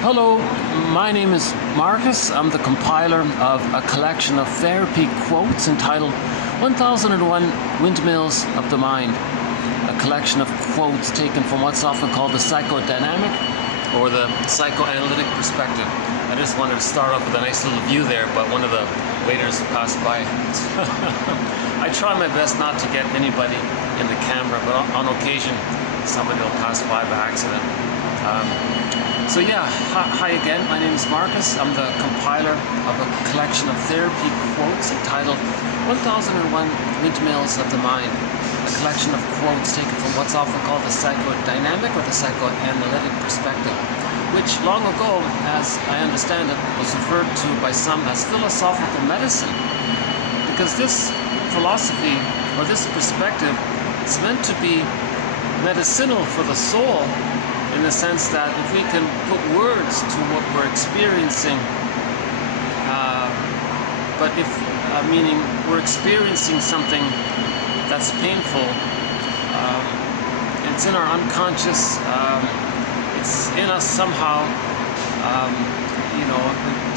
Hello, my name is Marcus. I'm the compiler of a collection of therapy quotes entitled 1001 Windmills of the Mind. A collection of quotes taken from what's often called the psychodynamic or the psychoanalytic perspective. I just wanted to start off with a nice little view there, but one of the waiters passed by. I try my best not to get anybody in the camera, but on occasion somebody will pass by accident. So yeah, hi again, my name is Marcus. I'm the compiler of a collection of therapy quotes entitled 1001 Windmills of the Mind. A collection of quotes taken from what's often called the psychodynamic or the psychoanalytic perspective, which long ago, as I understand it, was referred to by some as philosophical medicine. Because this philosophy, or this perspective, is meant to be medicinal for the soul, in the sense that if we can put words to what we're experiencing, meaning we're experiencing something that's painful, it's in our unconscious, it's in us somehow,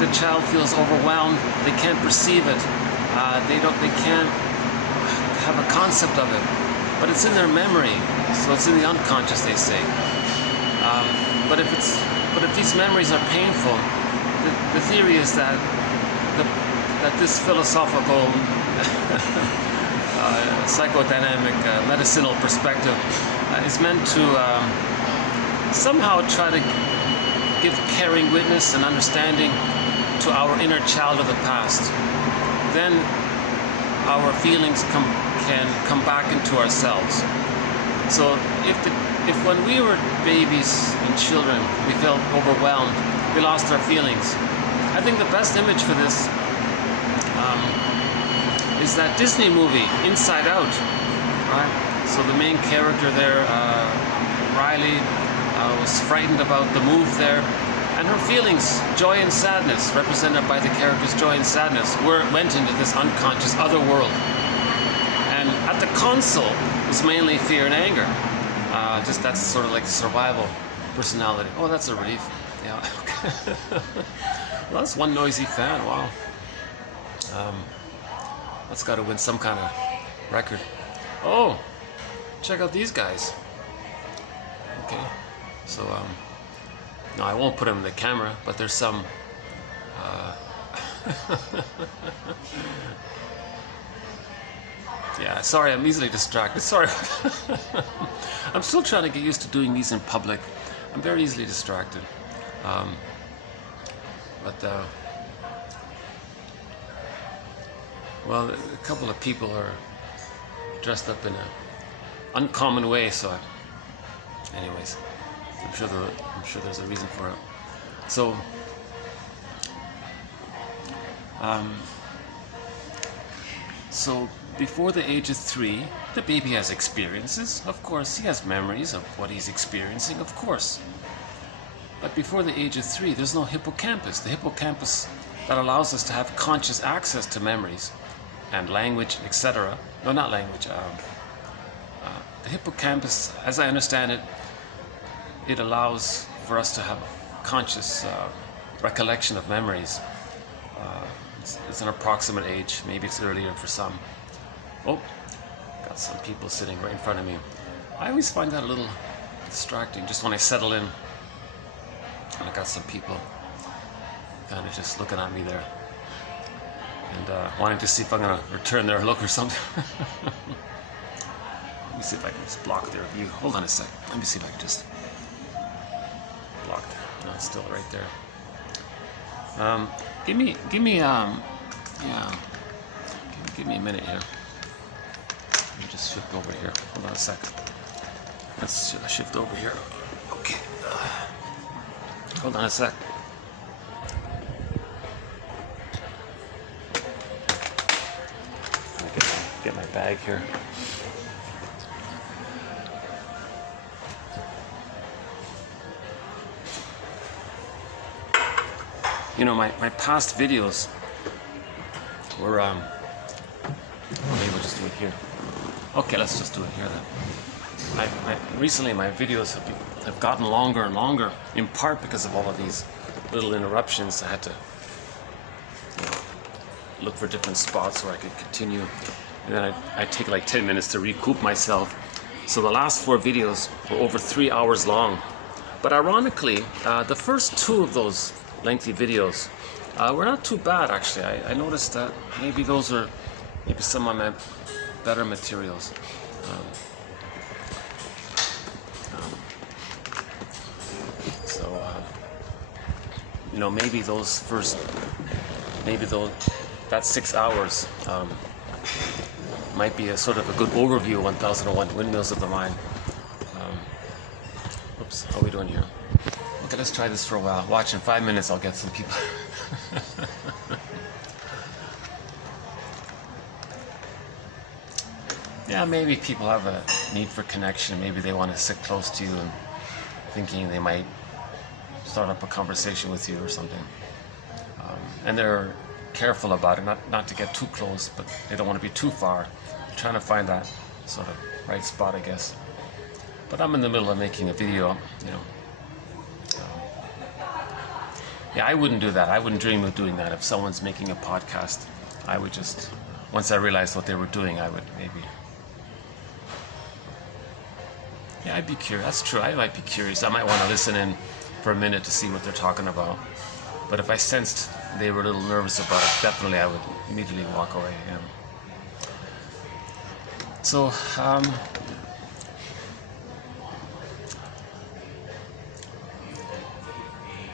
the child feels overwhelmed, they can't perceive it, they can't have a concept of it, but it's in their memory, so it's in the unconscious, they say. But if these memories are painful, the theory is that this philosophical psychodynamic medicinal perspective is meant to somehow try to give caring witness and understanding to our inner child of the past. Then our feelings can come back into ourselves. So if when we were babies and children we felt overwhelmed, we lost our feelings, I think the best image for this is that Disney movie, Inside Out, right? So the main character there, Riley, was frightened about the move there, and her feelings, joy and sadness, represented by the character's joy and sadness, went into this unconscious other world. And at the console was mainly fear and anger. Just that's sort of like survival personality. Oh, that's a relief. Yeah. Well, that's one noisy fan. Wow. That's got to win some kind of record. Oh, check out these guys. Okay. So no, I won't put them in the camera, but there's some. Yeah, sorry, I'm easily distracted. Sorry. I'm still trying to get used to doing these in public. I'm very easily distracted. Well, a couple of people are dressed up in an uncommon way, so anyways, I'm sure there's a reason for it. So so before the age of 3, the baby has experiences, of course. He has memories of what he's experiencing, of course. But before the age of 3, there's no hippocampus. The hippocampus that allows us to have conscious access to memories and language, etc. No, not language. The hippocampus, as I understand it, it allows for us to have conscious recollection of memories. It's an approximate age. Maybe it's earlier for some. Oh, got some people sitting right in front of me. I always find that a little distracting, just when I settle in. And I got some people kind of just looking at me there. And wanting to see if I'm going to return their look or something. Let me see if I can just block their view. Hold on a sec. Let me see if I can just block it. No, it's still right there. Give me a minute here. Let me just shift over here. Hold on a second. Let's shift over here. Okay. Hold on a sec. Get my bag here. You know, my past videos were maybe we'll just do it here. Okay, let's just do it here then. Recently my videos have gotten longer and longer, in part because of all of these little interruptions. I had to look for different spots where I could continue, and then I'd take like 10 minutes to recoup myself. So the last 4 videos were over 3 hours long. But ironically, the first 2 of those lengthy videos were not too bad, actually. I noticed that maybe those are maybe some of my better materials. You know, maybe that 6 hours might be a sort of a good overview of 1001 Windmills of the Mind. Oops, how are we doing here? Okay, let's try this for a while. Watch, in 5 minutes I'll get some people. Yeah, maybe people have a need for connection. Maybe they want to sit close to you and thinking they might start up a conversation with you or something. And they're careful about it, not to get too close, but they don't want to be too far. They're trying to find that sort of right spot, I guess. But I'm in the middle of making a video, you know. Yeah, I wouldn't do that. I wouldn't dream of doing that. If someone's making a podcast, I would just, once I realized what they were doing, I would maybe... Yeah, I'd be curious. That's true. I might be curious. I might want to listen in for a minute to see what they're talking about. But if I sensed they were a little nervous about it, definitely I would immediately walk away. Yeah. So,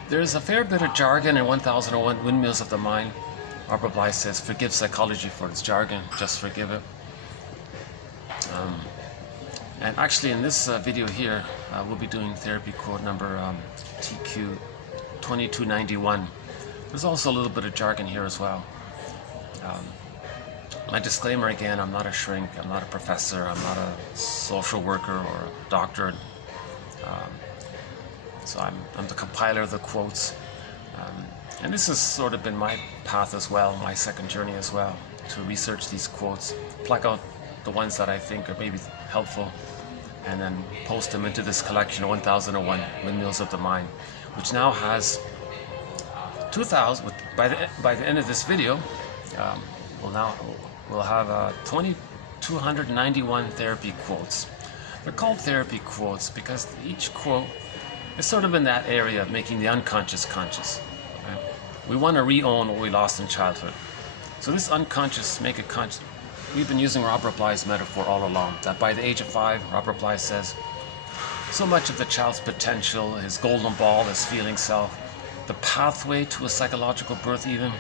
there's a fair bit of jargon in 1001 Windmills of the Mind. Barbara Bly says, forgive psychology for its jargon, just forgive it. And actually in this video here, we'll be doing therapy quote number TQ 2291. There's also a little bit of jargon here as well. My disclaimer again, I'm not a shrink, I'm not a professor, I'm not a social worker or a doctor. So I'm the compiler of the quotes. And this has sort of been my path as well, my second journey as well, to research these quotes, pluck out the ones that I think are maybe helpful, and then post them into this collection of 1001 Windmills of the Mind, which now has 2,000. By the end of this video, we'll have 2,291 therapy quotes. They're called therapy quotes because each quote is sort of in that area of making the unconscious conscious. Right? We want to re-own what we lost in childhood. So this unconscious, make it conscious. We've been using Robert Bly's metaphor all along, that by the age of 5, Robert Bly says, so much of the child's potential, his golden ball, his feeling self, the pathway to a psychological birth even,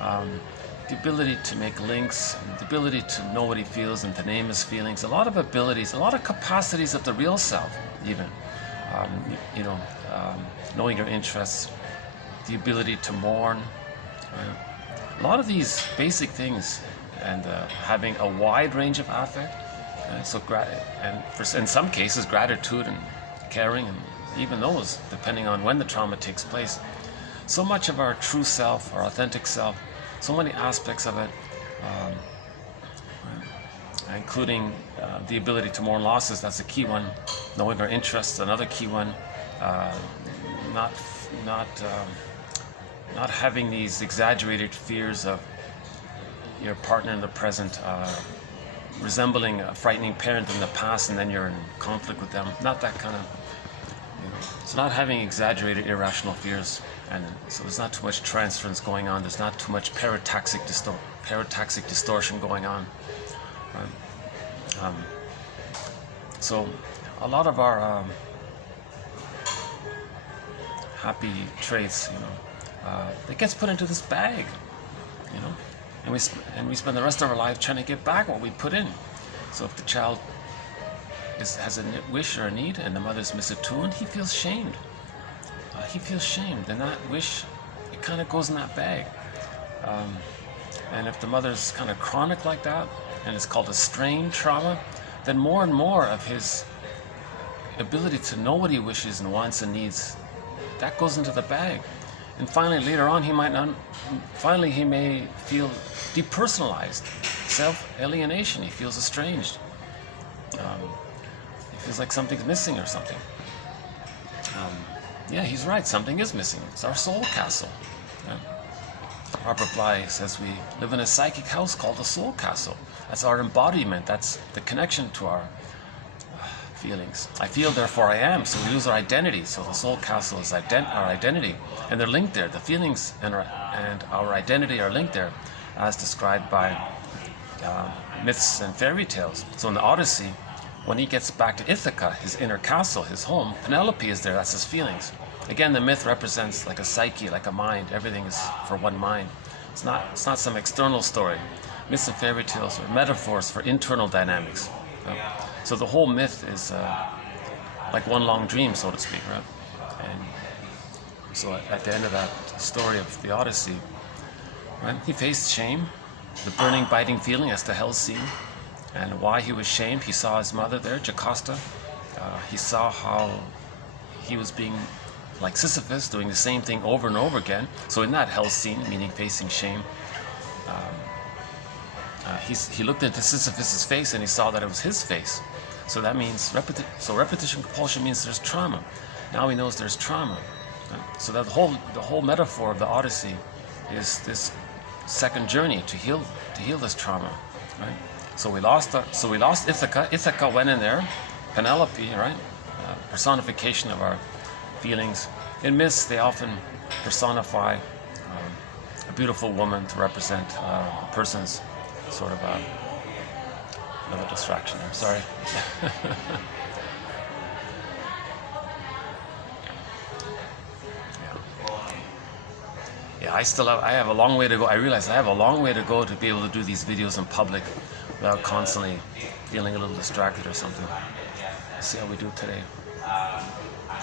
the ability to make links, and the ability to know what he feels and to name his feelings, a lot of abilities, a lot of capacities of the real self even, knowing your interests, the ability to mourn, a lot of these basic things, and having a wide range of affect, in some cases gratitude and caring, and even those depending on when the trauma takes place. So much of our true self, our authentic self, so many aspects of it, including the ability to mourn losses, that's a key one. Knowing our interests, another key one. Not having these exaggerated fears of your partner in the present, resembling a frightening parent in the past, and then you're in conflict with them. Not that kind of, so not having exaggerated irrational fears, and so there's not too much transference going on. There's not too much parataxic distortion going on. So a lot of our happy traits, it gets put into this bag, and we spend the rest of our life trying to get back what we put in. So if the child has a wish or a need and the mother's misattuned, he feels shamed. And that wish, it kind of goes in that bag. And if the mother's kind of chronic like that, and it's called a strain trauma, then more and more of his ability to know what he wishes and wants and needs, that goes into the bag. And finally, later on, he may feel depersonalized, self-alienation. He feels estranged. He feels like something's missing or something. yeah, he's right. Something is missing. It's our soul castle. Yeah. Robert Bly says we live in a psychic house called the soul castle. That's our embodiment. That's the connection to our feelings. I feel, therefore I am. So we lose our identity. So the soul castle is our identity, and they're linked there. The feelings and our identity are linked there, as described by myths and fairy tales. So in the Odyssey, when he gets back to Ithaca, his inner castle, his home, Penelope is there. That's his feelings. Again, the myth represents like a psyche, like a mind. Everything is for one mind. It's not some external story. Myths and fairy tales are metaphors for internal dynamics. So the whole myth is like one long dream, so to speak, right? And so at the end of that story of the Odyssey, right, he faced shame, the burning, biting feeling as to hell's scene, and why he was shamed. He saw his mother there, Jocasta. He saw how he was being like Sisyphus, doing the same thing over and over again. So in that hell scene, meaning facing shame, he looked into Sisyphus's face and he saw that it was his face. So that means repetition compulsion means there's trauma. Now he knows there's trauma. Right? So that the whole metaphor of the Odyssey is this second journey to heal this trauma. Right? So we lost Ithaca. Ithaca went in there. Penelope, right? Personification of our feelings. In myths, they often personify a beautiful woman to represent a person's sort of another distraction. I'm sorry. Yeah, I have a long way to go. I realize I have a long way to go to be able to do these videos in public without constantly feeling a little distracted or something. Let's see how we do today.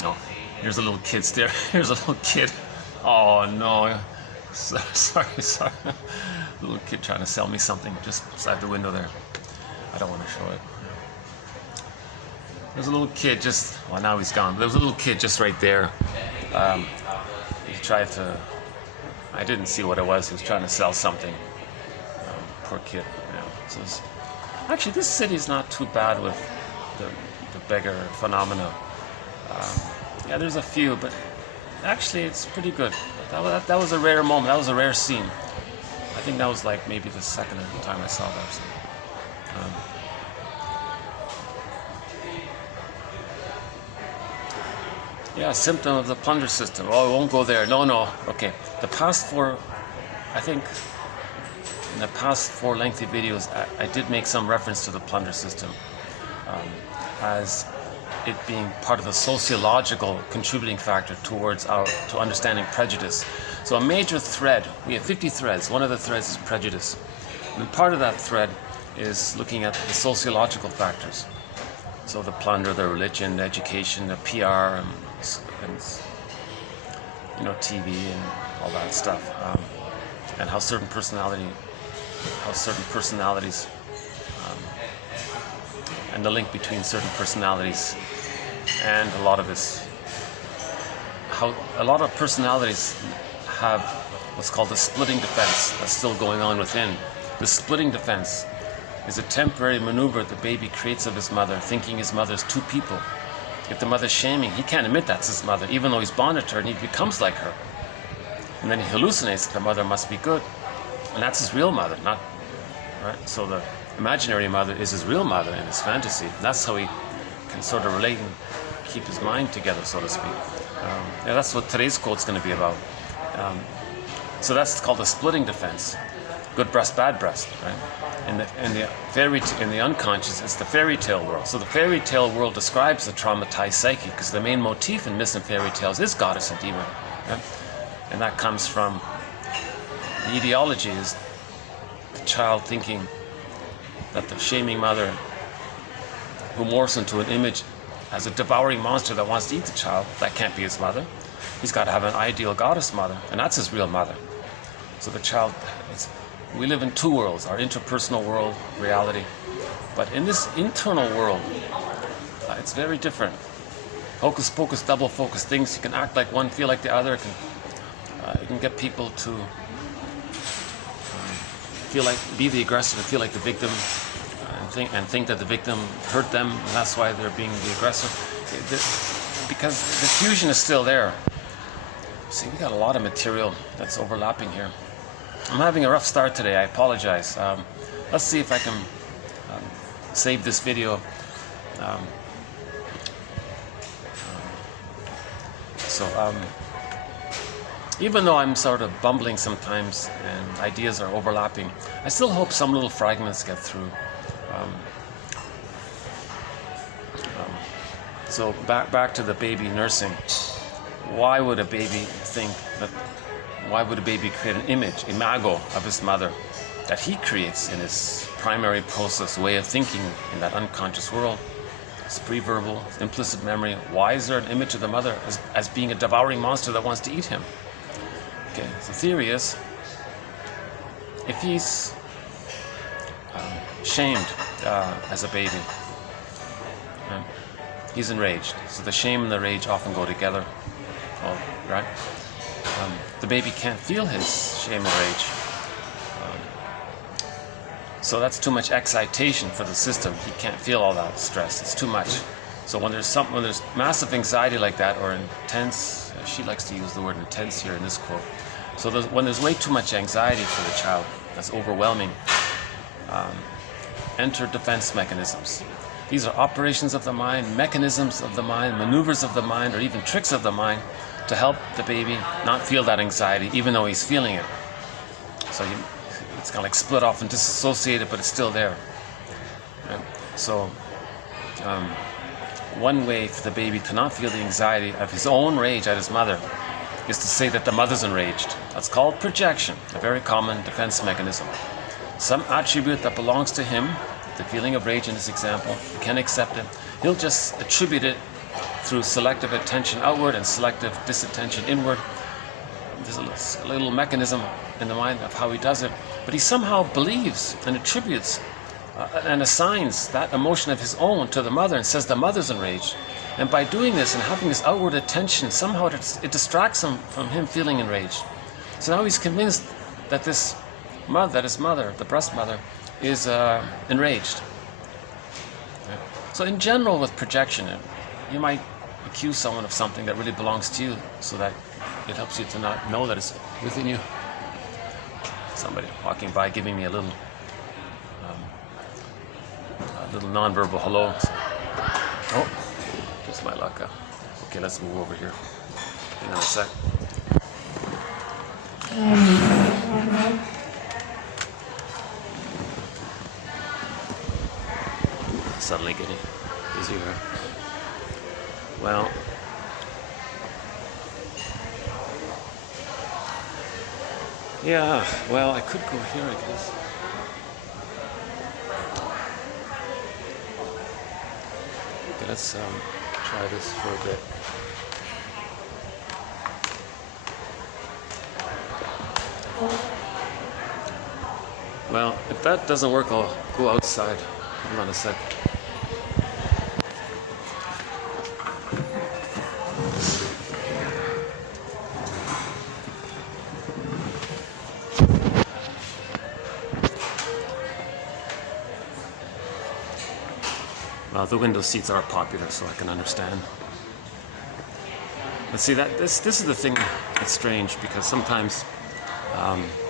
No, here's a little kid there. Here's a little kid. Oh no. Sorry. Little kid trying to sell me something just beside the window there. I don't want to show it. There's a little kid well, now he's gone. There was a little kid just right there. He tried to, I didn't see what it was. He was trying to sell something. Poor kid. Yeah. So actually, this city's not too bad with the beggar phenomena. Yeah, there's a few, but actually it's pretty good. That was a rare moment. That was a rare scene. I think that was like maybe the second time I saw that. Yeah, symptom of the plunder system. Oh, I won't go there. No. Okay. I think in the past 4 lengthy videos, I did make some reference to the plunder system as it being part of the sociological contributing factor to understanding prejudice. So a major thread, we have 50 threads. One of the threads is prejudice. And part of that thread is looking at the sociological factors. So the plunder, the religion, the education, the PR, and TV and all that stuff, and how certain personalities, and the link between certain personalities and a lot of this, how a lot of personalities have what's called the splitting defense that's still going on within. The splitting defense is a temporary maneuver the baby creates of his mother, thinking his mother's two people. If the mother's shaming, he can't admit that's his mother, even though he's bonded to her and he becomes like her. And then he hallucinates that the mother must be good. And that's his real mother, not, right? So the imaginary mother is his real mother in his fantasy. That's how he can sort of relate and keep his mind together, so to speak. Yeah, that's what today's quote's going to be about. So that's called the splitting defense. Good breast, bad breast, right? In the unconscious, it's the fairy tale world. So the fairy tale world describes the traumatized psyche because the main motif in myths and fairy tales is goddess and demon, right? And that comes from the ideology is the child thinking that the shaming mother who morphs into an image as a devouring monster that wants to eat the child, that can't be his mother. He's got to have an ideal goddess mother, and that's his real mother. So the child, we live in 2 worlds, our interpersonal world, reality. But in this internal world, it's very different. Hocus pocus, double focus things. You can act like one, feel like the other. You can get people to be the aggressor, to feel like the victim, and think that the victim hurt them, and that's why they're being the aggressor. It because the fusion is still there. See, we got a lot of material that's overlapping here. I'm having a rough start today, I apologize. Let's see if I can save this video. Even though I'm sort of bumbling sometimes and ideas are overlapping, I still hope some little fragments get through. So back to the baby nursing. Why would a baby create an image, imago, of his mother that he creates in his primary process way of thinking in that unconscious world? It's pre-verbal, implicit memory. Why is there an image of the mother as being a devouring monster that wants to eat him? Okay, the theory is, if he's shamed as a baby, he's enraged. So the shame and the rage often go together. Oh, right? The baby can't feel his shame and rage. So that's too much excitation for the system. He can't feel all that stress. It's too much. So when there's massive anxiety like that, or intense, she likes to use the word intense here in this quote. So when there's way too much anxiety for the child, that's overwhelming, enter defense mechanisms. These are operations of the mind, mechanisms of the mind, maneuvers of the mind, or even tricks of the mind to help the baby not feel that anxiety, even though he's feeling it. So it's kind of like split off and dissociated, but it's still there. Right? So one way for the baby to not feel the anxiety of his own rage at his mother is to say that the mother's enraged. That's called projection, a very common defense mechanism. Some attribute that belongs to him, the feeling of rage in this example, he can't accept it. He'll just attribute it through selective attention outward and selective disattention inward. There's a little mechanism in the mind of how he does it, but he somehow believes and attributes and assigns that emotion of his own to the mother and says the mother's enraged. And by doing this and having this outward attention, somehow it distracts him from him feeling enraged. So now he's convinced that his mother, the breast mother, is enraged. So in general with projection, you might accuse someone of something that really belongs to you, so that it helps you to not know that it's within you. Somebody walking by giving me a little non-verbal hello. So, oh, just my luck. Okay, let's move over here. Hang on a sec. Suddenly getting busier. Well, yeah, well, I could go here, I guess. Okay, let's try this for a bit. Well, if that doesn't work, I'll go outside. Hold on a sec. The window seats are popular, so I can understand. But see, this is the thing that's strange, because sometimes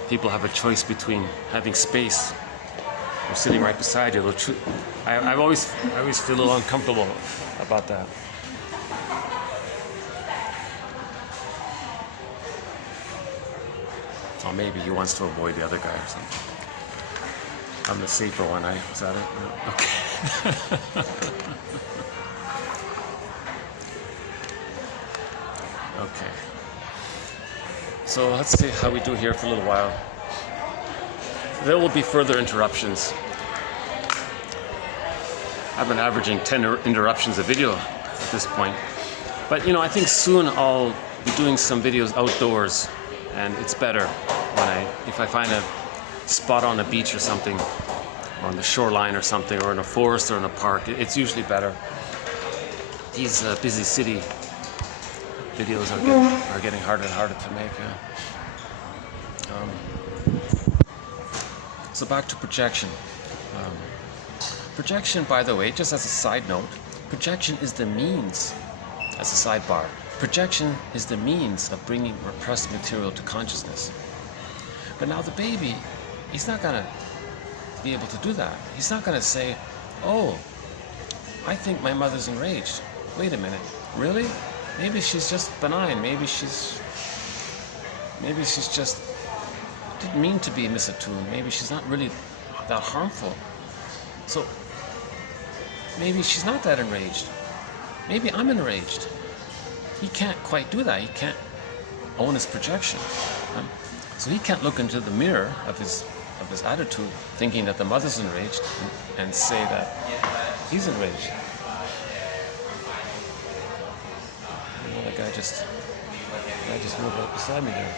people have a choice between having space or sitting right beside you. I always feel a little uncomfortable about that. Or maybe he wants to avoid the other guy or something. I'm the safer one, is that it? No. Okay. Okay. So let's see how we do here for a little while. There will be further interruptions. I've been averaging 10 interruptions a video at this point. But you know, I think soon I'll be doing some videos outdoors, and it's better if I find a spot on a beach or something, or on the shoreline or something, or in a forest or in a park. It's usually better. These busy city videos are getting harder and harder to make. So back to projection. Projection, by the way, just as a side note, projection is the means as a sidebar. Projection is the means of bringing repressed material to consciousness. But now the baby, he's not gonna be able to do that. He's not gonna say, oh, I think my mother's enraged. Wait a minute, really? Maybe she's just benign. Maybe she's just didn't mean to be misattuned. Maybe she's not really that harmful. So maybe she's not that enraged. Maybe I'm enraged. He can't quite do that. He can't own his projection. So he can't look into the mirror of his attitude, thinking that the mother's enraged, and say that he's enraged. You know, the guy just moved up beside me there.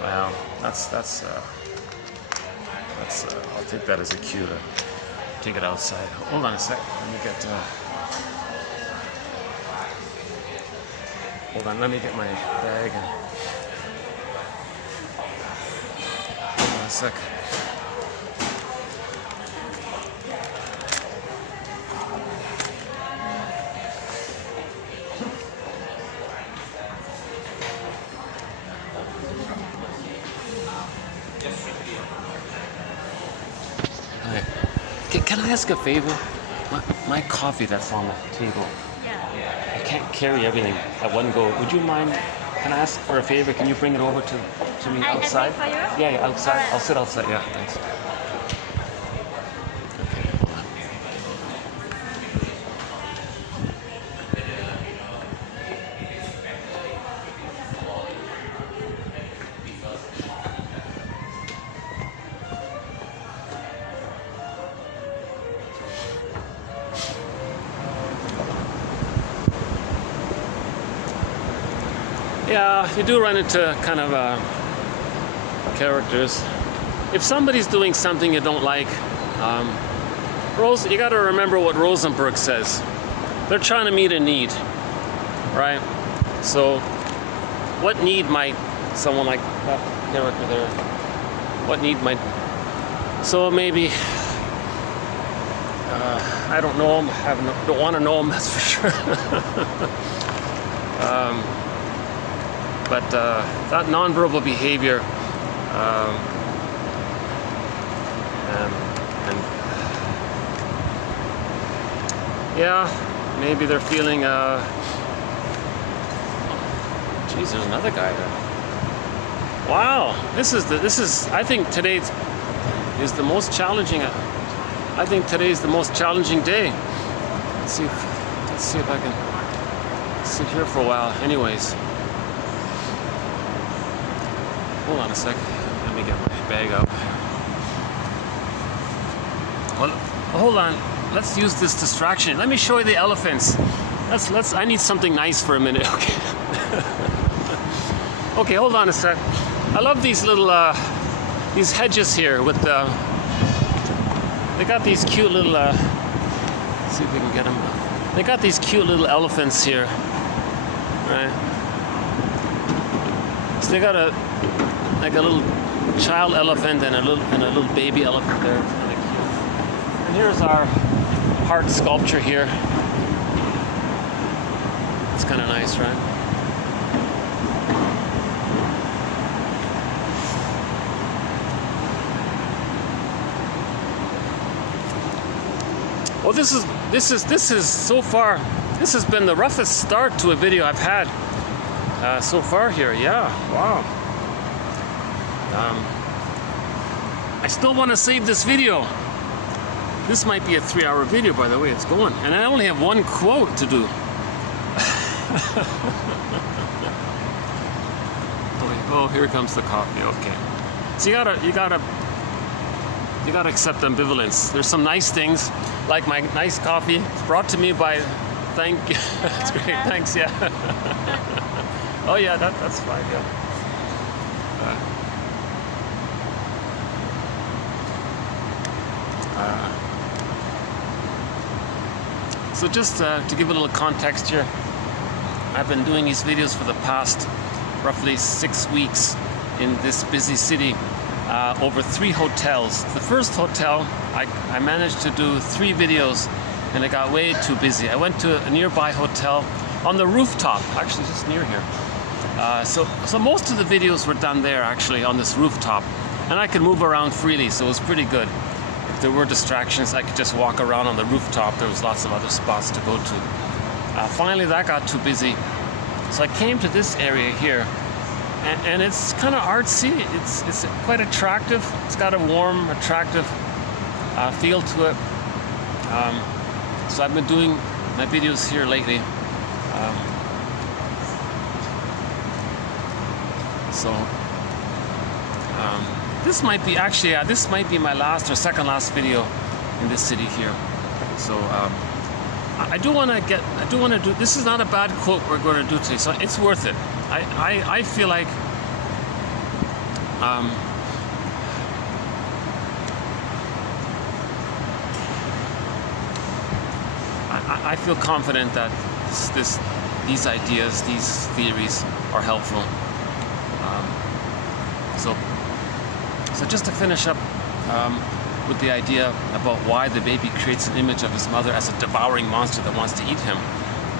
Wow, that's I'll take that as a cue to take it outside. Hold on a sec. Let me get my bag. Hold on a sec. Can I ask a favor? My coffee that's on the table. Yeah. I can't carry everything at one go. Would you mind? Can I ask for a favor? Can you bring it over to me outside? For you? Yeah, outside. Right. I'll sit outside. Yeah, thanks. Yeah, you do run into kind of characters. If somebody's doing something you don't like, you got to remember what Rosenberg says. They're trying to meet a need, right? So, what need might someone like that character there? What need might? So maybe I don't know him. Don't want to know him. That's for sure. But that nonverbal behavior, and yeah, maybe they're feeling. Geez, there's another guy there. Wow, this is. I think today is the most challenging. I think today is the most challenging day. Let's see if I can sit here for a while. Anyways. Hold on a second. Let me get my bag up. Well, hold on. Let's use this distraction. Let me show you the elephants. I need something nice for a minute. Okay. Okay. Hold on a sec. I love these little these hedges here with the. They got these cute little. Let's see if we can get them. They got these cute little elephants here, right? So they got a little child elephant and a little baby elephant there. It's kind of cute. And here's our heart sculpture here. It's kind of nice, right? Well, this is so far. This has been the roughest start to a video I've had so far here. Yeah, wow. I still want to save this video. This might be a 3-hour video, by the way. It's going, and I only have one quote to do. Oh, here comes the coffee. Okay, so you gotta accept ambivalence. There's some nice things, like my nice coffee. It's brought to me by. Thank you. That's great. Thanks. Yeah. Oh yeah, that's fine. Yeah. So just to give a little context here, I've been doing these videos for the past roughly 6 weeks in this busy city, over 3 hotels. The first hotel, I managed to do 3 videos and it got way too busy. I went to a nearby hotel on the rooftop, actually just near here. So most of the videos were done there, actually, on this rooftop, and I could move around freely, so it was pretty good. If there were distractions, I could just walk around on the rooftop. There was lots of other spots to go to. Finally, that got too busy, so I came to this area here, and it's kind of artsy. It's quite attractive. It's got a warm, attractive feel to it. So I've been doing my videos here lately. This might be actually this might be my last or second last video in this city here. So I do want to do. This is not a bad quote we're going to do today, so it's worth it. I feel like I feel confident that these ideas, these theories are helpful. So just to finish up with the idea about why the baby creates an image of his mother as a devouring monster that wants to eat him,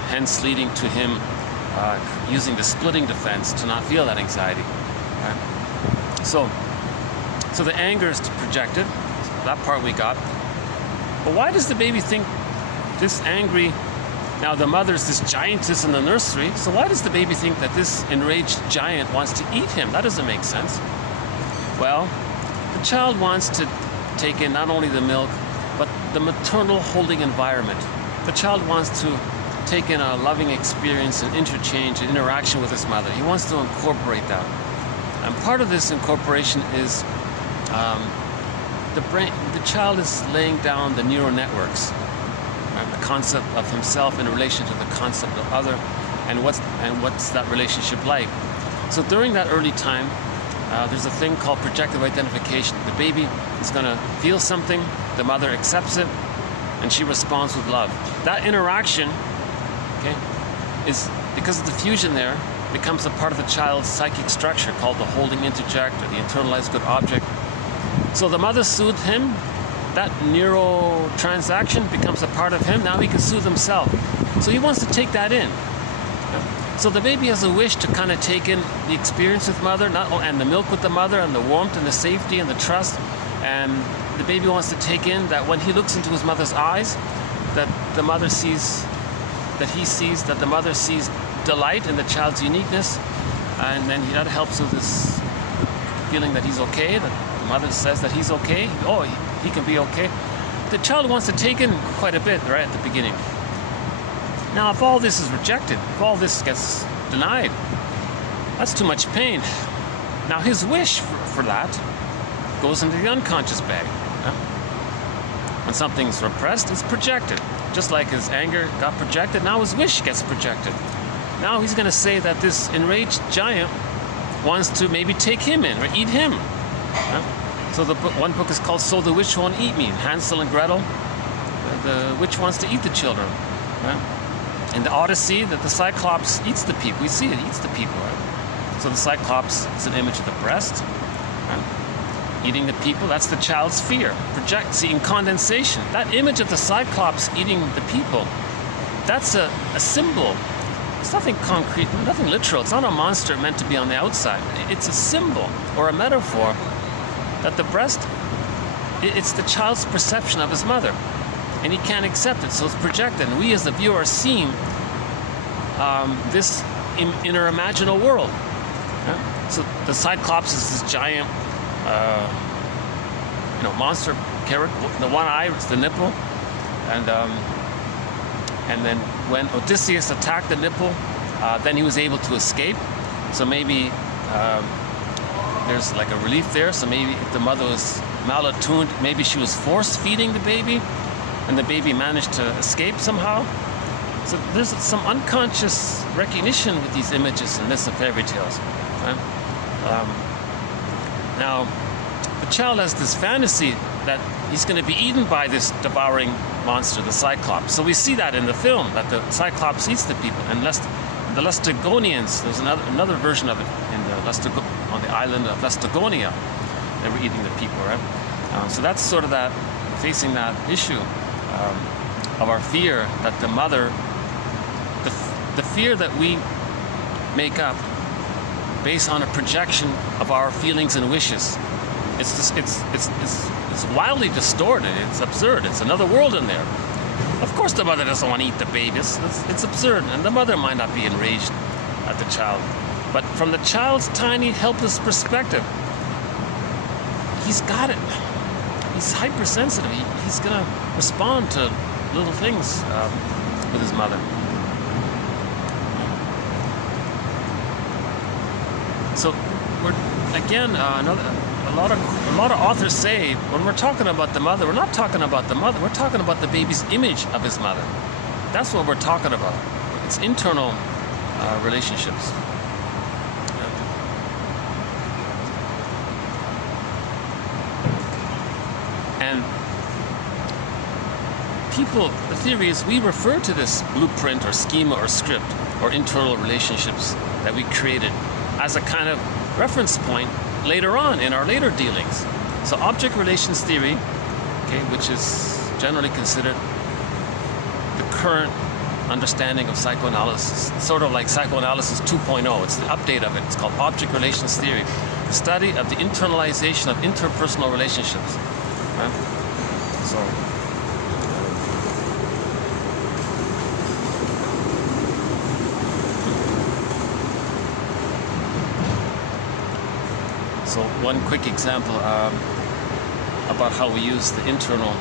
hence leading to him using the splitting defense to not feel that anxiety. Right? So the anger is projected. That part we got. But why does the baby think this angry? Now the mother's this giantess in the nursery, so why does the baby think that this enraged giant wants to eat him? That doesn't make sense. Well, the child wants to take in not only the milk, but the maternal holding environment. The child wants to take in a loving experience and interchange and interaction with his mother. He wants to incorporate that. And part of this incorporation is the child is laying down the neural networks. The concept of himself in relation to the concept of other, and what's that relationship like. So during that early time, there's a thing called projective identification. The baby is going to feel something, the mother accepts it, and she responds with love. That interaction, okay, is because of the fusion there, becomes a part of the child's psychic structure called the holding interject or the internalized good object. So the mother soothed him. That neurotransaction becomes a part of him. Now he can soothe himself. So he wants to take that in. So the baby has a wish to kind of take in the experience with mother, and the milk with the mother, and the warmth and the safety and the trust. And the baby wants to take in that when he looks into his mother's eyes, that the mother sees, that the mother sees delight in the child's uniqueness. And then that helps with this feeling that he's okay, that the mother says that he's okay. Oh, he can be okay. The child wants to take in quite a bit right at the beginning. Now, if all this is rejected, if all this gets denied, that's too much pain. Now, his wish for that goes into the unconscious bag. When something's repressed, it's projected. Just like his anger got projected, now his wish gets projected. Now he's going to say that this enraged giant wants to maybe take him in or eat him. So one book is called So the Witch Won't Eat Me. Hansel and Gretel, the witch wants to eat the children. In the Odyssey, that the Cyclops eats the people. We see it eats the people. Right? So the Cyclops is an image of the breast. Right? Eating the people, that's the child's fear. Seeing condensation. That image of the Cyclops eating the people, that's a symbol. It's nothing concrete, nothing literal. It's not a monster meant to be on the outside. It's a symbol or a metaphor that the breast, it's the child's perception of his mother. And he can't accept it, so it's projected. And we as the viewer are seeing this in our imaginal world. So the Cyclops is this giant monster character. The one eye is the nipple. And then when Odysseus attacked the nipple, then he was able to escape. So maybe there's like a relief there. So maybe if the mother was malattuned, maybe she was force feeding the baby, and the baby managed to escape somehow. So there's some unconscious recognition with these images and myths and fairy tales. Right? Now, the child has this fantasy that he's going to be eaten by this devouring monster, the Cyclops. So we see that in the film, that the Cyclops eats the people. And the Lestagonians, there's another version of it on the island of Lestagonia. They were eating the people, right? So that's sort of that, facing that issue. of our fear that the mother, the fear that we make up based on a projection of our feelings and wishes. It's wildly distorted. It's absurd. It's another world in there. Of course the mother doesn't want to eat the baby. It's absurd. And the mother might not be enraged at the child. But from the child's tiny, helpless perspective, he's got it. He's hypersensitive. He's going to respond to little things with his mother. So we're again a lot of authors say when we're talking about the mother, we're not talking about the mother. We're talking about the baby's image of his mother. That's what we're talking about. It's internal relationships. And people, the theory is we refer to this blueprint or schema or script or internal relationships that we created as a kind of reference point later on in our later dealings. So object relations theory, okay, which is generally considered the current understanding of psychoanalysis, sort of like psychoanalysis 2.0. It's the update of it. It's called object relations theory, the study of the internalization of interpersonal relationships. Right? So one quick example about how we use the internal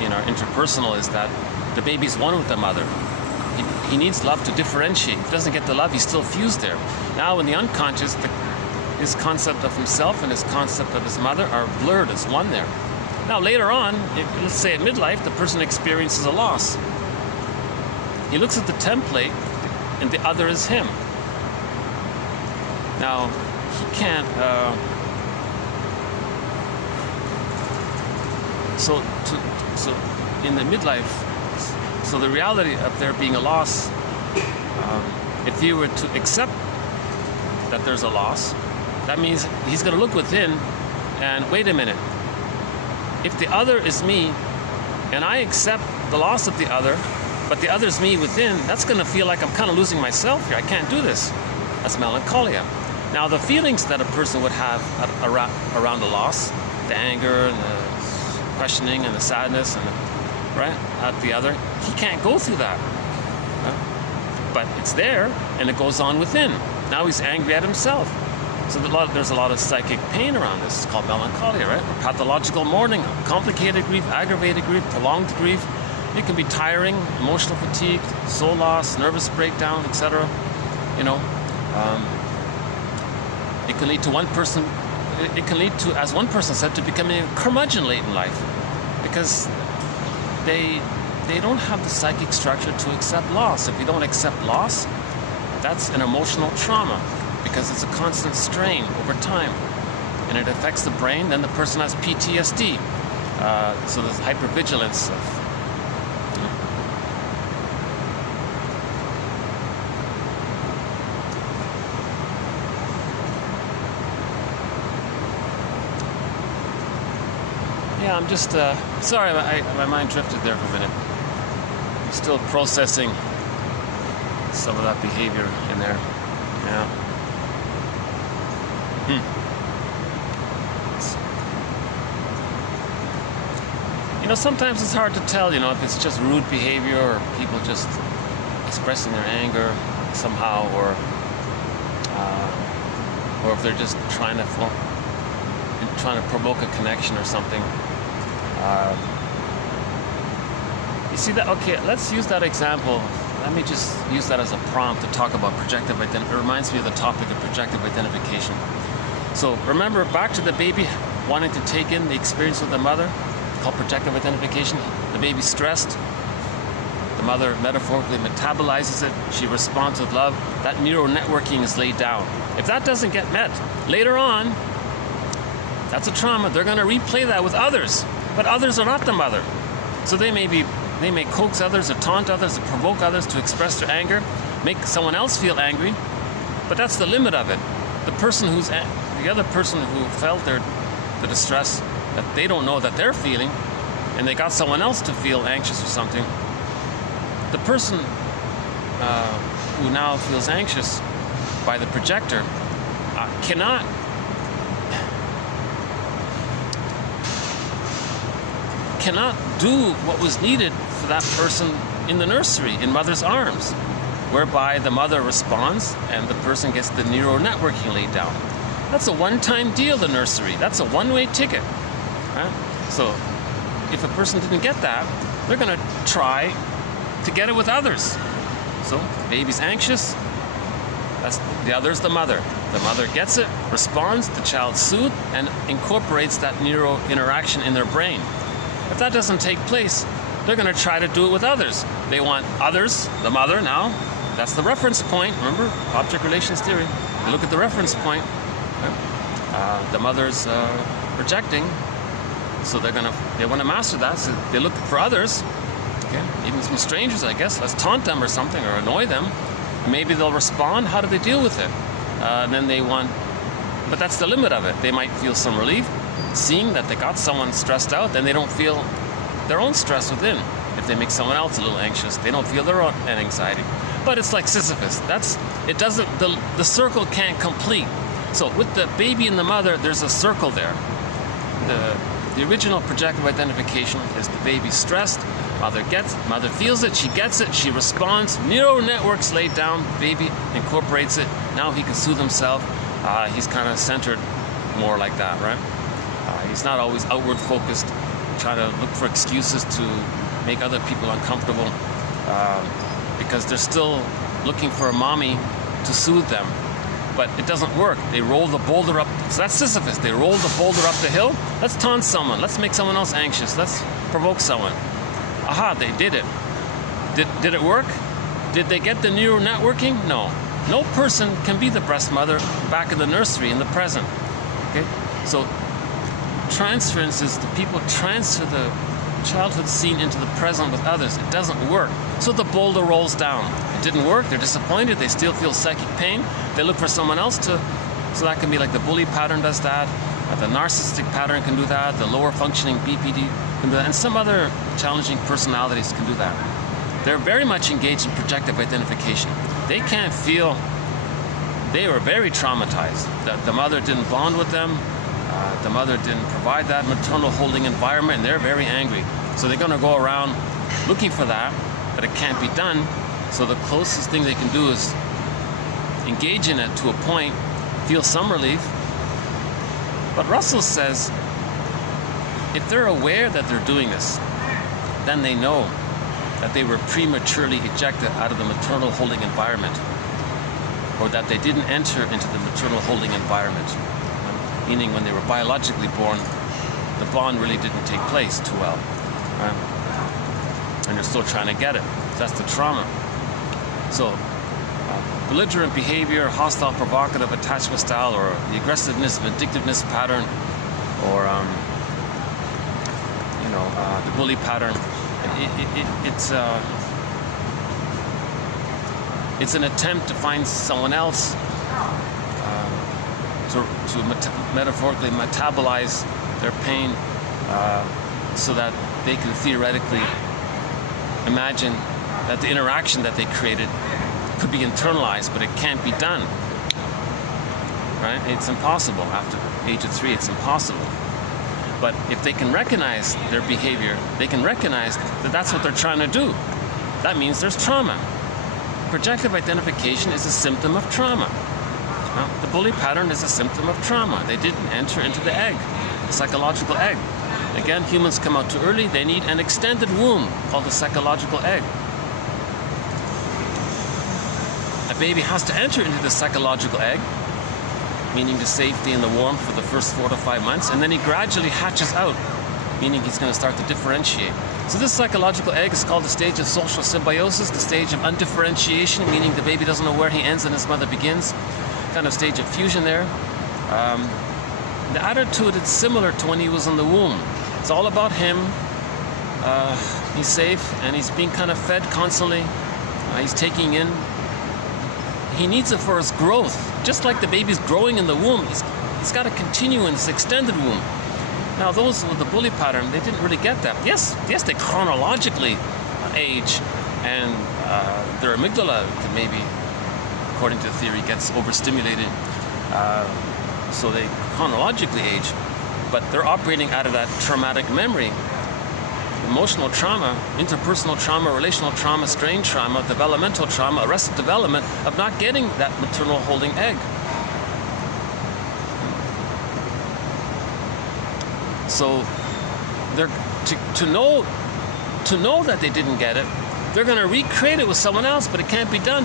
in our interpersonal is that the baby's one with the mother. He needs love to differentiate. If he doesn't get the love, he's still fused there. Now in the unconscious, his concept of himself and his concept of his mother are blurred as one there. Now later on, let's say at midlife, the person experiences a loss. He looks at the template and the other is him. Now, he can't, so in the midlife, so the reality of there being a loss, if he were to accept that there's a loss, that means he's going to look within and wait a minute. If the other is me and I accept the loss of the other, but the other is me within, that's going to feel like I'm kind of losing myself here. I can't do this. That's melancholia. Now, the feelings that a person would have around the loss, the anger and the questioning and the sadness and at the other, he can't go through that. But it's there and it goes on within. Now he's angry at himself. So there's a lot of psychic pain around this. It's called melancholia, right? Or pathological mourning, complicated grief, aggravated grief, prolonged grief. It can be tiring, emotional fatigue, soul loss, nervous breakdown, etc. It can lead to one person. It can lead to, as one person said, to becoming a curmudgeon late in life, because they don't have the psychic structure to accept loss. If you don't accept loss, that's an emotional trauma, because it's a constant strain over time, and it affects the brain. Then the person has PTSD. So there's hypervigilance of. Yeah, I'm just, sorry, my mind drifted there for a minute. I'm still processing some of that behavior in there. Yeah. Sometimes it's hard to tell, if it's just rude behavior or people just expressing their anger somehow, or if they're just trying to provoke a connection or something. You see that? Okay, let's use that example. Let me just use that as a prompt to talk about projective identity. It reminds me of the topic of projective identification. So remember, back to the baby wanting to take in the experience of the mother, called projective identification. The baby's stressed. The mother metaphorically metabolizes it. She responds with love. That neural networking is laid down. If that doesn't get met, later on, that's a trauma. They're going to replay that with others. But others are not the mother. So they may coax others or taunt others or provoke others to express their anger, make someone else feel angry. But that's the limit of it. The other person who felt the distress that they don't know that they're feeling, and they got someone else to feel anxious or something, the person who now feels anxious by the projector cannot do what was needed for that person in the nursery, in mother's arms, whereby the mother responds and the person gets the neural networking laid down. That's a one-time deal, the nursery. That's a one-way ticket. Right? So if a person didn't get that, they're going to try to get it with others. So baby's anxious, that's the other's the mother. The mother gets it, responds, the child's soothed, and incorporates that neural interaction in their brain. If that doesn't take place, they're going to try to do it with others. They want others, the mother now, that's the reference point. Remember, object relations theory. They look at the reference point. The mother's projecting, so they want to master that. So they look for others, okay? Even some strangers, I guess. Let's taunt them or something, or annoy them. Maybe they'll respond. How do they deal with it? Then they want, but that's the limit of it. They might feel some relief, seeing that they got someone stressed out, then they don't feel their own stress within. If they make someone else a little anxious, they don't feel their own anxiety. But it's like Sisyphus. The circle can't complete. So with the baby and the mother, there's a circle there. The original projective identification is the baby stressed, mother feels it, she gets it, she responds, neural networks laid down, baby incorporates it, now he can soothe himself. He's kind of centered more like that, right? He's not always outward focused, trying to look for excuses to make other people uncomfortable, because they're still looking for a mommy to soothe them. But it doesn't work. They roll the boulder up. So that's Sisyphus. They roll the boulder up the hill. Let's taunt someone. Let's make someone else anxious. Let's provoke someone. Aha, they did it. Did it work? Did they get the neural networking? No. No person can be the breast mother back in the nursery in the present. Okay? So transference is the people transfer the childhood scene into the present with others. It doesn't work. So the boulder rolls down. It didn't work. They're disappointed. They still feel psychic pain. They look for someone else to, so that can be like the bully pattern does that. The narcissistic pattern can do that. The lower functioning BPD can do that. And some other challenging personalities can do that. They're very much engaged in projective identification. They can't feel, they were very traumatized. The mother didn't bond with them. The mother didn't provide that maternal holding environment, and they're very angry. So they're going to go around looking for that, but it can't be done. So the closest thing they can do is engage in it to a point, feel some relief. But Russell says, if they're aware that they're doing this, then they know that they were prematurely ejected out of the maternal holding environment, or that they didn't enter into the maternal holding environment. Meaning when they were biologically born, the bond really didn't take place too well. And they're still trying to get it. That's the trauma. So belligerent behavior, hostile, provocative attachment style, or the aggressiveness, vindictiveness pattern, or the bully pattern. It's an attempt to find someone else to metaphorically metabolize their pain, so that they can theoretically imagine that the interaction that they created could be internalized, but it can't be done. Right? It's impossible. After the age of 3, it's impossible. But if they can recognize their behavior, they can recognize that that's what they're trying to do. That means there's trauma. Projective identification is a symptom of trauma. The bully pattern is a symptom of trauma. They didn't enter into the egg, the psychological egg. Again, humans come out too early. They need an extended womb called the psychological egg. A baby has to enter into the psychological egg, meaning the safety and the warmth for the first 4 to 5 months, and then he gradually hatches out, meaning he's going to start to differentiate. So this psychological egg is called the stage of social symbiosis, the stage of undifferentiation, meaning the baby doesn't know where he ends and his mother begins. Kind of stage of fusion there. The attitude is similar to when he was in the womb. It's all about him. He's safe and he's being kind of fed constantly. He's taking in. He needs it for his growth. Just like the baby's growing in the womb, he's got to continue in this extended womb. Now those with the bully pattern, they didn't really get that. Yes, they chronologically age, and their amygdala can maybe, according to the theory, gets overstimulated, so they chronologically age, but they're operating out of that traumatic memory. Emotional trauma, interpersonal trauma, relational trauma, strain trauma, developmental trauma, arrested development of not getting that maternal holding egg. So they're to know that they didn't get it, they're going to recreate it with someone else, but it can't be done.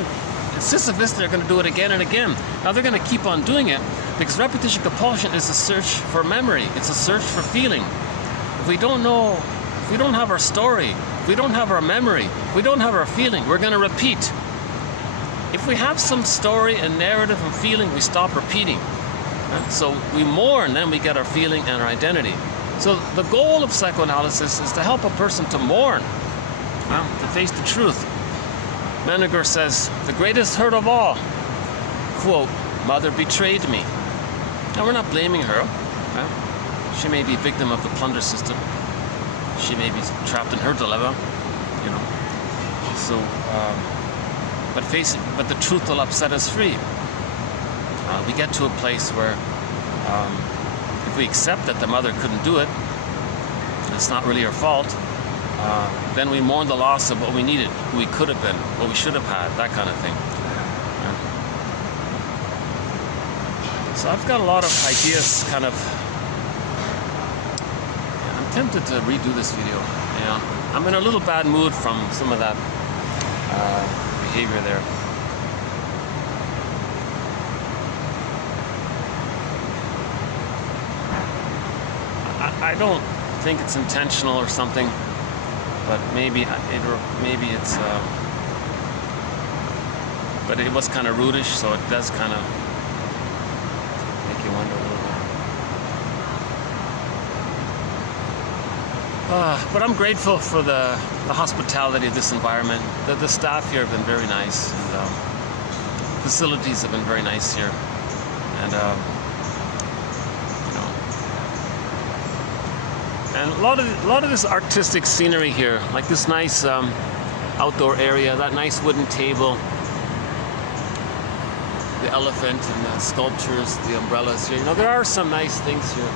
In Sisyphus, they're going to do it again and again. Now they're going to keep on doing it because repetition compulsion is a search for memory. It's a search for feeling. If we don't know, if we don't have our story, if we don't have our memory, if we don't have our feeling, we're going to repeat. If we have some story and narrative and feeling, we stop repeating. So we mourn, then we get our feeling and our identity. So the goal of psychoanalysis is to help a person to mourn, to face the truth. Menninger says, the greatest hurt of all, quote, mother betrayed me. Now we're not blaming her. She may be victim of the plunder system. She may be trapped in her dilemma, you know. So, but face it, but the truth will upset us free. We get to a place where if we accept that the mother couldn't do it, and it's not really her fault, then we mourn the loss of what we needed, who we could have been, what we should have had, that kind of thing. So I've got a lot of ideas, kind of. I'm tempted to redo this video. I'm in a little bad mood from some of that behavior there. I don't think it's intentional or something, but maybe it's. But it was kind of rudish, so it does kind of make you wonder a little bit. But I'm grateful for the hospitality of this environment. The staff here have been very nice, and facilities have been very nice here, and. And a lot of this artistic scenery here, like this nice outdoor area, that nice wooden table, the elephant and the sculptures, the umbrellas here. You know, there are some nice things here.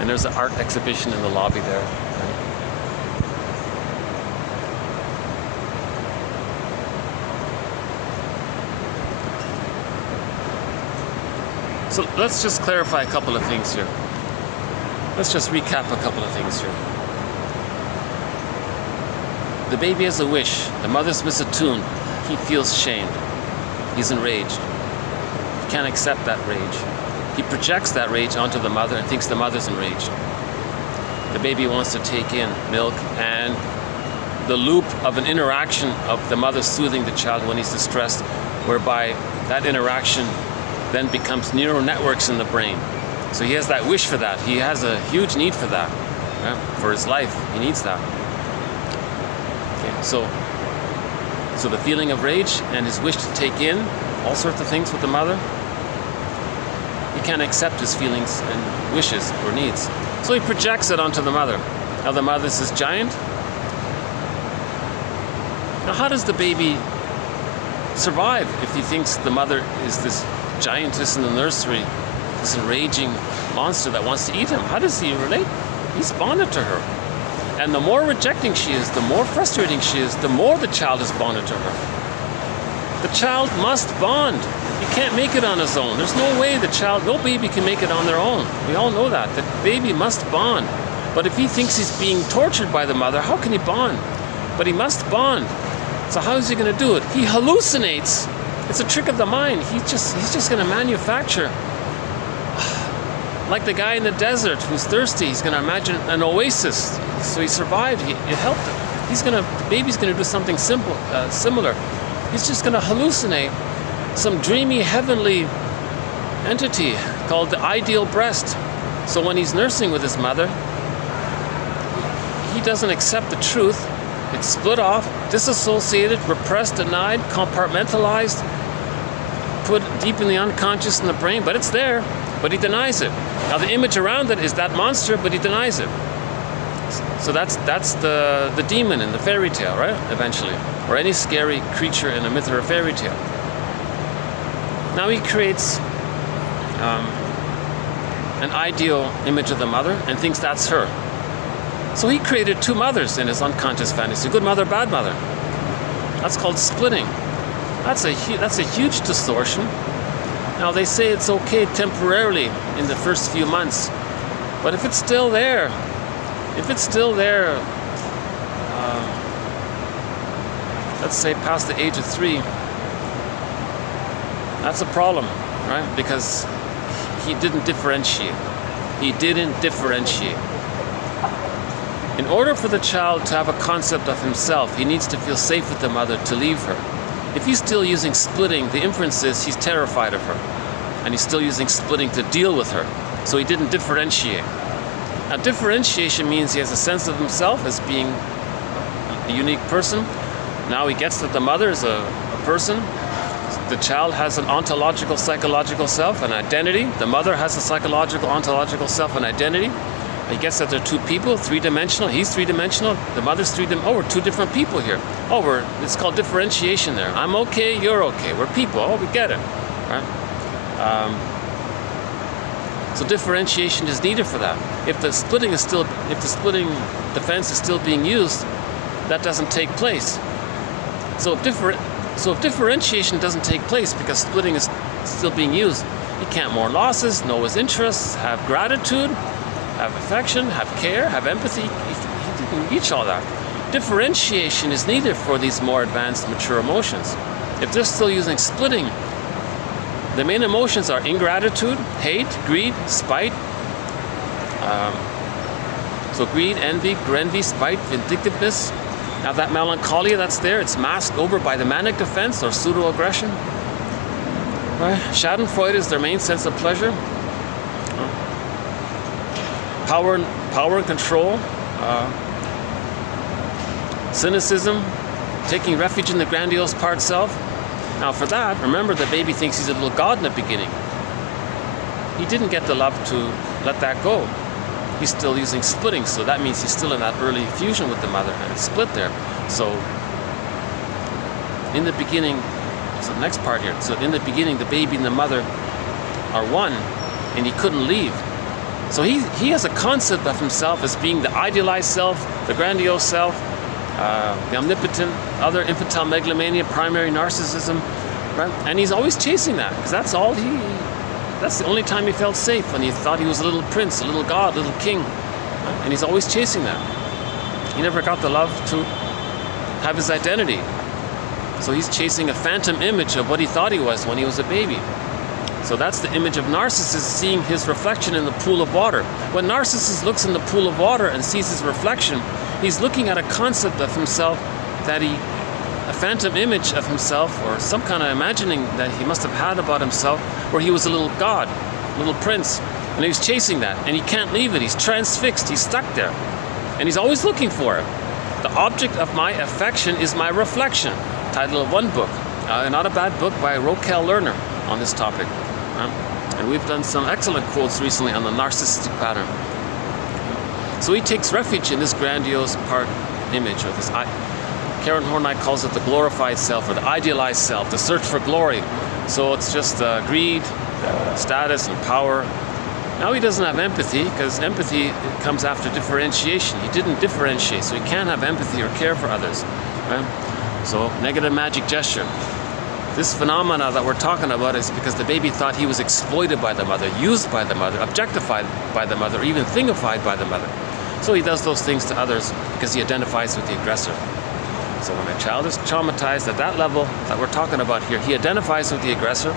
And there's an art exhibition in the lobby there. So let's just clarify a couple of things here. Let's just recap a couple of things here. The baby has a wish. The mother's missed a tune. He feels shamed. He's enraged. He can't accept that rage. He projects that rage onto the mother and thinks the mother's enraged. The baby wants to take in milk, and the loop of an interaction of the mother soothing the child when he's distressed, whereby that interaction then becomes neural networks in the brain. So he has that wish for that. He has a huge need for that. For his life, he needs that. Okay, so the feeling of rage and his wish to take in all sorts of things with the mother, he can't accept his feelings and wishes or needs. So he projects it onto the mother. Now the mother's this giant. Now how does the baby survive if he thinks the mother is this giantess in the nursery, this enraging monster that wants to eat him? How does he relate? He's bonded to her. And the more rejecting she is, the more frustrating she is, the more the child is bonded to her. The child must bond. He can't make it on his own. There's no way no baby can make it on their own. We all know that. The baby must bond. But if he thinks he's being tortured by the mother, how can he bond? But he must bond. So how is he going to do it? He hallucinates. It's a trick of the mind. He's just going to manufacture. Like the guy in the desert who's thirsty, he's going to imagine an oasis. So he survived. It helped him. The baby's going to do something similar. He's just going to hallucinate some dreamy heavenly entity called the ideal breast. So when he's nursing with his mother, he doesn't accept the truth. It's split off, disassociated, repressed, denied, compartmentalized, put deep in the unconscious in the brain, but it's there, but he denies it. Now the image around it is that monster, but he denies it. So that's the demon in the fairy tale, right? Eventually, or any scary creature in a myth or a fairy tale. Now he creates an ideal image of the mother and thinks that's her. So he created two mothers in his unconscious fantasy: good mother, bad mother. That's called splitting. That's a huge distortion. Now they say it's okay temporarily in the first few months, but if it's still there, let's say past the age of 3, that's a problem, right? Because he didn't differentiate. In order for the child to have a concept of himself, he needs to feel safe with the mother to leave her. If he's still using splitting, the inference is he's terrified of her. And he's still using splitting to deal with her. So he didn't differentiate. Now, differentiation means he has a sense of himself as being a unique person. Now he gets that the mother is a person. The child has an ontological, psychological self, an identity. The mother has a psychological, ontological self, an identity. He gets that they're two people, three-dimensional. He's three-dimensional. The mother's three-dimensional. Oh, we're two different people here. Oh, it's called differentiation there. I'm okay, you're okay. We're people. Oh, we get it. Right? So differentiation is needed for that. If the splitting defense is still being used, that doesn't take place. So if differentiation doesn't take place because splitting is still being used, he can't mourn losses, know his interests, have gratitude, have affection, have care, have empathy. He didn't reach all that. Differentiation is needed for these more advanced, mature emotions. If they're still using splitting, the main emotions are ingratitude, hate, greed, spite. So greed, envy, spite, vindictiveness. Now that melancholia that's there, it's masked over by the manic defense or pseudo-aggression. Right? Schadenfreude is their main sense of pleasure. Power and control. Cynicism, taking refuge in the grandiose part self. Now for that, remember the baby thinks he's a little god in the beginning. He didn't get the love to let that go. He's still using splitting, so that means he's still in that early fusion with the mother, and it's split there. So in the beginning, so the next part here, so in the beginning the baby and the mother are one, and he couldn't leave. So he has a concept of himself as being the idealized self, the grandiose self, the omnipotent, other infantile megalomania, primary narcissism, right? And he's always chasing that, because that's the only time he felt safe, when he thought he was a little prince, a little god, a little king, right? And he's always chasing that. He never got the love to have his identity. So he's chasing a phantom image of what he thought he was when he was a baby. So that's the image of Narcissus, seeing his reflection in the pool of water. When Narcissus looks in the pool of water and sees his reflection, he's looking at a concept of himself a phantom image of himself, or some kind of imagining that he must have had about himself, where he was a little god, a little prince, and he's chasing that, and he can't leave it. He's transfixed, he's stuck there, and he's always looking for it. The object of my affection is my reflection. Title of one book, not a bad book, by Roquel Lerner on this topic. And we've done some excellent quotes recently on the narcissistic pattern. So he takes refuge in this grandiose part image, or this, Karen Horney calls it the glorified self, or the idealized self, the search for glory. So it's just greed, status, and power. Now he doesn't have empathy, because empathy comes after differentiation. He didn't differentiate, so he can't have empathy or care for others. Right? So negative magic gesture. This phenomena that we're talking about is because the baby thought he was exploited by the mother, used by the mother, objectified by the mother, or even thingified by the mother. So he does those things to others because he identifies with the aggressor. So when a child is traumatized at that level that we're talking about here, he identifies with the aggressor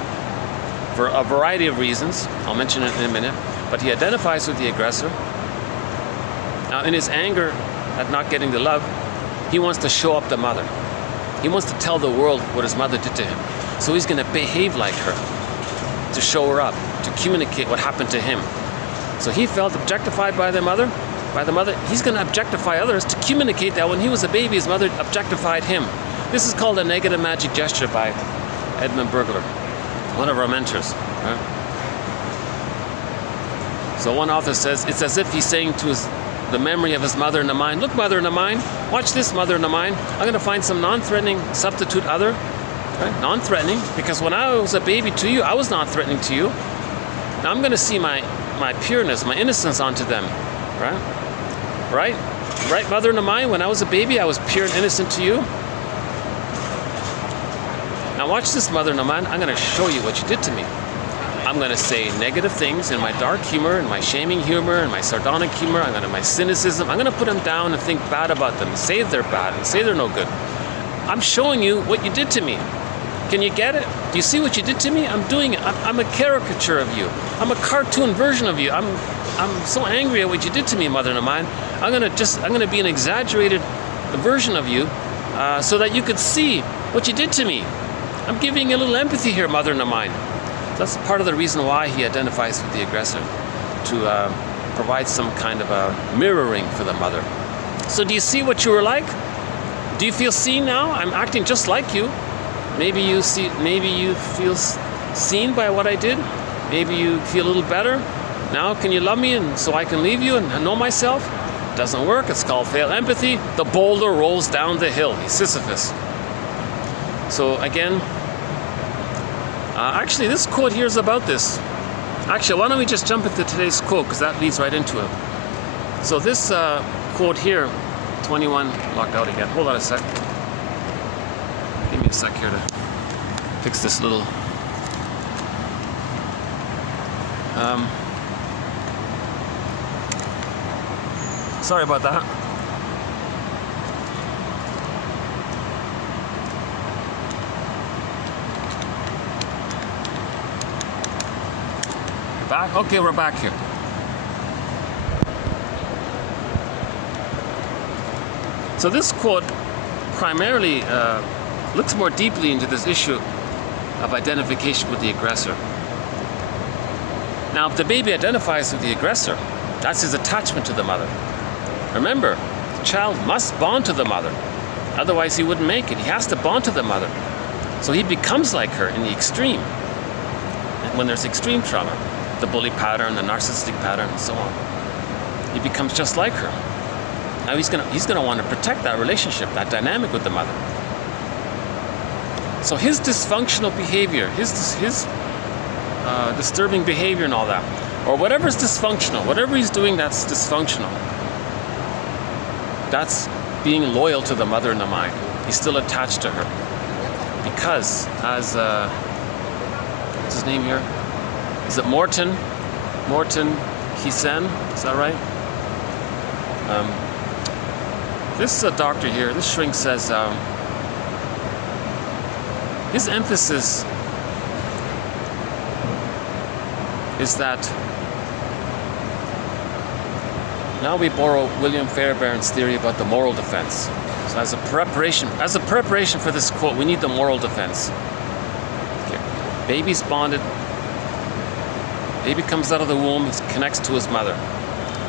for a variety of reasons. I'll mention it in a minute. But he identifies with the aggressor. Now in his anger at not getting the love, he wants to show up the mother. He wants to tell the world what his mother did to him. So he's going to behave like her, to show her up, to communicate what happened to him. So he felt objectified by the mother. He's going to objectify others to communicate that when he was a baby, his mother objectified him. This is called a negative magic gesture by Edmund Burglar. one of our mentors. Right? So one author says, it's as if he's saying to the memory of his mother in the mind, look, mother in the mind, watch this, mother in the mind. I'm going to find some non-threatening substitute other, right? Non-threatening, because when I was a baby to you, I was not threatening to you. Now I'm going to see my pureness, my innocence onto them, right? Right, mother in the mind, when I was a baby, I was pure and innocent to you. Now watch this, mother in the mind. I'm going to show you what you did to me. I'm going to say negative things in my dark humor, in my shaming humor, in my sardonic humor, my cynicism. I'm going to put them down and think bad about them, say they're bad, and say they're no good. I'm showing you what you did to me. Can you get it? Do you see what you did to me? I'm doing it. I'm a caricature of you. I'm a cartoon version of you. I'm so angry at what you did to me, mother in the mind. I'm going to be an exaggerated version of you so that you could see what you did to me. I'm giving you a little empathy here, mother in the mind. That's part of the reason why he identifies with the aggressor, to provide some kind of a mirroring for the mother. So do you see what you were like? Do you feel seen now? I'm acting just like you. Maybe you feel seen by what I did. Maybe you feel a little better. Now can you love me and so I can leave you and know myself? It doesn't work. It's called failed empathy. The boulder rolls down the hill. He's Sisyphus. So again, actually this quote here is about this. Actually, why don't we just jump into today's quote, because that leads right into it. So this quote here, 21, locked out again. Hold on a sec. Give me a sec here to fix this little sorry about that. You're back? Okay, we're back here. So this quote primarily looks more deeply into this issue of identification with the aggressor. Now, if the baby identifies with the aggressor, that's his attachment to the mother. Remember, the child must bond to the mother. Otherwise, he wouldn't make it. He has to bond to the mother. So he becomes like her in the extreme. And when there's extreme trauma, the bully pattern, the narcissistic pattern, and so on, he becomes just like her. Now he's gonna want to protect that relationship, that dynamic with the mother. So his dysfunctional behavior, his disturbing behavior and all that, or whatever's dysfunctional, whatever he's doing that's dysfunctional, that's being loyal to the mother in the mind. He's still attached to her. Because as, what's his name here? Is it Morton Kissen? Is that right? This doctor here, this shrink says, his emphasis is that now we borrow William Fairbairn's theory about the moral defense. So as a preparation for this quote, we need the moral defense. Okay. Baby's bonded. Baby comes out of the womb, he connects to his mother.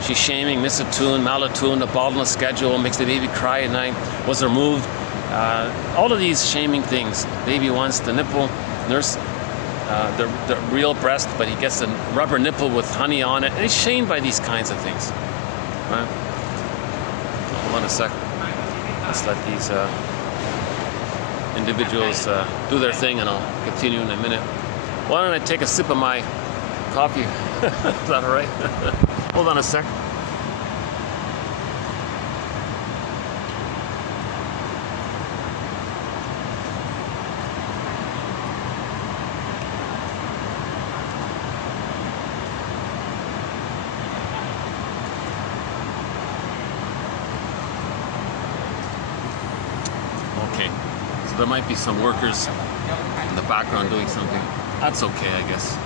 She's shaming, misattuned, malattuned, a bottomless schedule, makes the baby cry at night, was removed. All of these shaming things. Baby wants the nipple, nurse, the real breast, but he gets a rubber nipple with honey on it, and he's shamed by these kinds of things. Right? Hold on a sec. Let's let these individuals do their thing, and I'll continue in a minute. Why don't I take a sip of my coffee? Is that all right? Hold on a sec. Okay, so there might be some workers in the background doing something. That's okay, I guess.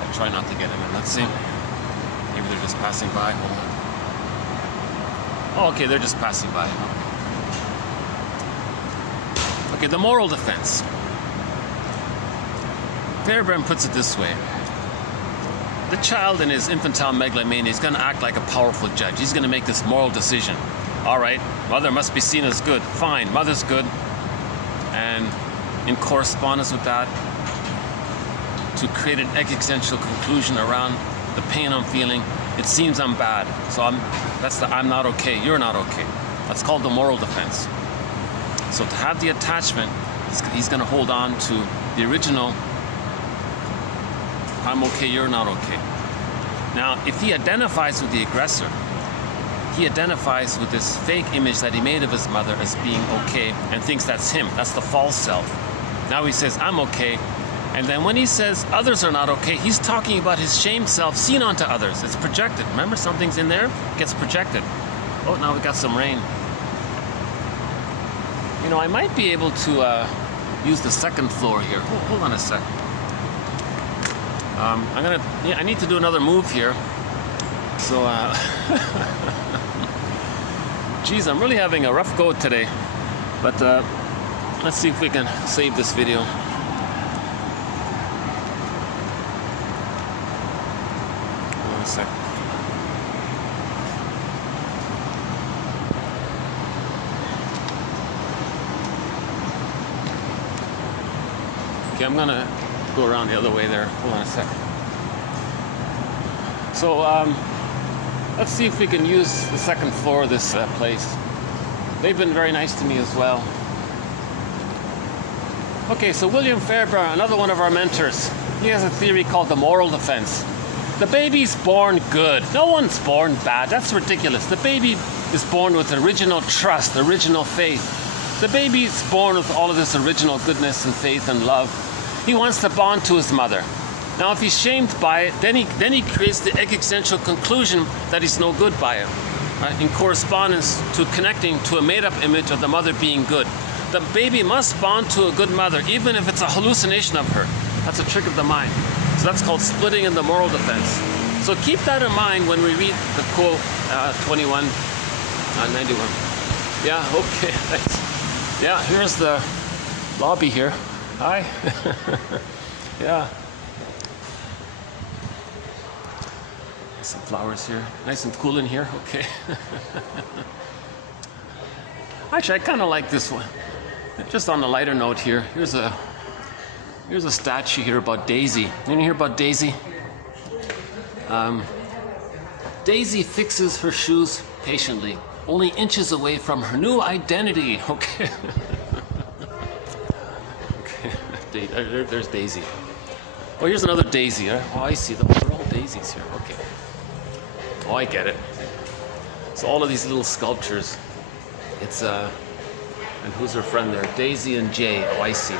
I'll try not to get him in. Let's see. Maybe they're just passing by. Hold on. Oh, okay, they're just passing by. Okay, the moral defense. Fairbairn puts it this way. The child in his infantile megalomania is going to act like a powerful judge. He's going to make this moral decision. All right, mother must be seen as good. Fine, mother's good. And in correspondence with that, to create an existential conclusion around the pain I'm feeling, it seems I'm bad. So I'm not okay, you're not okay. That's called the moral defense. So to have the attachment, he's going to hold on to the original, I'm okay, you're not okay. Now, if he identifies with the aggressor, he identifies with this fake image that he made of his mother as being okay and thinks that's him, that's the false self. Now he says, I'm okay. And then when he says others are not okay, he's talking about his shame self seen onto others. It's projected. Remember, something's in there, it gets projected. Oh, now we got some rain. You know, I might be able to use the second floor here. Hold on a sec. I need to do another move here. So, geez, I'm really having a rough go today. But let's see if we can save this video. One sec. Okay, I'm gonna go around the other way there. Hold on a sec. So, let's see if we can use the second floor of this place. They've been very nice to me as well. Okay, so William Fairbairn, another one of our mentors, he has a theory called the moral defense. The baby's born good. No one's born bad. That's ridiculous. The baby is born with original trust, original faith. The baby's born with all of this original goodness and faith and love. He wants to bond to his mother. Now, if he's shamed by it, then he creates the existential conclusion that he's no good by it, right? In correspondence to connecting to a made-up image of the mother being good. The baby must bond to a good mother, even if it's a hallucination of her. That's a trick of the mind. So that's called splitting in the moral defense. So keep that in mind when we read the quote 91. Yeah, okay, thanks. Yeah, here's the lobby here. Hi. Yeah. Some flowers here. Nice and cool in here. Okay. Actually, I kind of like this one. Just on a lighter note here, here's a statue here about Daisy. You hear about Daisy? Daisy fixes her shoes patiently, only inches away from her new identity. Okay. Okay. There's Daisy. Oh, here's another Daisy. Huh? Oh, I see them. They're all daisies here. Okay. Oh, I get it. So all of these little sculptures. It's and who's her friend there? Daisy and Jay. Oh, I see.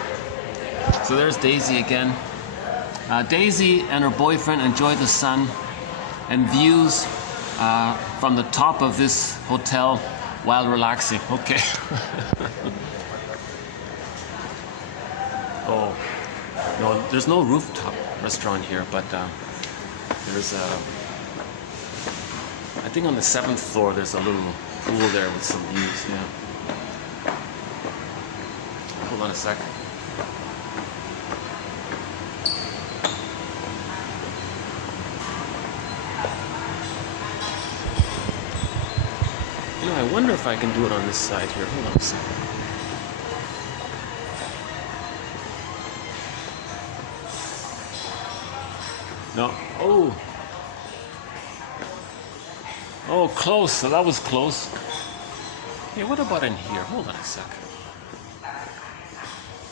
So there's Daisy again. Daisy and her boyfriend enjoy the sun and views from the top of this hotel while relaxing. Okay. Oh, no, there's no rooftop restaurant here, but there's I think on the 7th floor there's a little pool there with some views. Yeah. Hold on a sec. You know, I wonder if I can do it on this side here. Hold on a second. No. Oh. Oh, close. So that was close. Hey, what about in here? Hold on a sec.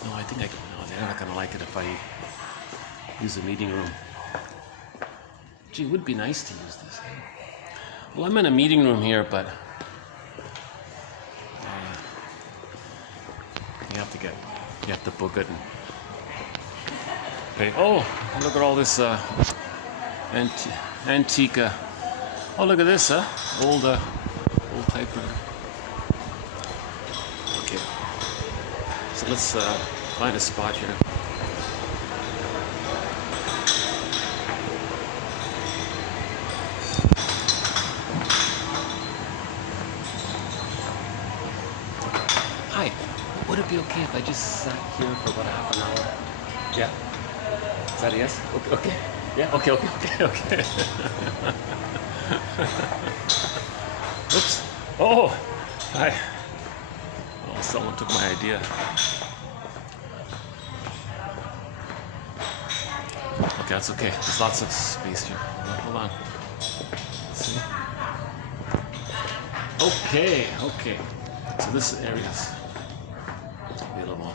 No, I think I can. No, they're not going to like it if I use a meeting room. Gee, it would be nice to use this. Well, I'm in a meeting room here, but you have to book it and pay. Oh, look at all this antique. Oh, look at this, old typewriter. Okay, so let's find a spot here. Hi, would it be okay if I just sat here for about a half an hour? Yeah? Is that a yes? Okay, okay. Yeah, okay. Oops. Oh, hi. Oh, someone took my idea. Okay, that's okay. There's lots of space here. Hold on. Let's see. Okay, okay. So this area is available.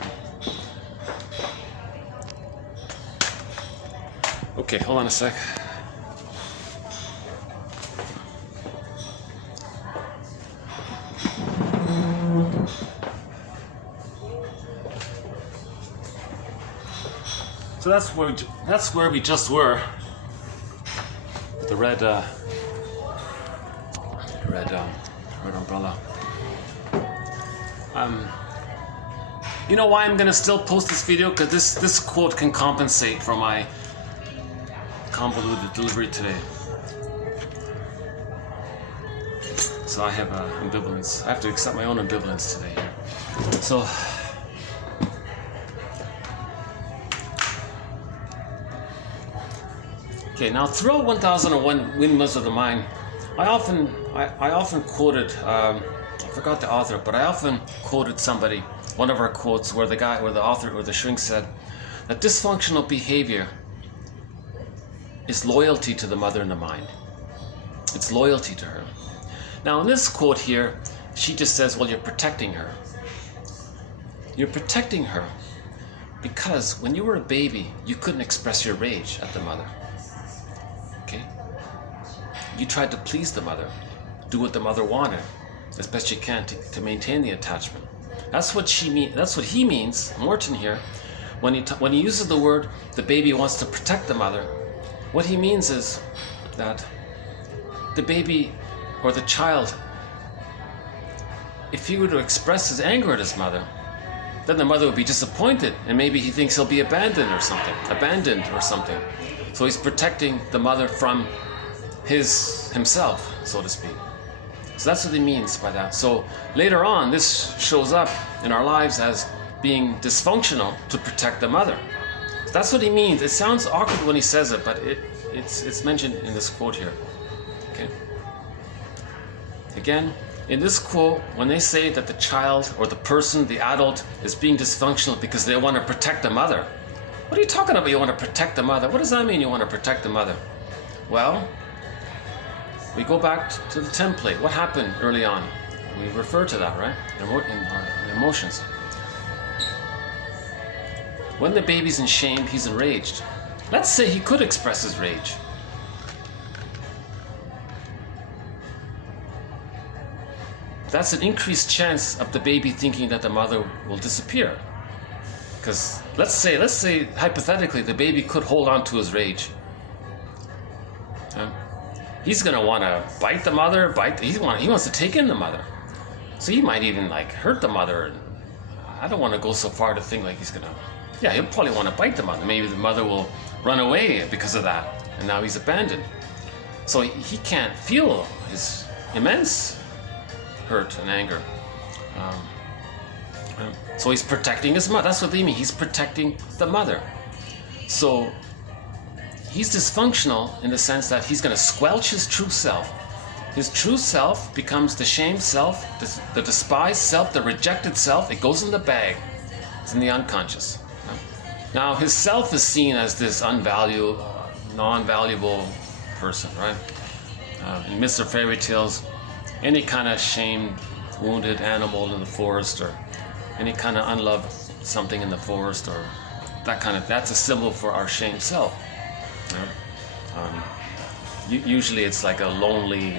Okay, hold on a sec. So that's where we just were. The red umbrella. You know why I'm gonna still post this video? Because this quote can compensate for my convoluted delivery today. So I have ambivalence. I have to accept my own ambivalence today here. So. Okay, now throughout 1001 Windmills of the Mind, I often quoted, I forgot the author, but I often quoted somebody, one of our quotes where the author or the shrink said that dysfunctional behavior is loyalty to the mother in the mind. It's loyalty to her. Now in this quote here, she just says, well, you're protecting her. You're protecting her because when you were a baby, you couldn't express your rage at the mother. Okay? You tried to please the mother, do what the mother wanted as best you can to maintain the attachment. That's what he means, Morton here, when he uses the word the baby wants to protect the mother. What he means is that the baby or the child, if he were to express his anger at his mother, then the mother would be disappointed and maybe he thinks he'll be abandoned or something. So he's protecting the mother from himself, so to speak. So that's what he means by that. So later on, this shows up in our lives as being dysfunctional to protect the mother. So that's what he means. It sounds awkward when he says it, but it's mentioned in this quote here. Okay. Again, in this quote, when they say that the child or the person, the adult, is being dysfunctional because they want to protect the mother, what are you talking about? You want to protect the mother? What does that mean, you want to protect the mother? Well, we go back to the template. What happened early on? We refer to that, right? In our emotions. When the baby's in shame, he's enraged. Let's say he could express his rage. That's an increased chance of the baby thinking that the mother will disappear. Because let's say hypothetically the baby could hold on to his rage. He's gonna want to bite the mother. He wants to take in the mother. So he might even hurt the mother. I don't want to go so far to think he's gonna. Yeah, he'll probably want to bite the mother. Maybe the mother will run away because of that, and now he's abandoned. So he can't feel his immense hurt and anger. So he's protecting his mother. That's what they mean. He's protecting the mother. So he's dysfunctional in the sense that he's going to squelch his true self. His true self becomes the shamed self, the despised self, the rejected self. It goes in the bag. It's in the unconscious. Now his self is seen as this non-valuable person, right? In myths or fairy tales, any kind of shamed, wounded animal in the forest, or any kind of unloved something in the forest, or that's a symbol for our shamed self. Usually it's like a lonely,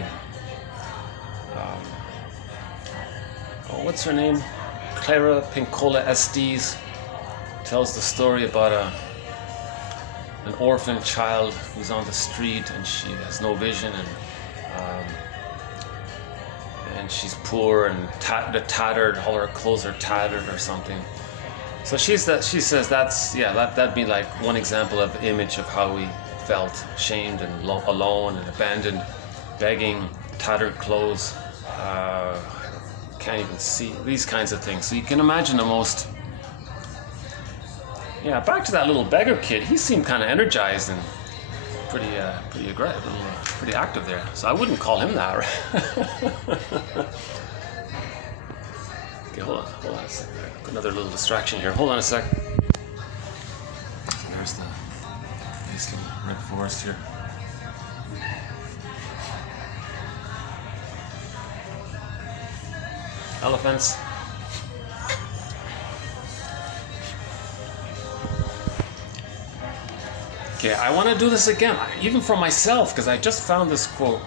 what's her name? Clara Pincola Estes tells the story about an orphan child who's on the street and she has no vision, and she's poor and tattered, all her clothes are tattered or something. So she says that'd be like one example of the image of how we felt, shamed and alone and abandoned, begging, tattered clothes, can't even see, these kinds of things. So you can imagine the most. Yeah, back to that little beggar kid. He seemed kind of energized and pretty aggressive, pretty active there. So I wouldn't call him that, right? Okay, hold on a sec. Another little distraction here. Hold on a sec. There's the this little red forest here. Elephants. Okay, I want to do this again, even for myself, because I just found this quote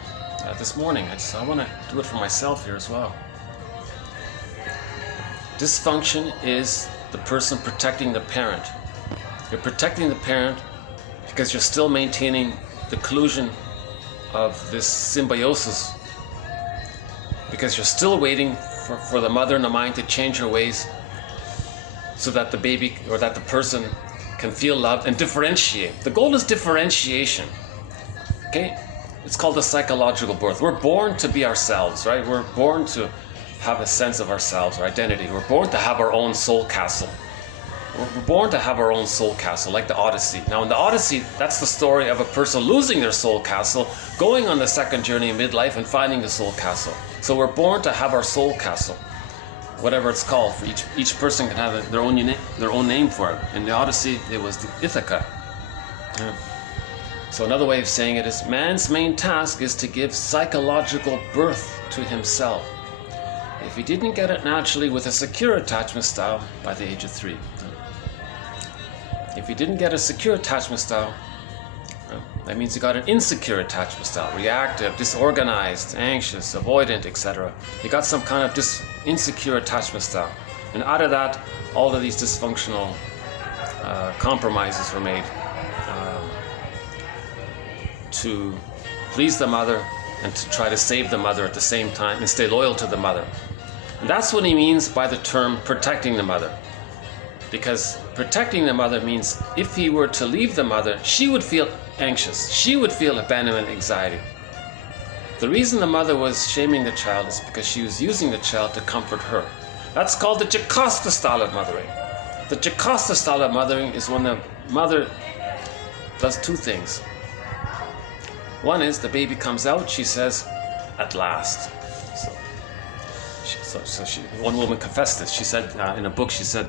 this morning. I want to do it for myself here as well. Dysfunction is the person protecting the parent. You're protecting the parent because you're still maintaining the collusion of this symbiosis, because you're still waiting for the mother in the mind to change her ways so that the baby or that the person can feel loved and differentiate. The goal is differentiation. Okay? It's called a psychological birth. We're born to be ourselves, right? We're born to have a sense of ourselves, our identity. We're born to have our own soul castle. We're born to have our own soul castle, like the Odyssey. Now, in the Odyssey, that's the story of a person losing their soul castle, going on the second journey in midlife and finding the soul castle. So we're born to have our soul castle, whatever it's called. For each person can have their own name for it. In the Odyssey, it was the Ithaca. Yeah. So another way of saying it is, man's main task is to give psychological birth to himself. If he didn't get it naturally with a secure attachment style by the age of 3. If he didn't get a secure attachment style, that means he got an insecure attachment style, reactive, disorganized, anxious, avoidant, etc. He got some kind of insecure attachment style. And out of that, all of these dysfunctional compromises were made to please the mother and to try to save the mother at the same time and stay loyal to the mother. And that's what he means by the term protecting the mother. Because protecting the mother means if he were to leave the mother, she would feel anxious. She would feel abandonment anxiety. The reason the mother was shaming the child is because she was using the child to comfort her. That's called the Jocasta style of mothering. The Jocasta style of mothering is when the mother does two things. One is the baby comes out, she says, "At last." One woman confessed this. She said in a book, she said,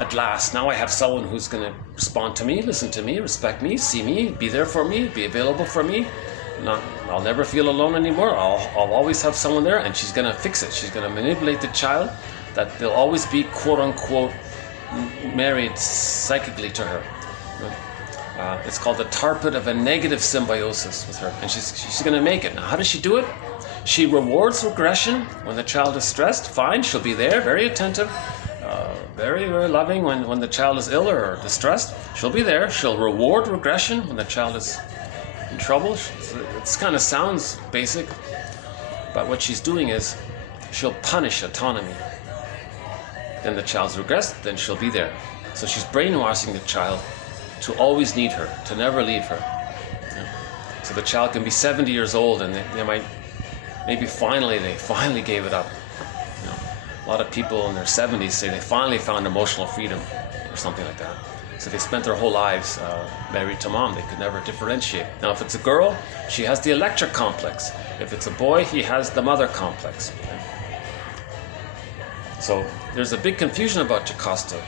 "At last, now I have someone who's going to respond to me, listen to me, respect me, see me, be there for me, be available for me. I'll never feel alone anymore. I'll always have someone there," and she's going to fix it. She's going to manipulate the child that they'll always be quote-unquote married psychically to her. It's called the tarpit of a negative symbiosis with her, and she's going to make it. Now, how does she do it? She rewards regression when the child is stressed. Fine, she'll be there, very attentive, very, very loving when the child is ill or distressed. She'll be there. She'll reward regression when the child is in trouble. It kind of sounds basic, but what she's doing is she'll punish autonomy. Then the child's regressed, then she'll be there. So she's brainwashing the child to always need her, to never leave her. So the child can be 70 years old and they might, maybe they finally gave it up. A lot of people in their 70s say they finally found emotional freedom or something like that. So they spent their whole lives married to mom. They could never differentiate. Now, if it's a girl, she has the Electra complex. If it's a boy, he has the mother complex. So there's a big confusion about Jocasta.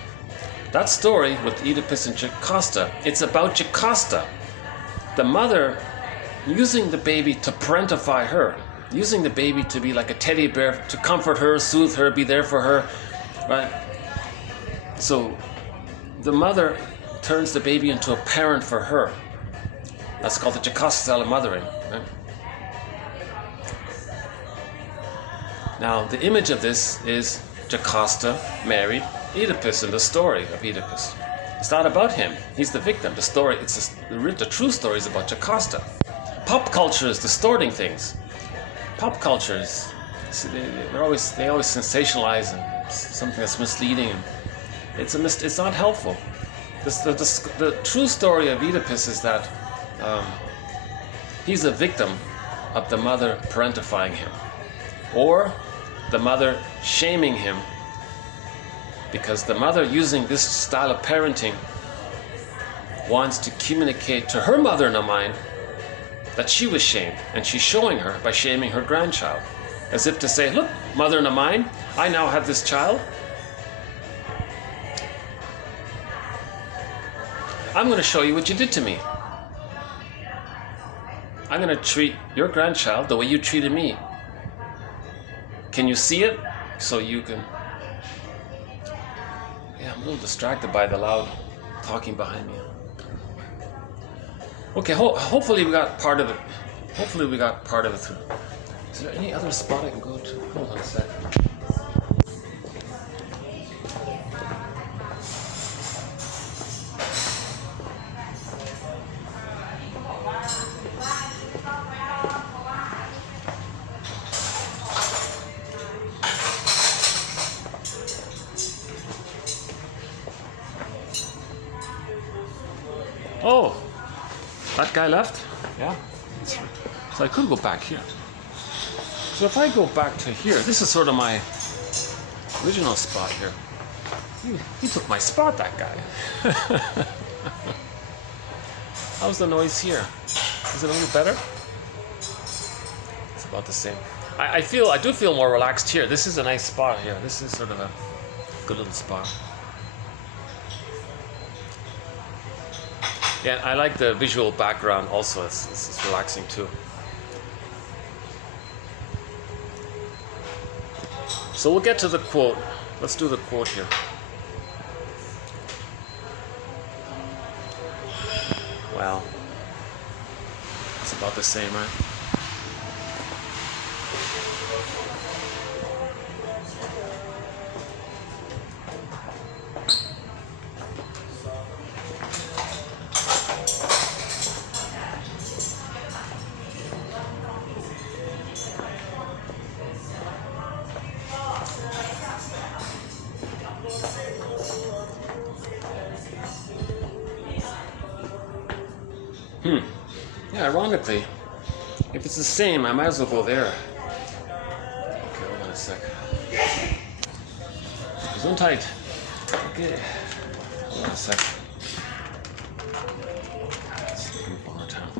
That story with Oedipus and Jocasta, it's about Jocasta, the mother using the baby to parentify her, using the baby to be like a teddy bear, to comfort her, soothe her, be there for her, right? So the mother turns the baby into a parent for her. That's called the Jocasta style of mothering, right? Now, the image of this is Jocasta married Oedipus in the story of Oedipus. It's not about him. He's the victim. The story, the true story is about Jocasta. Pop culture is distorting things. Pop culture is, they always sensationalize and something that's misleading. And it's not helpful. The true story of Oedipus is that he's a victim of the mother parentifying him, or the mother shaming him, because the mother, using this style of parenting, wants to communicate to her mother in the mind that she was shamed, and she's showing her by shaming her grandchild, as if to say, "Look, mother in the mind, I now have this child. I'm going to show you what you did to me." I'm going to treat your grandchild the way you treated me. Can you see it? So you can... Yeah, I'm a little distracted by the loud talking behind me. Okay, hopefully we got part of it. Hopefully we got part of it through. Is there any other spot I can go to? Hold on a second. Oh, that guy left? Yeah. So I could go back here. So if I go back to here, this is sort of my original spot here. He took my spot, that guy. How's the noise here? Is it a little better? It's about the same. I do feel more relaxed here. This is a nice spot here. This is sort of a good little spot. Yeah, I like the visual background also. It's relaxing too. So we'll get to the quote. Let's do the quote here. Well, it's about the same, right? Yeah, ironically, if it's the same, I might as well go there. Okay, hold on a sec. Gesundheit. Okay, hold on a sec. Let's move on to town.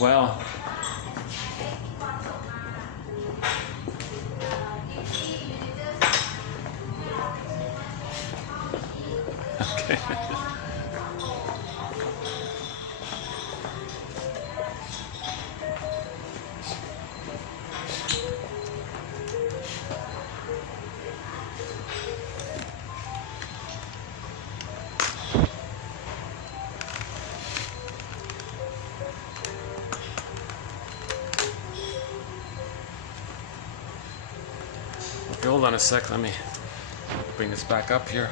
Well, okay. Okay, hold on a sec. Let me bring this back up here.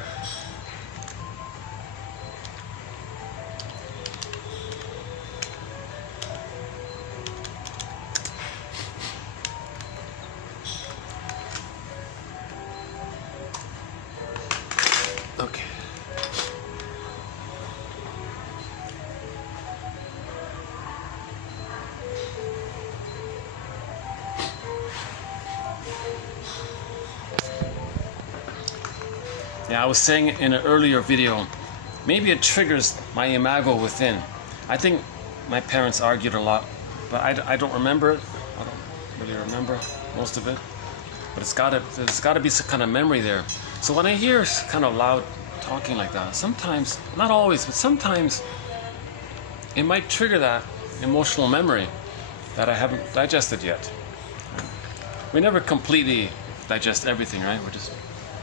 Okay. Yeah, I was saying in an earlier video, maybe it triggers my imago within. I think my parents argued a lot, but I don't remember it. I don't really remember most of it. But there's got to be some kind of memory there. So when I hear kind of loud talking like that, sometimes, not always, but sometimes it might trigger that emotional memory that I haven't digested yet. We never completely digest everything, right? We're just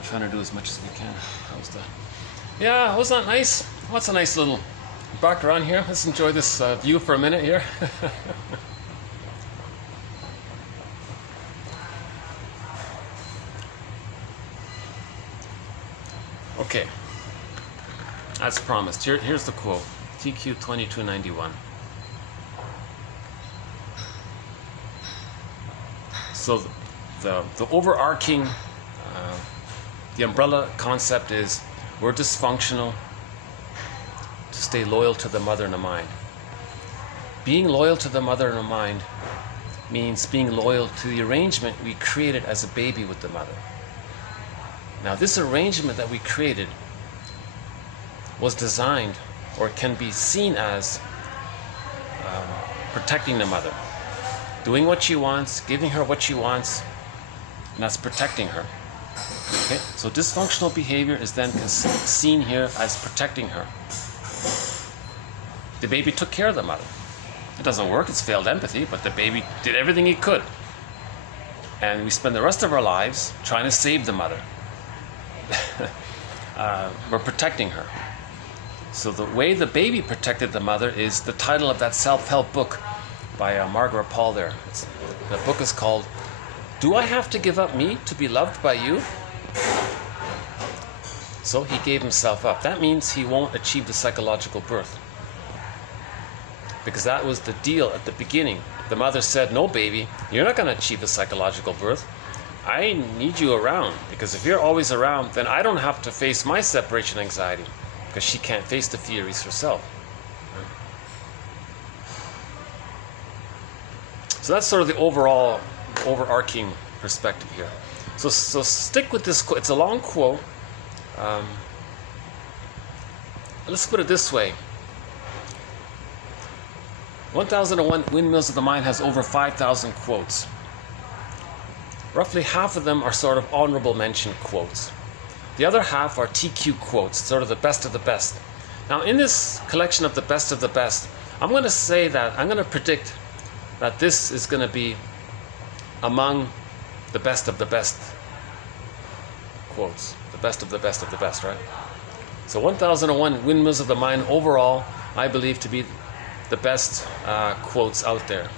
trying to do as much as we can. How's that? Yeah, was that nice? What's a nice little background here? Let's enjoy this view for a minute here. Okay, as promised, here's the quote, TQ 2291. So the overarching, the umbrella concept is we're dysfunctional to stay loyal to the mother and the mind. Being loyal to the mother and the mind means being loyal to the arrangement we created as a baby with the mother. Now, this arrangement that we created was designed, or can be seen as, protecting the mother. Doing what she wants, giving her what she wants, and that's protecting her. Okay? So dysfunctional behavior is then seen here as protecting her. The baby took care of the mother. It doesn't work, it's failed empathy, but the baby did everything he could. And we spend the rest of our lives trying to save the mother. We're protecting her. So the way the baby protected the mother is the title of that self-help book by Margaret Paul there. The book is called, Do I Have to Give Up Me to Be Loved by You? So he gave himself up. That means he won't achieve the psychological birth. Because that was the deal at the beginning. The mother said, no baby, you're not going to achieve the psychological birth. I need you around, because if you're always around, then I don't have to face my separation anxiety, because she can't face the theories herself. So that's sort of the overarching perspective here. So stick with this quote. It's a long quote. Let's put it this way. 1001 Windmills of the Mind has over 5,000 quotes. Roughly half of them are sort of honorable mention quotes. The other half are TQ quotes, sort of the best of the best. Now in this collection of the best, I'm going to say that, I'm going to predict that this is going to be among the best of the best quotes. The best of the best of the best, right? So 1001 Windmills of the Mind overall, I believe to be the best quotes out there,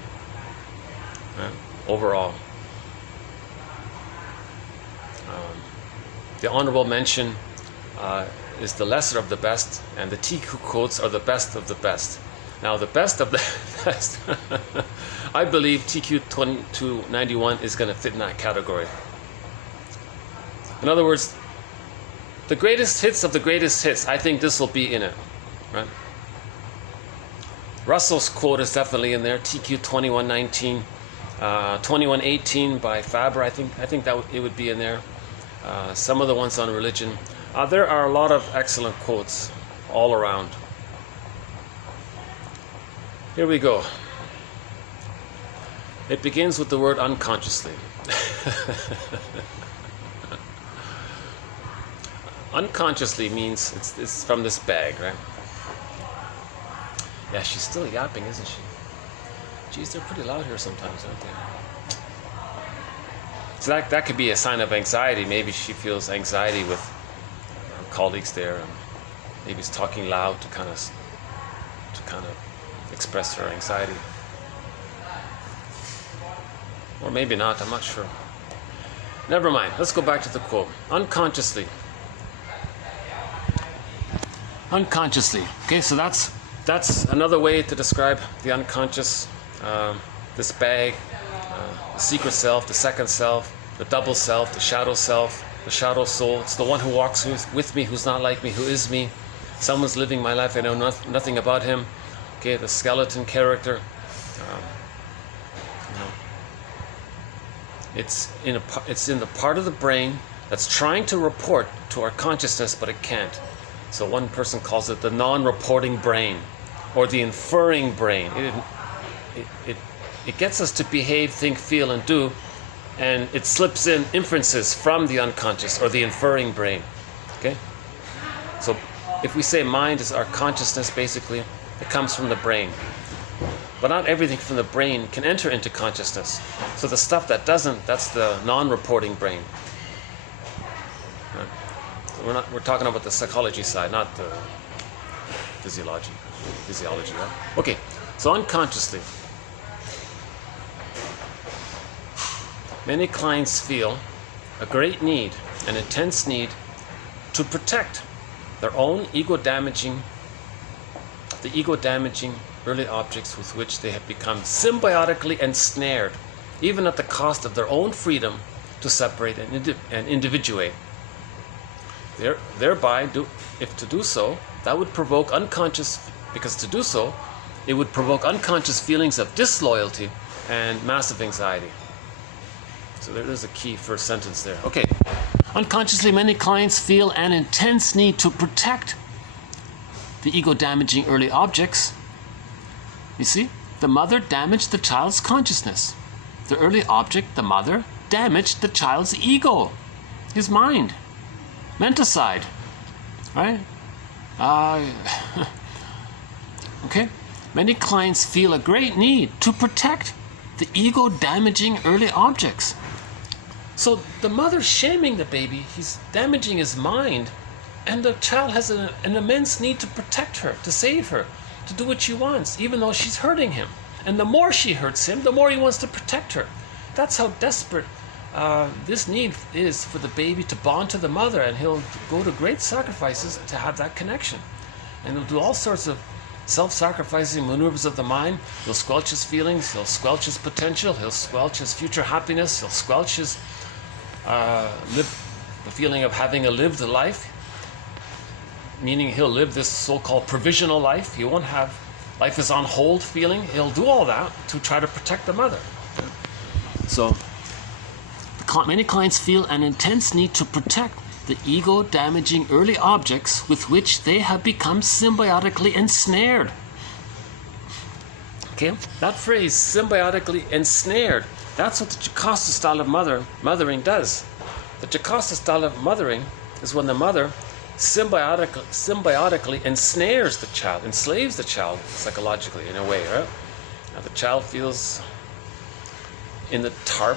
overall. The honorable mention is the lesser of the best, and the TQ quotes are the best of the best. Now the best of the best, I believe TQ 2291 is going to fit in that category. In other words, the greatest hits of the greatest hits, I think this will be in it, right? Russell's quote is definitely in there, TQ 2119, 2118 by Faber, I think that it would be in there. Some of the ones on religion. There are a lot of excellent quotes all around. Here we go. It begins with the word unconsciously. Unconsciously means it's from this bag, right? Yeah, she's still yapping, isn't she? Geez, they're pretty loud here sometimes, aren't they? So that could be a sign of anxiety. Maybe she feels anxiety with her colleagues there, and maybe it's talking loud to kind of express her anxiety. Or maybe not, I'm not sure. Never mind, let's go back to the quote. Unconsciously. Unconsciously. Okay, so that's another way to describe the unconscious, this bag, the secret self, the second self, the double self, the shadow soul. It's the one who walks with me, who's not like me, who is me. Someone's living my life, I know nothing about him. Okay, the skeleton character. It's in the part of the brain that's trying to report to our consciousness, but it can't. So one person calls it the non-reporting brain, or the inferring brain. It gets us to behave, think, feel, and do, and it slips in inferences from the unconscious, or the inferring brain. Okay? So if we say mind is our consciousness, basically, it comes from the brain. But not everything from the brain can enter into consciousness. So the stuff that doesn't, that's the non-reporting brain. Right? We're talking about the psychology side, not the physiology, right? Okay, so unconsciously. Many clients feel a great need, an intense need to protect their own the ego-damaging early objects with which they have become symbiotically ensnared, even at the cost of their own freedom to separate and individuate. Thereby, if to do so, that would provoke it would provoke unconscious feelings of disloyalty and massive anxiety. So there's a key first sentence there. Okay. Unconsciously, many clients feel an intense need to protect the ego-damaging early objects. You see, the mother damaged the child's consciousness. The early object, the mother, damaged the child's ego, his mind, menticide, right? Okay, Many clients feel a great need to protect the ego-damaging early objects. So the mother's shaming the baby, he's damaging his mind, and the child has an immense need to protect her, to save her, to do what she wants, even though she's hurting him. And the more she hurts him, the more he wants to protect her. That's how desperate this need is for the baby to bond to the mother, and he'll go to great sacrifices to have that connection. And he'll do all sorts of self-sacrificing maneuvers of the mind. He'll squelch his feelings, he'll squelch his potential, he'll squelch his future happiness, he'll squelch his the feeling of having a lived life, meaning he'll live this so-called provisional life. He won't have life is on hold feeling. He'll do all that to try to protect the mother. So many clients feel an intense need to protect the ego-damaging early objects with which they have become symbiotically ensnared. Okay, that phrase, symbiotically ensnared, that's what the Jocasta style of mothering does. The Jocasta style of mothering is when the mother symbiotically ensnares the child, enslaves the child psychologically in a way, right? Now the child feels in the tar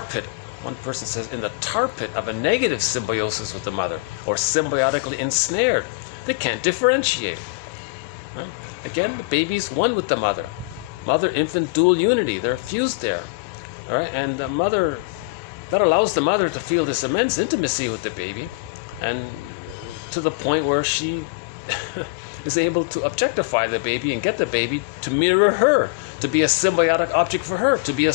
pit. One person says in the tar pit of a negative symbiosis with the mother, or symbiotically ensnared. They can't differentiate. Right? Again, the baby's one with the mother. Mother-infant dual unity. They're fused there. All right, and the mother, that allows the mother to feel this immense intimacy with the baby, and to the point where she is able to objectify the baby and get the baby to mirror her, to be a symbiotic object for her, to be a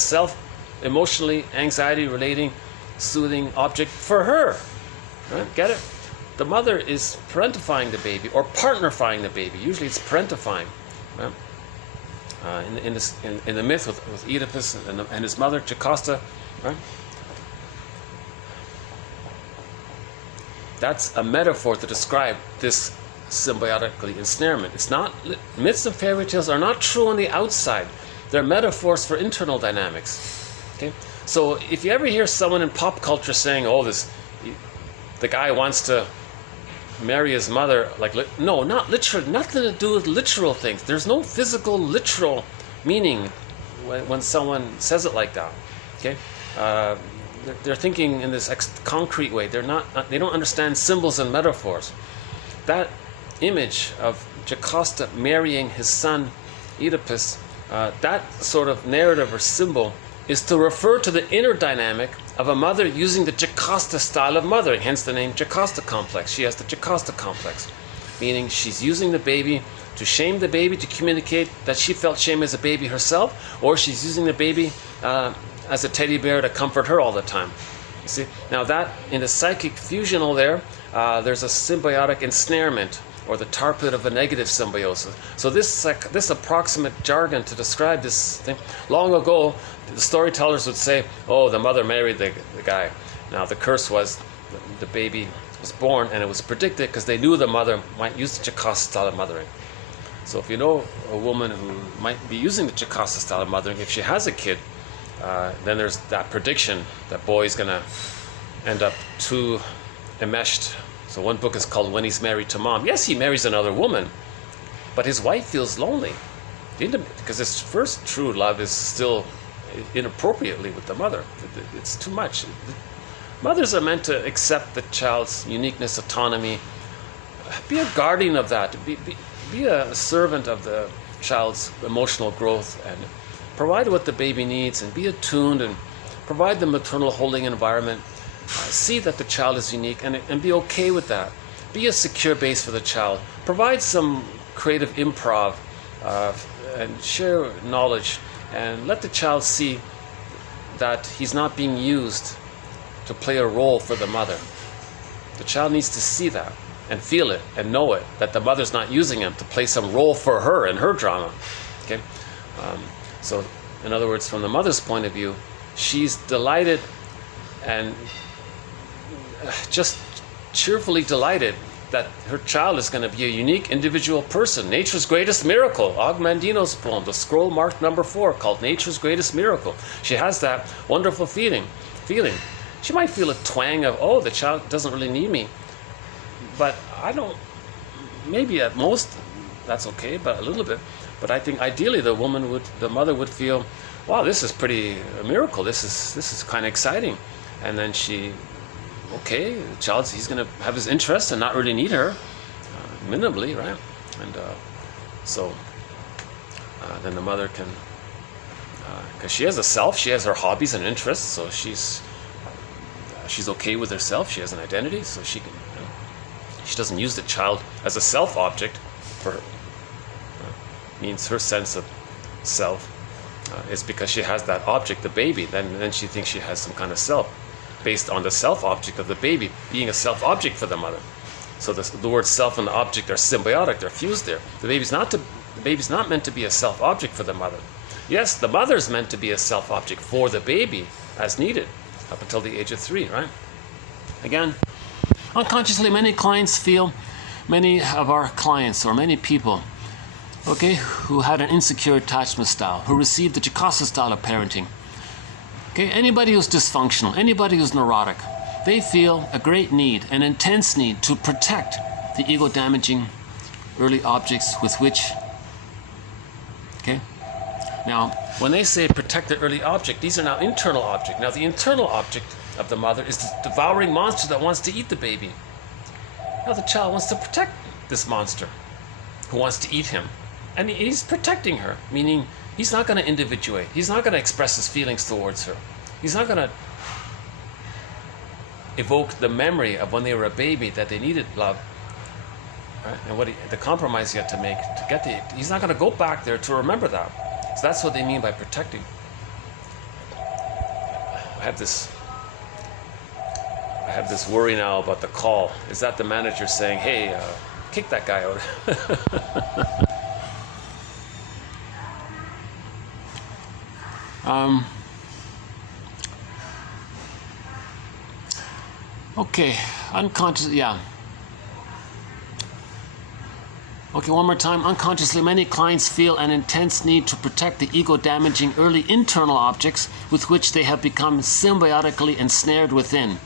emotionally anxiety-relating, soothing object for her. Right? Get it? The mother is parentifying the baby, or partnerifying the baby. Usually it's parentifying. Right? In the myth with Oedipus and his mother, Jocasta, right? That's a metaphor to describe this symbiotically ensnarement. It's not, myths and fairy tales are not true on the outside. They're metaphors for internal dynamics. Okay? So if you ever hear someone in pop culture saying, "Oh, the guy wants to marry his mother," no, not literal, nothing to do with literal things. There's no physical, literal meaning when someone says it like that. Okay, they're thinking in this concrete way. They don't understand symbols and metaphors. That image of Jocasta marrying his son Oedipus, that sort of narrative or symbol, is to refer to the inner dynamic of a mother using the Jocasta style of mothering, hence the name Jocasta complex. She has the Jocasta complex, meaning she's using the baby to shame the baby, to communicate that she felt shame as a baby herself, or she's using the baby as a teddy bear to comfort her all the time. You see? Now that, in the psychic fusional there's a symbiotic ensnarement, or the tar pit of a negative symbiosis. So this approximate jargon to describe this thing, long ago, the storytellers would say, "Oh, the mother married the guy." Now the curse was the baby was born, and it was predicted because they knew the mother might use the Jocasta style of mothering. So if you know a woman who might be using the Jocasta style of mothering, if she has a kid, then there's that prediction that boy's gonna end up too enmeshed. So one book is called When He's Married to Mom. Yes, he marries another woman, but his wife feels lonely because his first true love is still inappropriately with the mother. It's too much. Mothers are meant to accept the child's uniqueness, autonomy, be a guardian of that, be a servant of the child's emotional growth, and provide what the baby needs, and be attuned, and provide the maternal holding environment. See that the child is unique, and be okay with that. Be a secure base for the child. Provide some creative improv, and share knowledge, and let the child see that he's not being used to play a role for the mother. The child needs to see that and feel it and know it, that the mother's not using him to play some role for her in her drama. Okay, so in other words, from the mother's point of view, she's delighted and just cheerfully delighted that her child is going to be a unique individual person. Nature's greatest miracle, Og Mandino's poem, the scroll marked number 4, called Nature's Greatest Miracle. She has that wonderful feeling. She might feel a twang of, "Oh, the child doesn't really need me," but maybe at most that's okay, but a little bit. But I think ideally the mother would feel, wow, this is a miracle. This is kind of exciting. And then okay, the child's, he's going to have his interest and not really need her, minimally, right? And then the mother can, because she has a self, she has her hobbies and interests, so she's okay with herself. She has an identity, so she can. She doesn't use the child as a self object for her. Means her sense of self is because she has that object, the baby. Then she thinks she has some kind of self, based on the self object of the baby being a self object for the mother. So the word self and the object are symbiotic, they're fused there. The baby's not meant to be a self object for the mother. Yes, the mother's meant to be a self object for the baby as needed up until the age of 3, right? Again, unconsciously many of our clients or many people, okay, who had an insecure attachment style, who received the Jocasta style of parenting. Okay, anybody who's dysfunctional, anybody who's neurotic, they feel a great need, an intense need to protect the ego-damaging early objects with which, okay? Now, when they say protect the early object, these are now internal object. Now, the internal object of the mother is the devouring monster that wants to eat the baby. Now, the child wants to protect this monster who wants to eat him. And he's protecting her, meaning he's not going to individuate. He's not going to express his feelings towards her. He's not going to evoke the memory of when they were a baby that they needed love. Right? And the compromise you have to make to get he's not going to go back there to remember that. So that's what they mean by protecting. I have this worry now about the call. Is that the manager saying, hey, kick that guy out? Okay, unconscious, yeah. Okay, one more time. Unconsciously, many clients feel an intense need to protect the ego-damaging early internal objects with which they have become symbiotically ensnared within,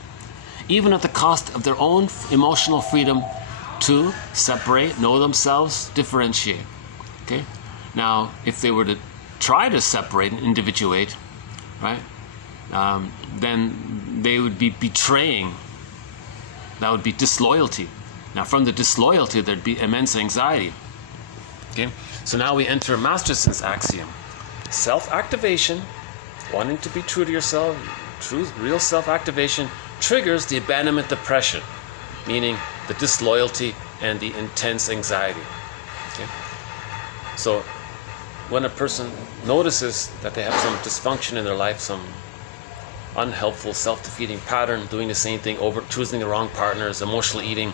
even at the cost of their own emotional freedom to separate, know themselves, differentiate. Okay? Now, if they were to try to separate and individuate, right, then they would be betraying. That would be disloyalty. Now, from the disloyalty, there'd be immense anxiety. Okay? So now we enter Masterson's axiom. Self-activation, wanting to be true to yourself, real self-activation, triggers the abandonment depression, meaning the disloyalty and the intense anxiety. Okay? So when a person notices that they have some dysfunction in their life, some unhelpful self-defeating pattern, doing the same thing over, choosing the wrong partners, emotional eating,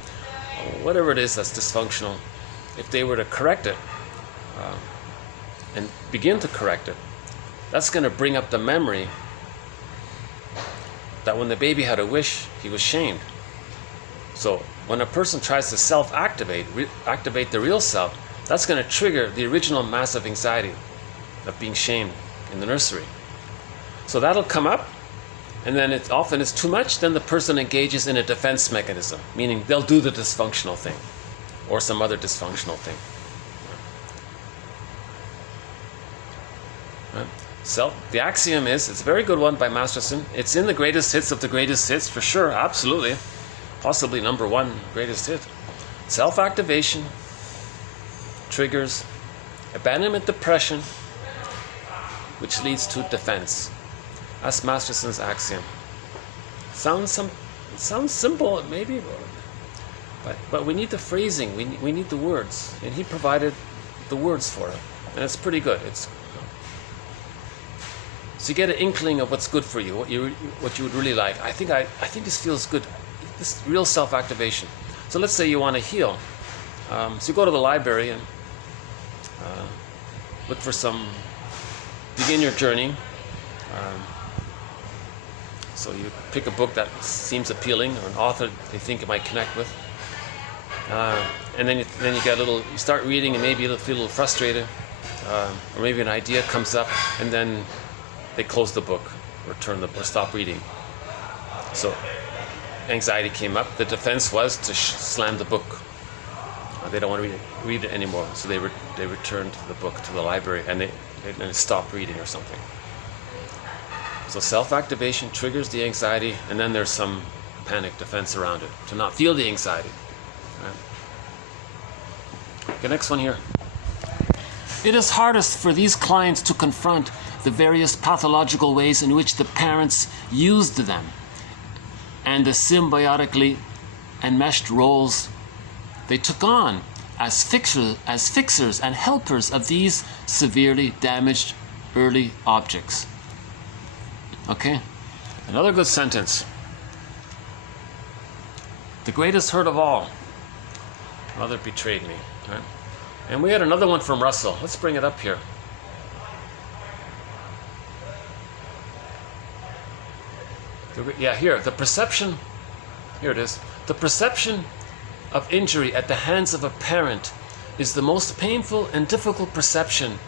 whatever it is that's dysfunctional, if they were to correct it and begin to correct it, that's going to bring up the memory that when the baby had a wish, he was shamed. So when a person tries to self-activate, activate the real self, that's going to trigger the original massive anxiety of being shamed in the nursery. So that'll come up, and then it often is too much, then the person engages in a defense mechanism, meaning they'll do the dysfunctional thing or some other dysfunctional thing. Right? So the axiom is, it's a very good one by Masterson. It's in the greatest hits of the greatest hits, for sure, absolutely. Possibly number 1 greatest hit. Self-activation triggers abandonment depression, which leads to defense. That's Masterson's axiom. Sounds simple, maybe, but we need the phrasing. We need the words, and he provided the words for it, and it's pretty good. So you get an inkling of what's good for you, what you would really like. I think this feels good. This real self-activation. So let's say you want to heal. So you go to the library and look for begin your journey. So you pick a book that seems appealing, or an author they think it might connect with, and then you get you start reading, and maybe you'll feel a little frustrated, or maybe an idea comes up, and then they close the book, or stop reading. So anxiety came up. The defense was to slam the book they don't want to read it anymore, so they returned the book to the library and they stopped reading or something. So self-activation triggers the anxiety, and then there's some panic defense around it to not feel the anxiety. Right? Okay, next one here. It is hardest for these clients to confront the various pathological ways in which the parents used them and the symbiotically enmeshed roles they took on as fixers and helpers of these severely damaged early objects. Okay, another good sentence. The greatest hurt of all, mother betrayed me. Right? And we had another one from Russell. Let's bring it up here. Yeah, here, the perception, here it is. The perception of injury at the hands of a parent is the most painful and difficult perception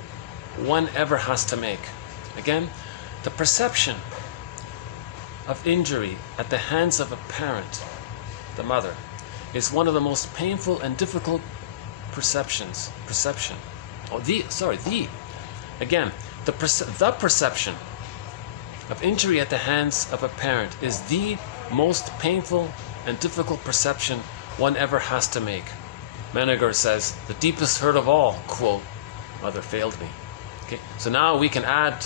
one ever has to make. Again, the perception of injury at the hands of a parent, the mother, is one of the most painful and difficult perception. Again, the perception of injury at the hands of a parent is the most painful and difficult perception one ever has to make. Menninger says, the deepest hurt of all, quote, mother failed me. Okay, so now we can add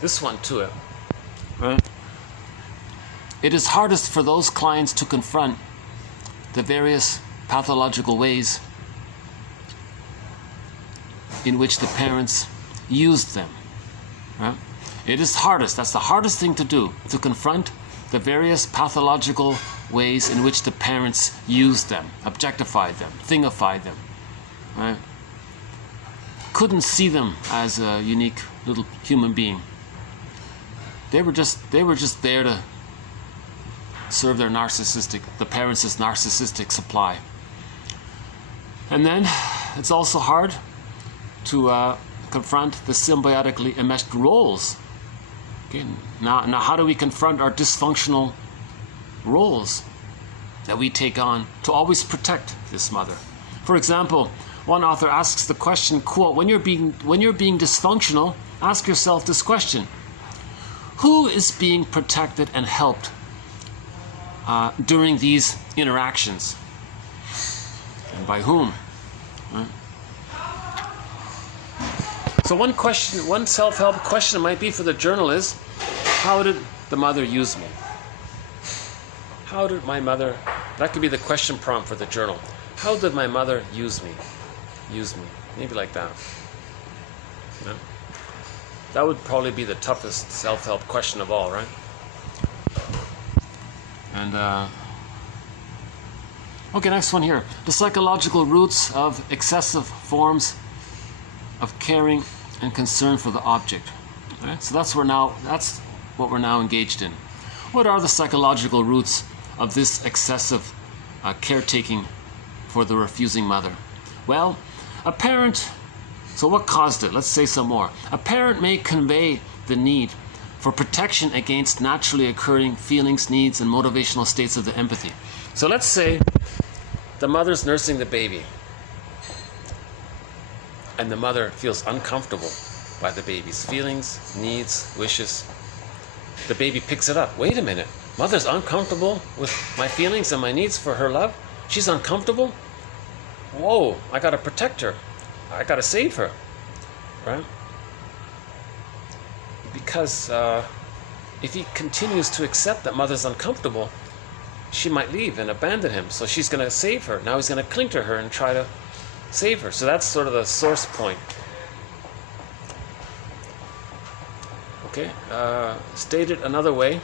this one to it. Right? It is hardest for those clients to confront the various pathological ways in which the parents used them. Right? It is hardest, that's the hardest thing to do, to confront the various pathological ways in which the parents used them, objectified them, thingified them. Right? Couldn't see them as a unique little human being. They were just there to serve their the parents' narcissistic supply. And then it's also hard to confront the symbiotically enmeshed roles. Okay, now how do we confront our dysfunctional roles that we take on to always protect this mother? For example, one author asks the question, quote, when you're being dysfunctional, ask yourself this question: who is being protected and helped during these interactions? And by whom? Right? So one self-help question might be for the journal is, how did the mother use me? How did my mother, that could be the question prompt for the journal. How did my mother use me? Use me. Maybe like that. Yeah. That would probably be the toughest self-help question of all, right? And okay, next one here. The psychological roots of excessive forms of caring and concern for the object. Right? So that's what we're now engaged in. What are the psychological roots of this excessive caretaking for the refusing mother? Well, a parent, so what caused it? Let's say some more. A parent may convey the need for protection against naturally occurring feelings, needs, and motivational states of the empathy. So let's say the mother's nursing the baby, and the mother feels uncomfortable by the baby's feelings, needs, wishes. The baby picks it up. Wait a minute, mother's uncomfortable with my feelings and my needs for her love? She's uncomfortable? Whoa, I gotta protect her. I gotta save her, right? Because if he continues to accept that mother's uncomfortable, she might leave and abandon him. So she's gonna save her. Now he's gonna cling to her and try to save her. So that's sort of the source point. Okay, stated another way.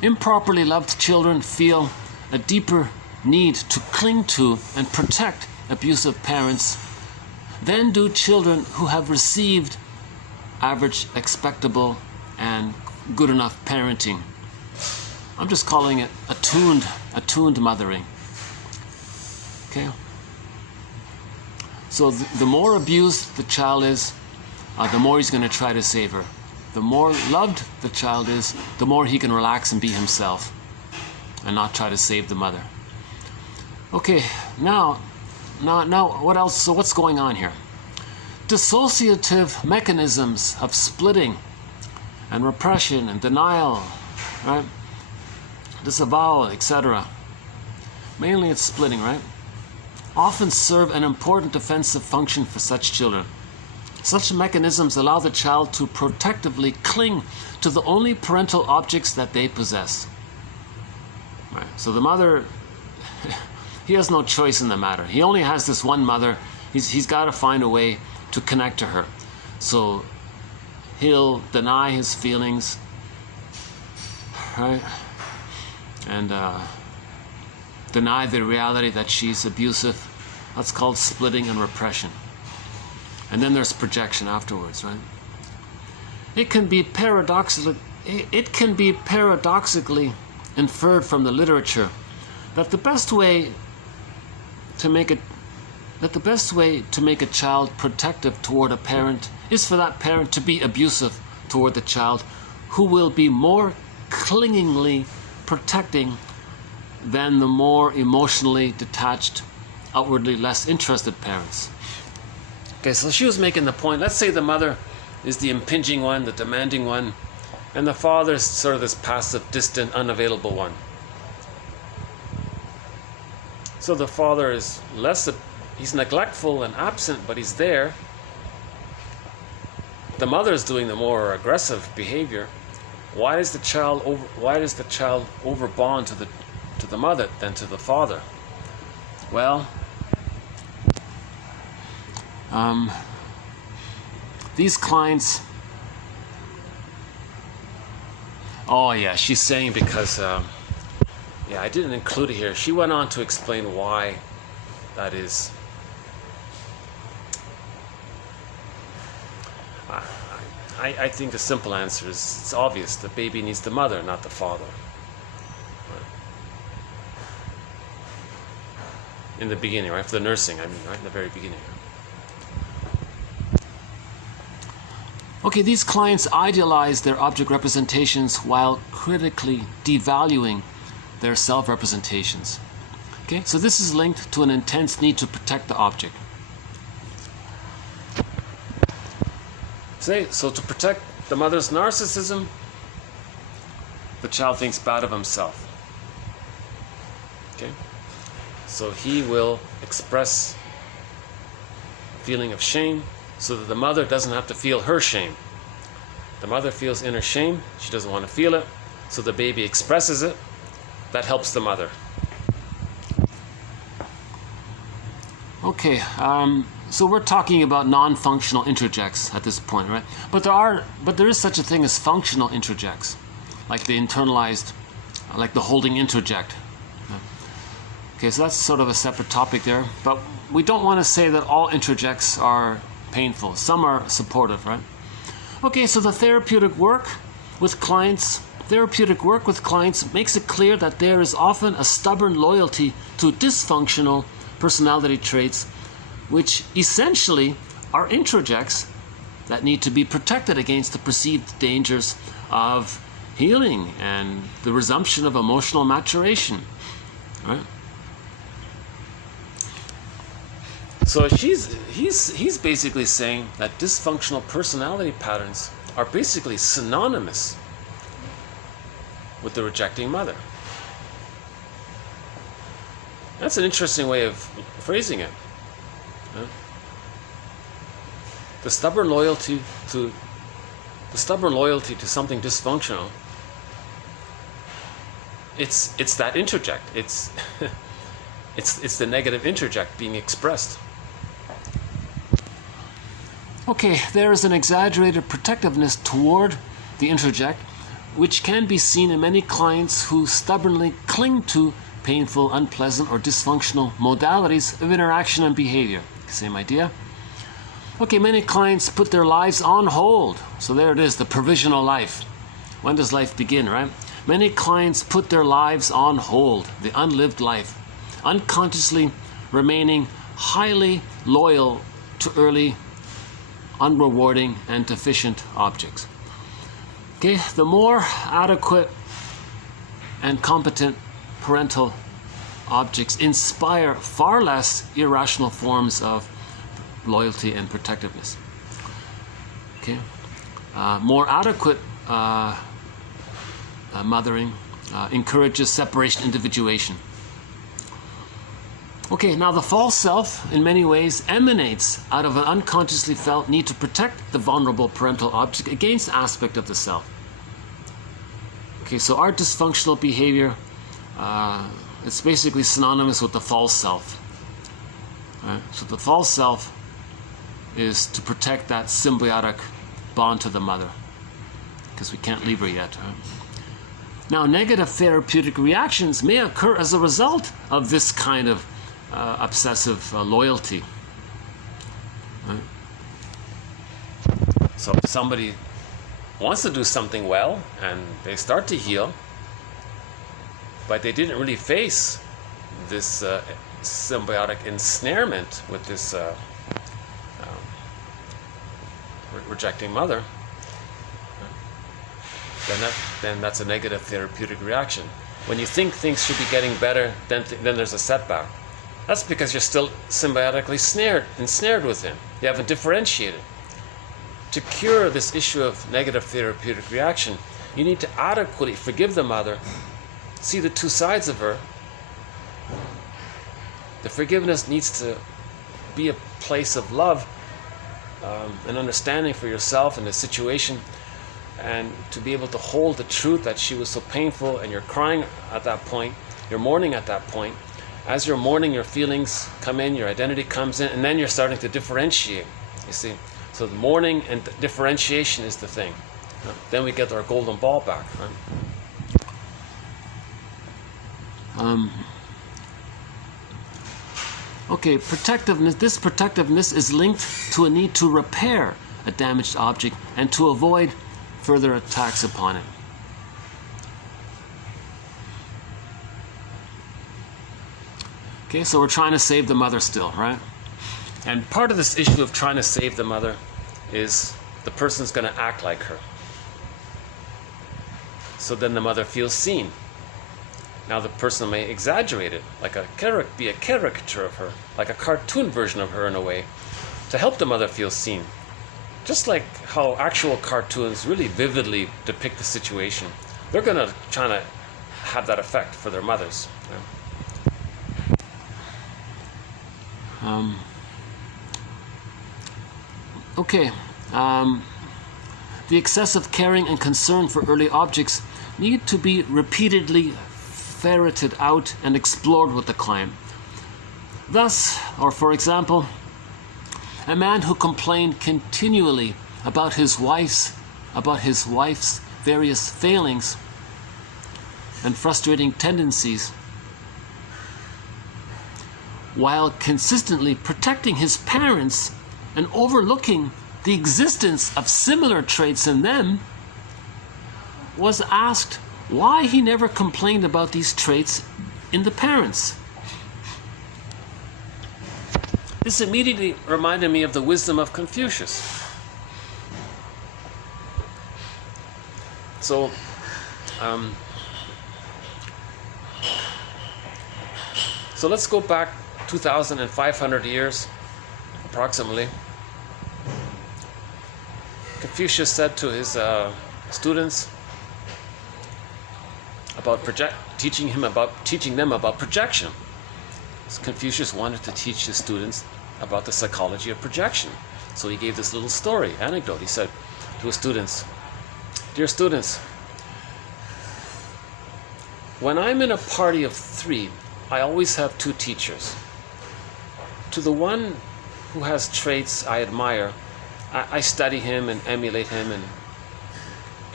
Improperly loved children feel a deeper need to cling to and protect abusive parents than do children who have received average, expectable, and good enough parenting. I'm just calling it attuned mothering. Okay. So the more abused the child is, the more he's going to try to save her. The more loved the child is, the more he can relax and be himself. and not try to save the mother. Okay, now what else? So what's going on here? Dissociative mechanisms of splitting and repression and denial, right? Disavowal, etc. Mainly it's splitting, right? Often serve an important defensive function for such children. Such mechanisms allow the child to protectively cling to the only parental objects that they possess. Right. So the mother, he has no choice in the matter. He only has this one mother. He's got to find a way to connect to her. So he'll deny his feelings, right? And deny the reality that she's abusive. That's called splitting and repression. And then there's projection afterwards, right? It can be paradoxically inferred from the literature that the best way to make a child protective toward a parent is for that parent to be abusive toward the child, who will be more clingingly protecting than the more emotionally detached, outwardly less interested parents. Okay, so she was making the point, let's say the mother is the impinging one, the demanding one, and the father is sort of this passive, distant, unavailable one. So the father is he's neglectful and absent, but he's there. The mother is doing the more aggressive behavior. Why does the child overbond to the mother than to the father? Well, these clients, oh yeah, she's saying because, I didn't include it here. She went on to explain why that is. I think the simple answer is, it's obvious. The baby needs the mother, not the father. In the beginning, right? For the nursing, right? In the very beginning. Okay, these clients idealize their object representations while critically devaluing their self-representations. Okay, so this is linked to an intense need to protect the object. So to protect the mother's narcissism, the child thinks bad of himself. Okay, so he will express a feeling of shame, so that the mother doesn't have to feel her shame. The mother feels inner shame, she doesn't want to feel it, so the baby expresses it. That helps the mother. Okay, so we're talking about non-functional introjects at this point, right? But there is such a thing as functional introjects, like the internalized, like the holding introject. Okay, so that's sort of a separate topic there, but we don't want to say that all introjects are painful. Some are supportive, right? Okay, so the therapeutic work with clients makes it clear that there is often a stubborn loyalty to dysfunctional personality traits, which essentially are introjects that need to be protected against the perceived dangers of healing and the resumption of emotional maturation, right? So he's basically saying that dysfunctional personality patterns are basically synonymous with the rejecting mother. That's an interesting way of phrasing it. The stubborn loyalty to something dysfunctional. It's that introject. It's the negative introject being expressed. Okay, there is an exaggerated protectiveness toward the introject, which can be seen in many clients who stubbornly cling to painful, unpleasant, or dysfunctional modalities of interaction and behavior. Same idea. Okay, many clients put their lives on hold. So there it is, the provisional life. When does life begin, right? Many clients put their lives on hold, the unlived life, unconsciously remaining highly loyal to early, unrewarding, and deficient objects. Okay, the more adequate and competent parental objects inspire far less irrational forms of loyalty and protectiveness. Okay, more adequate mothering encourages separation-individuation. Okay, now the false self in many ways emanates out of an unconsciously felt need to protect the vulnerable parental object against aspect of the self. Okay, so our dysfunctional behavior, it's basically synonymous with the false self. Right? So the false self is to protect that symbiotic bond to the mother, because we can't leave her yet. Right? Now, negative therapeutic reactions may occur as a result of this kind of obsessive loyalty. Right? So if somebody wants to do something well and they start to heal, but they didn't really face this symbiotic ensnarement with this rejecting mother, then that's a negative therapeutic reaction. When you think things should be getting better, then there's a setback. That's because you're still symbiotically ensnared with him. You haven't differentiated. To cure this issue of negative therapeutic reaction, you need to adequately forgive the mother, see the two sides of her. The forgiveness needs to be a place of love and understanding for yourself and the situation, and to be able to hold the truth that she was so painful, and you're crying at that point, you're mourning at that point. As you're mourning, your feelings come in, your identity comes in, and then you're starting to differentiate, you see. So the mourning and differentiation is the thing. Then we get our golden ball back. Right? Okay, protectiveness. This protectiveness is linked to a need to repair a damaged object and to avoid further attacks upon it. Okay, so we're trying to save the mother still, right? And part of this issue of trying to save the mother is the person's going to act like her. So then the mother feels seen. Now the person may exaggerate it, like be a caricature of her, like a cartoon version of her in a way, to help the mother feel seen. Just like how actual cartoons really vividly depict the situation, they're going to try to have that effect for their mothers. The excessive caring and concern for early objects need to be repeatedly ferreted out and explored with the client. Thus, or for example, a man who complained continually about his wife's various failings and frustrating tendencies, while consistently protecting his parents and overlooking the existence of similar traits in them, was asked why he never complained about these traits in the parents. This immediately reminded me of the wisdom of Confucius. So, let's go back 2,500 years, approximately. Confucius said to his students about teaching them about projection. So Confucius wanted to teach his students about the psychology of projection. So he gave this little anecdote. He said to his students, "Dear students, when I'm in a party of 3, I always have 2 teachers. To the one who has traits I admire, I study him and emulate him and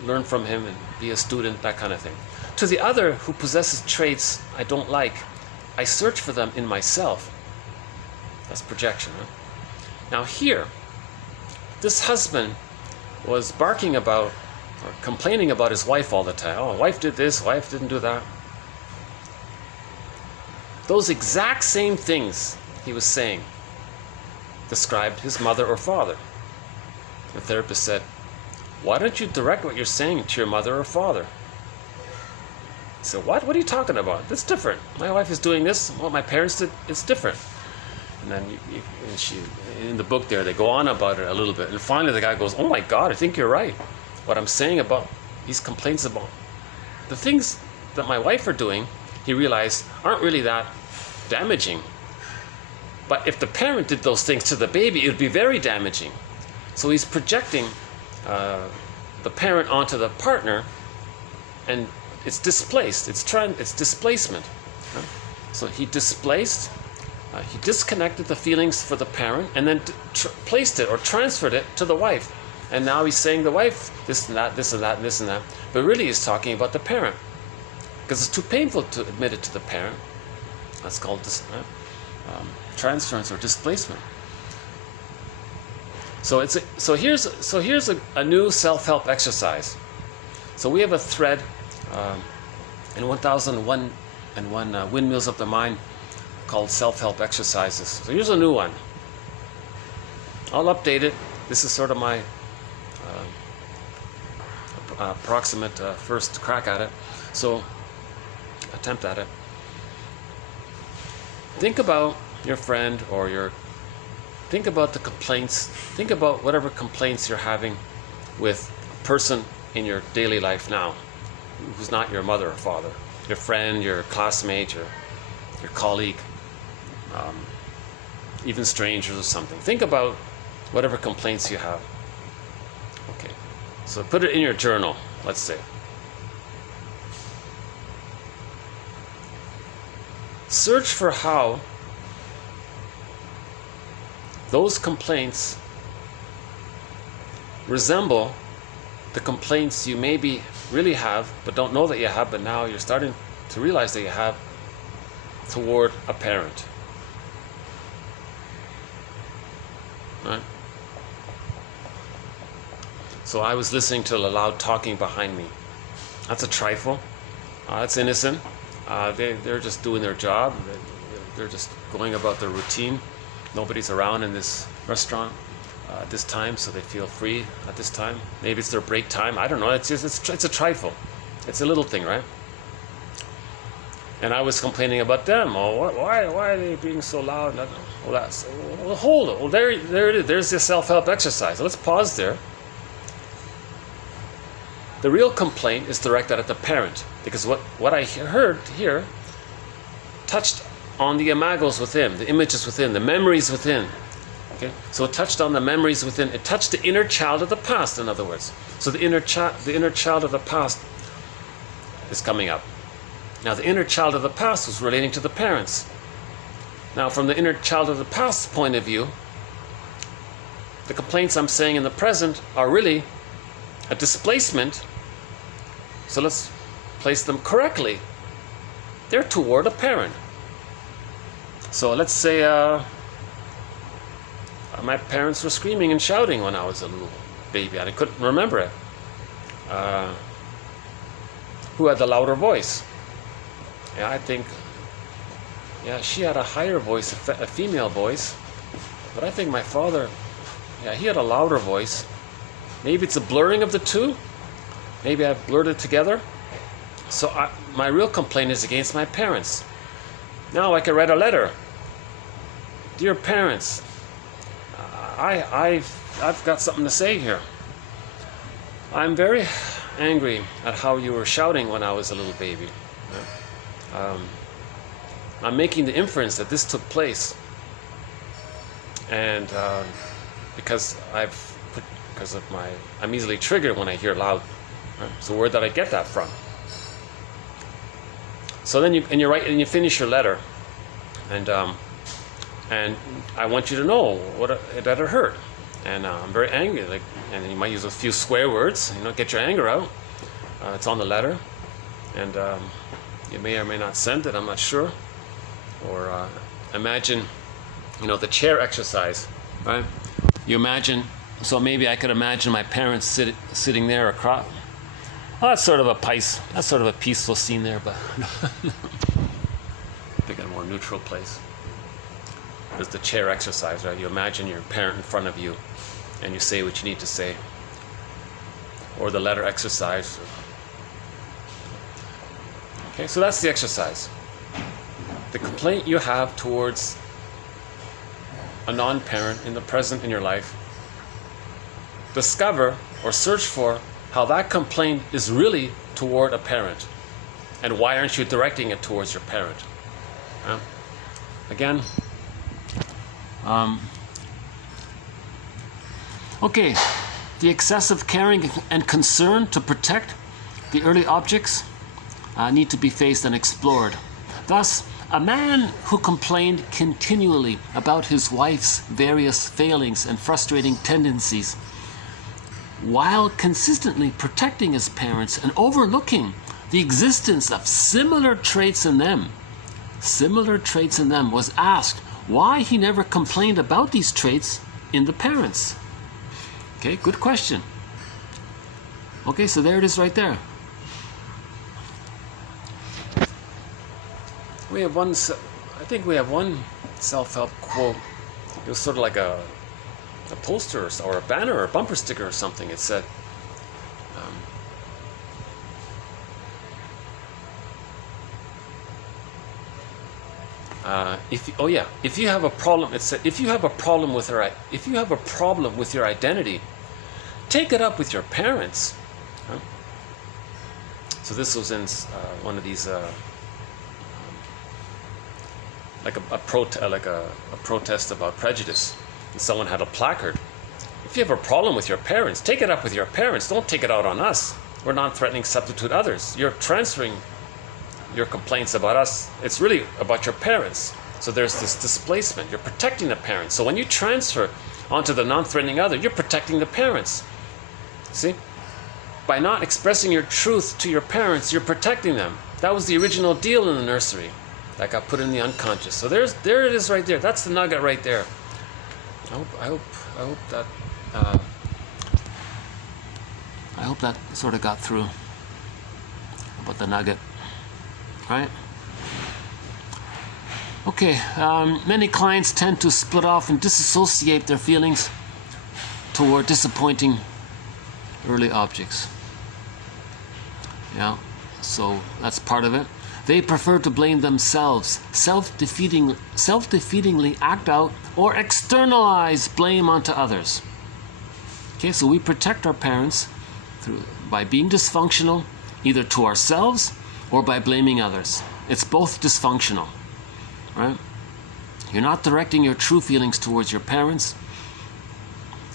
learn from him and be a student, that kind of thing. To the other who possesses traits I don't like, I search for them in myself." That's projection, right? Now here, this husband was barking about or complaining about his wife all the time. Oh, wife did this, wife didn't do that. Those exact same things he was saying described his mother or father. The therapist said, "Why don't you direct what you're saying to your mother or father?" So what? What are you talking about? That's different. My wife is doing this. What my parents did, it's different. And then and she, in the book there, they go on about it a little bit. And finally the guy goes, oh my God, I think you're right. What I'm saying about these complaints about the things that my wife are doing, he realized, aren't really that damaging. But if the parent did those things to the baby, it would be very damaging. So he's projecting the parent onto the partner, and it's displaced. It's displacement. So he displaced, he disconnected the feelings for the parent, and then placed it or transferred it to the wife. And now he's saying the wife this and that, this and that, and this and that. But really he's talking about the parent, because it's too painful to admit it to the parent. That's called transference or displacement. So here's a new self-help exercise. So we have a thread in 1001 Windmills of the Mind called self-help exercises. So here's a new one. I'll update it. This is sort of my approximate first crack at it. So attempt at it. Think about your friend or think about the complaints. Think about whatever complaints you're having with a person in your daily life now who's not your mother or father, your friend, your classmate, your colleague, even strangers or something. Think about whatever complaints you have. Okay, so put it in your journal, let's say. Search for how those complaints resemble the complaints you maybe really have, but don't know that you have, but now you're starting to realize that you have toward a parent. Right? So I was listening to a loud talking behind me. That's a trifle. That's innocent. They're just doing their job. They're just going about their routine. Nobody's around in this restaurant at this time, so they feel free at this time. Maybe it's their break time. I don't know. It's a trifle. It's a little thing, right? And I was complaining about them. Oh, why are they being so loud? Well, hold it. Well, there it is. There's the self-help exercise. Let's pause there. The real complaint is directed at the parent, because what I heard here touched on the imagos within, the images within, the memories within. Okay, so it touched on the memories within. It touched the inner child of the past, in other words. So the inner child of the past is coming up. Now, the inner child of the past was relating to the parents. Now, from the inner child of the past's point of view, the complaints I'm saying in the present are really a displacement. So let's place them correctly. They're toward a parent. So let's say my parents were screaming and shouting when I was a little baby, and I couldn't remember it. Who had the louder voice? Yeah, I think, she had a higher voice, a female voice. But I think my father, he had a louder voice. Maybe it's a blurring of the two. Maybe I've blurred it together. So my real complaint is against my parents. Now I can write a letter. Dear parents, I've got something to say here. I'm very angry at how you were shouting when I was a little baby. I'm making the inference that this took place, and because I'm easily triggered when I hear loud. Right? So where did I get that from? So then you write and you finish your letter, and I want you to know that it hurt, and I'm very angry. And you might use a few swear words, get your anger out. It's on the letter, and you may or may not send it. I'm not sure. Or imagine, the chair exercise, right? You imagine. So maybe I could imagine my parents sitting there across. Oh, that's sort of a peaceful scene there, but pick a more neutral place. There's the chair exercise, right? You imagine your parent in front of you, and you say what you need to say. Or the letter exercise. Okay, so that's the exercise. The complaint you have towards a non-parent in the present in your life, discover or search for how that complaint is really toward a parent, and why aren't you directing it towards your parent? Again, okay, the excessive caring and concern to protect the early objects need to be faced and explored. Thus, a man who complained continually about his wife's various failings and frustrating tendencies, while consistently protecting his parents and overlooking the existence of similar traits in them, was asked why he never complained about these traits in the parents. Okay, good question. Okay, so there it is right there. We have one, I think we have one self-help quote. It was sort of like a poster or a banner or a bumper sticker or something. It said, if you have a problem, it said, if you have a problem with your identity, take it up with your parents. So this was in one of these. Like a protest about prejudice, and someone had a placard. If you have a problem with your parents, take it up with your parents. Don't take it out on us. We're non-threatening substitute others. You're transferring your complaints about us. It's really about your parents. So there's this displacement. You're protecting the parents. So when you transfer onto the non-threatening other, you're protecting the parents. See? By not expressing your truth to your parents, you're protecting them. That was the original deal in the nursery. That got put in the unconscious. So there it is right there. That's the nugget right there. I hope that sort of got through about the nugget, right? Okay, many clients tend to split off and disassociate their feelings toward disappointing early objects. Yeah, so that's part of it. They prefer to blame themselves, self-defeatingly act out or externalize blame onto others. Okay, so we protect our parents by being dysfunctional, either to ourselves or by blaming others. It's both dysfunctional, right? You're not directing your true feelings towards your parents,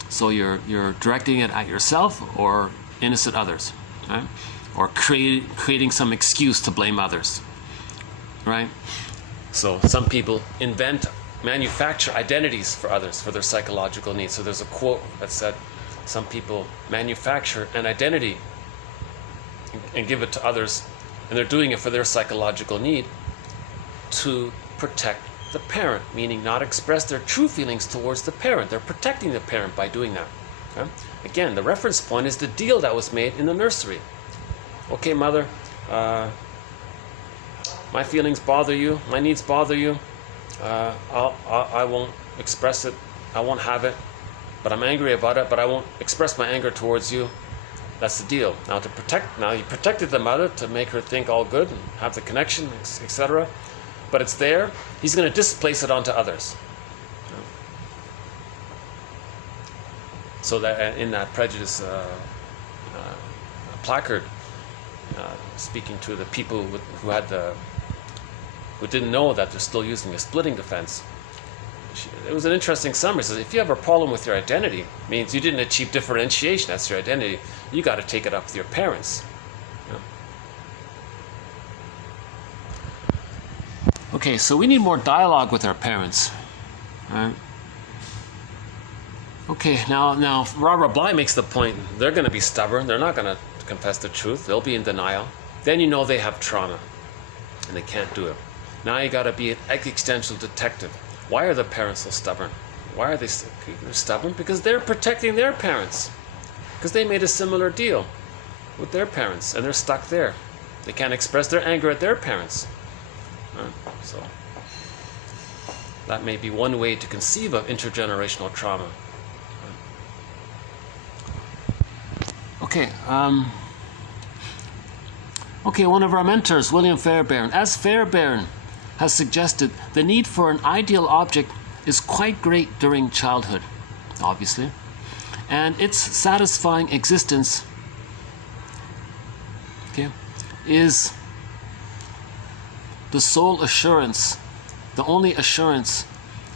so you're directing it at yourself or innocent others, right? Or creating some excuse to blame others, right? So some people manufacture identities for others for their psychological needs. So there's a quote that said, some people manufacture an identity and give it to others, and they're doing it for their psychological need to protect the parent, meaning not express their true feelings towards the parent. They're protecting the parent by doing that. Okay? Again, the reference point is the deal that was made in the nursery. Okay, mother, my feelings bother you, my needs bother you, I won't express it, I won't have it, but I'm angry about it, but I won't express my anger towards you. That's the deal. Now you protected the mother to make her think all good and have the connection, etc. But it's there, he's going to displace it onto others. So that in that prejudice placard, speaking to the people who didn't know that they're still using a splitting defense. It was an interesting summary. It says, if you have a problem with your identity, means you didn't achieve differentiation, that's your identity, you got to take it up with your parents. Okay, so we need more dialogue with our parents. Right? Okay, now Robert Bly makes the point, they're going to be stubborn, they're not going to confess the truth, they'll be in denial. Then you know they have trauma and they can't do it. Now you got to be an existential detective. Why are the parents so stubborn? Why are they stubborn? Because they're protecting their parents. Because they made a similar deal with their parents and they're stuck there. They can't express their anger at their parents. So that may be one way to conceive of intergenerational trauma. Okay. Okay, one of our mentors, William Fairbairn. As Fairbairn has suggested, the need for an ideal object is quite great during childhood, obviously, and its satisfying existence, okay, is the sole assurance, the only assurance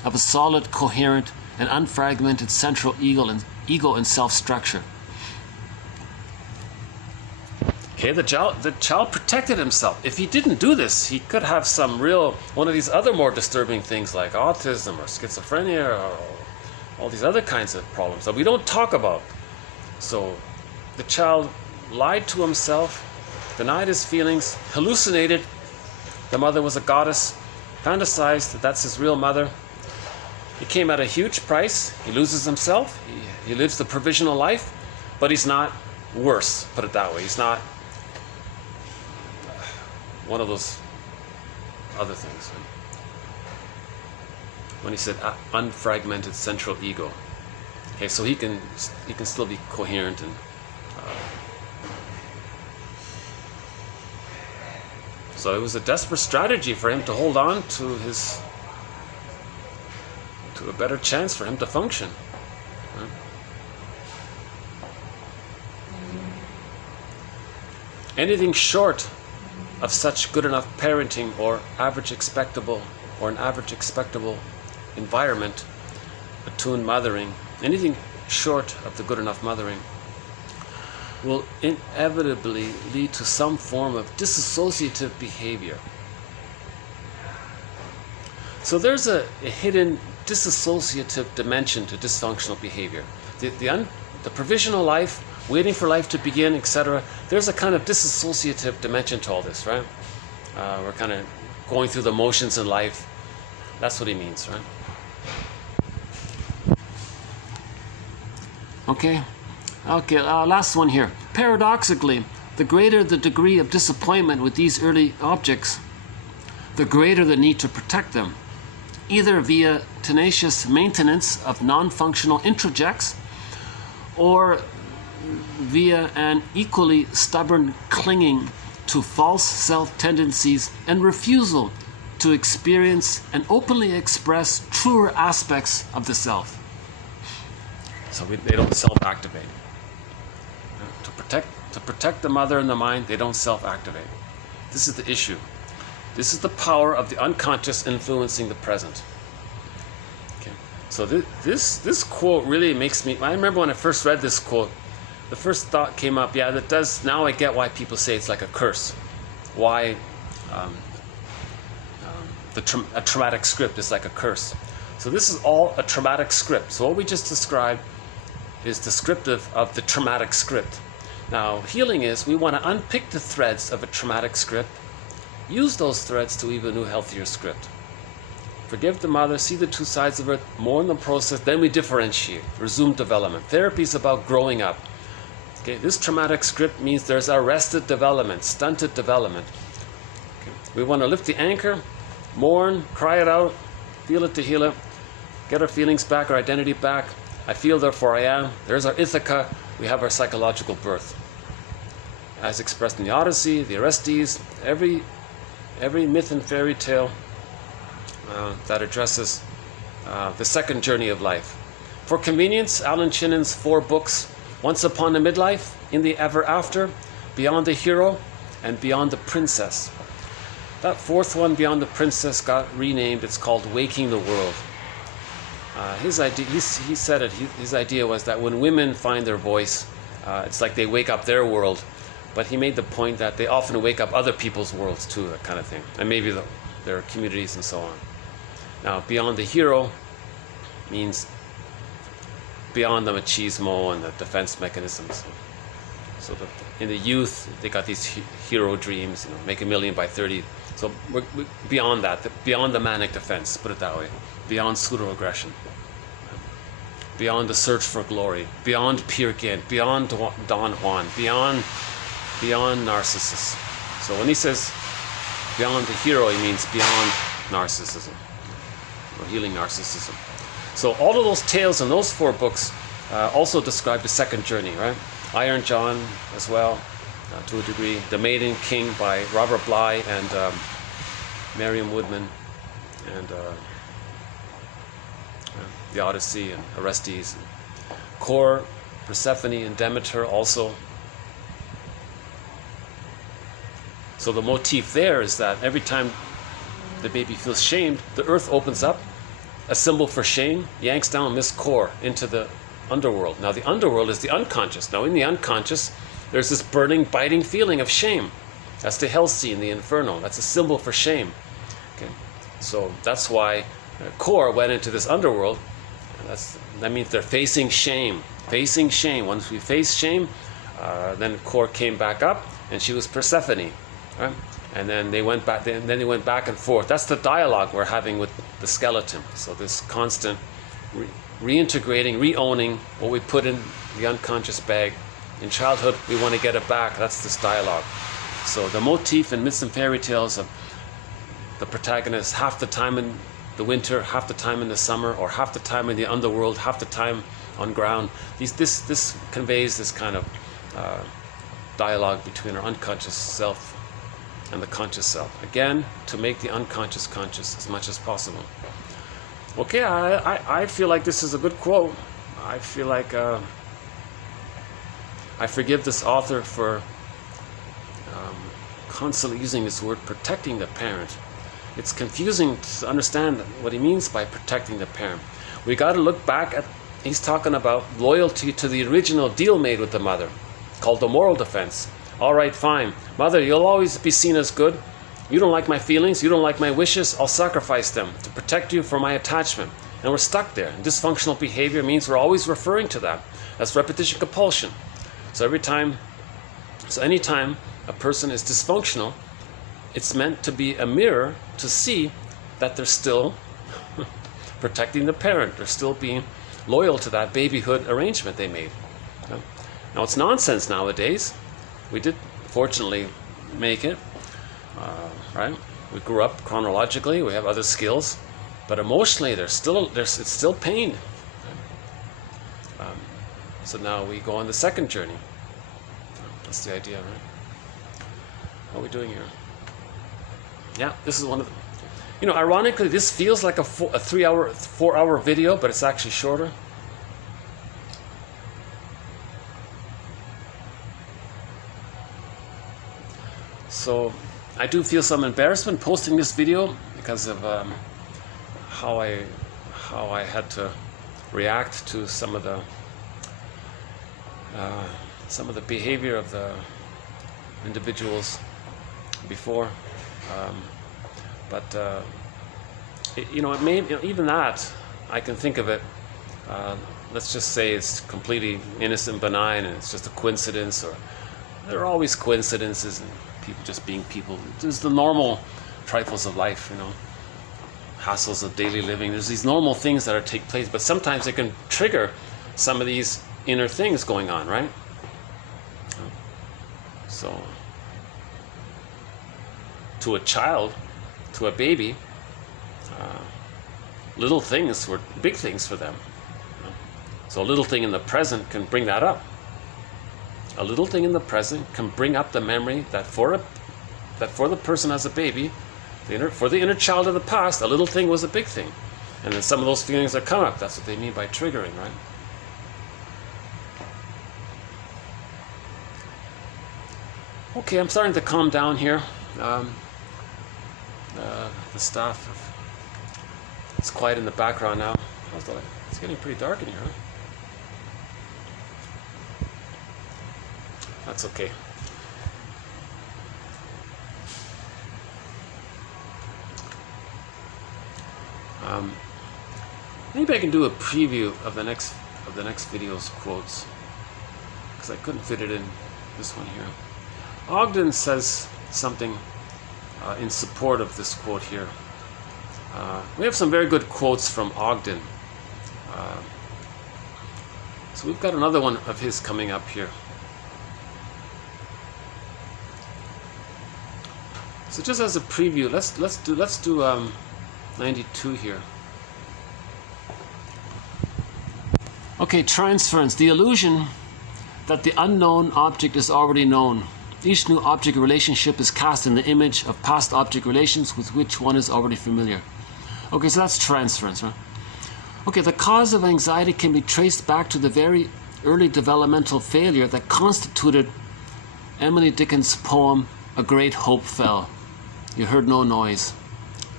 of a solid, coherent, and unfragmented central ego and self-structure. Okay, the child protected himself. If he didn't do this, he could have one of these other more disturbing things like autism or schizophrenia or all these other kinds of problems that we don't talk about. So the child lied to himself, denied his feelings, hallucinated the mother was a goddess, fantasized that that's his real mother. He came at a huge price. He loses himself. He lives the provisional life, but he's not worse, put it that way. He's not one of those other things. When he said unfragmented central ego. Okay, so he can still be coherent and so it was a desperate strategy for him to hold on to a better chance for him to function. Right? Anything short of such good enough parenting or an average expectable environment, attuned mothering, anything short of the good enough mothering will inevitably lead to some form of dissociative behavior. So there's a hidden dissociative dimension to dysfunctional behavior. The provisional life, waiting for life to begin, etc. There's a kind of dissociative dimension to all this, right? We're kind of going through the motions in life. That's what he means, right? Okay, last one here. Paradoxically, the greater the degree of disappointment with these early objects, the greater the need to protect them, either via tenacious maintenance of non-functional introjects or via an equally stubborn clinging to false self-tendencies and refusal to experience and openly express truer aspects of the self. So they don't self-activate. To protect the mother and the mind, they don't self-activate. This is the issue. This is the power of the unconscious influencing the present. Okay. So this quote really makes me. I remember when I first read this quote, the first thought came up. Yeah, that does. Now I get why people say it's like a curse. Why a traumatic script is like a curse. So this is all a traumatic script. So what we just described is descriptive of the traumatic script. Now, healing is we want to unpick the threads of a traumatic script, use those threads to weave a new, healthier script. Forgive the mother, see the two sides of it, mourn the process, then we differentiate, resume development. Therapy is about growing up. Okay, this traumatic script means there's arrested development, stunted development. Okay. We want to lift the anchor, mourn, cry it out, feel it to heal it, get our feelings back, our identity back. I feel, therefore I am. There's our Ithaca. We have our psychological birth. As expressed in the Odyssey, the Orestes, every myth and fairy tale that addresses the second journey of life. For convenience, Alan Chinnon's 4 books, Once Upon a Midlife, In the Ever After, Beyond the Hero, and Beyond the Princess. That 4th one, Beyond the Princess, got renamed. It's called Waking the World. His idea, he said it, his idea was that when women find their voice, it's like they wake up their world. But he made the point that they often wake up other people's worlds too, that kind of thing. And maybe their communities and so on. Now, beyond the hero means beyond the machismo and the defense mechanisms. So in the youth, they got these hero dreams, make $1 million by 30. So we're beyond that, beyond the manic defense, put it that way. Beyond pseudo-aggression, beyond the search for glory, beyond Peer Gynt, beyond Don Juan, beyond narcissists. So when he says beyond the hero, he means beyond narcissism, or healing narcissism. So all of those tales in those 4 books also describe the second journey, right? Iron John as well, to a degree. The Maiden King by Robert Bly and Merriam Woodman, and The Odyssey and Orestes. Core, Persephone and Demeter also. So the motif there is that every time the baby feels shamed, the earth opens up, a symbol for shame, yanks down this core into the underworld. Now the underworld is the unconscious. Now in the unconscious, there's this burning, biting feeling of shame. That's the hell scene, the inferno. That's a symbol for shame. Okay, so that's why core went into this underworld. That means they're facing shame. Facing shame. Once we face shame, then core came back up, and she was Persephone. Right? And then they went back. Then they went back and forth. That's the dialogue we're having with the skeleton. So this constant reintegrating, re-owning what we put in the unconscious bag. In childhood, we want to get it back. That's this dialogue. So the motif in myths and fairy tales of the protagonist half the time in the winter, half the time in the summer, or half the time in the underworld, half the time on ground. This conveys this kind of dialogue between our unconscious self and the conscious self. Again, to make the unconscious conscious as much as possible. Okay, I feel like this is a good quote. I feel like I forgive this author for constantly using this word protecting the parent. It's confusing to understand what he means by protecting the parent. We got to look back at, he's talking about loyalty to the original deal made with the mother, called the moral defense. All right, fine. Mother, you'll always be seen as good. You don't like my feelings, you don't like my wishes, I'll sacrifice them to protect you from my attachment. And we're stuck there. And dysfunctional behavior means we're always referring to that. That's repetition compulsion. So anytime a person is dysfunctional, it's meant to be a mirror to see that they're still protecting the parent. They're still being loyal to that babyhood arrangement they made. Now it's nonsense nowadays. We did fortunately make it, right? We grew up chronologically. We have other skills, but emotionally, it's still pain. So now we go on the second journey. That's the idea, right? What are we doing here? Yeah, this is one of the, ironically, this feels like a 4-hour video, but it's actually shorter. So I do feel some embarrassment posting this video because of how I had to react to some of the behavior of the individuals before. It may, even that, I can think of it, let's just say it's completely innocent, benign, and it's just a coincidence, or there are always coincidences and people just being people. There's the normal trifles of life, hassles of daily living. There's these normal things that take place, but sometimes they can trigger some of these inner things going on, right? So to a child, to a baby, little things were big things for them. So a little thing in the present can bring that up. A little thing in the present can bring up the memory that for the person as a baby, for the inner child of the past, a little thing was a big thing. And then some of those feelings that come up, that's what they mean by triggering, right? Okay, I'm starting to calm down here. The staff, it's quiet in the background now. It's getting pretty dark in here, huh? That's okay. Maybe I can do a preview of the next video's quotes, because I couldn't fit it in this one here. Ogden says something in support of this quote here. We have some very good quotes from Ogden. So we've got another one of his coming up here. So just as a preview, let's do 92 here. Okay, transference. The illusion that the unknown object is already known Each new object relationship is cast in the image of past object relations with which one is already familiar. Okay, so that's transference, right? Okay, the cause of anxiety can be traced back to the very early developmental failure that constituted Emily Dickin's poem, A Great Hope Fell. You heard no noise.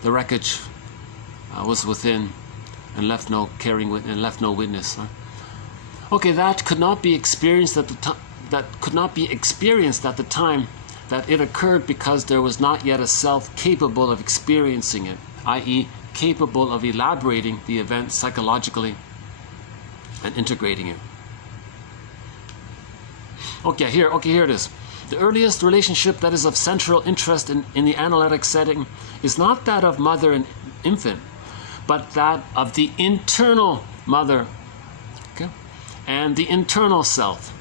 The wreckage was within and left no caring and left no witness. Huh? Okay, that could not be experienced at the time. That could not be experienced at the time that it occurred because there was not yet a self capable of experiencing it, i.e., capable of elaborating the event psychologically and integrating it. Okay, here it is. The earliest relationship that is of central interest in the analytic setting is not that of mother and infant, but that of the internal mother, okay, and the internal self.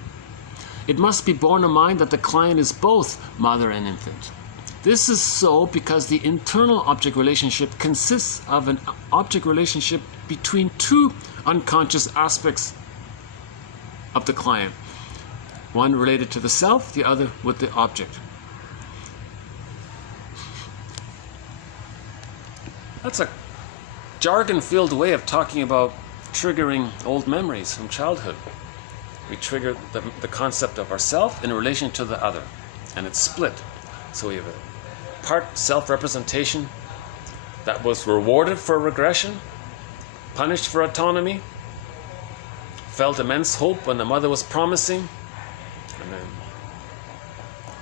It must be borne in mind that the client is both mother and infant. This is so because the internal object relationship consists of an object relationship between two unconscious aspects of the client. One related to the self, the other with the object. That's a jargon-filled way of talking about triggering old memories from childhood. We trigger the concept of ourself in relation to the other, and it's split. So we have a part self-representation that was rewarded for regression, punished for autonomy, felt immense hope when the mother was promising,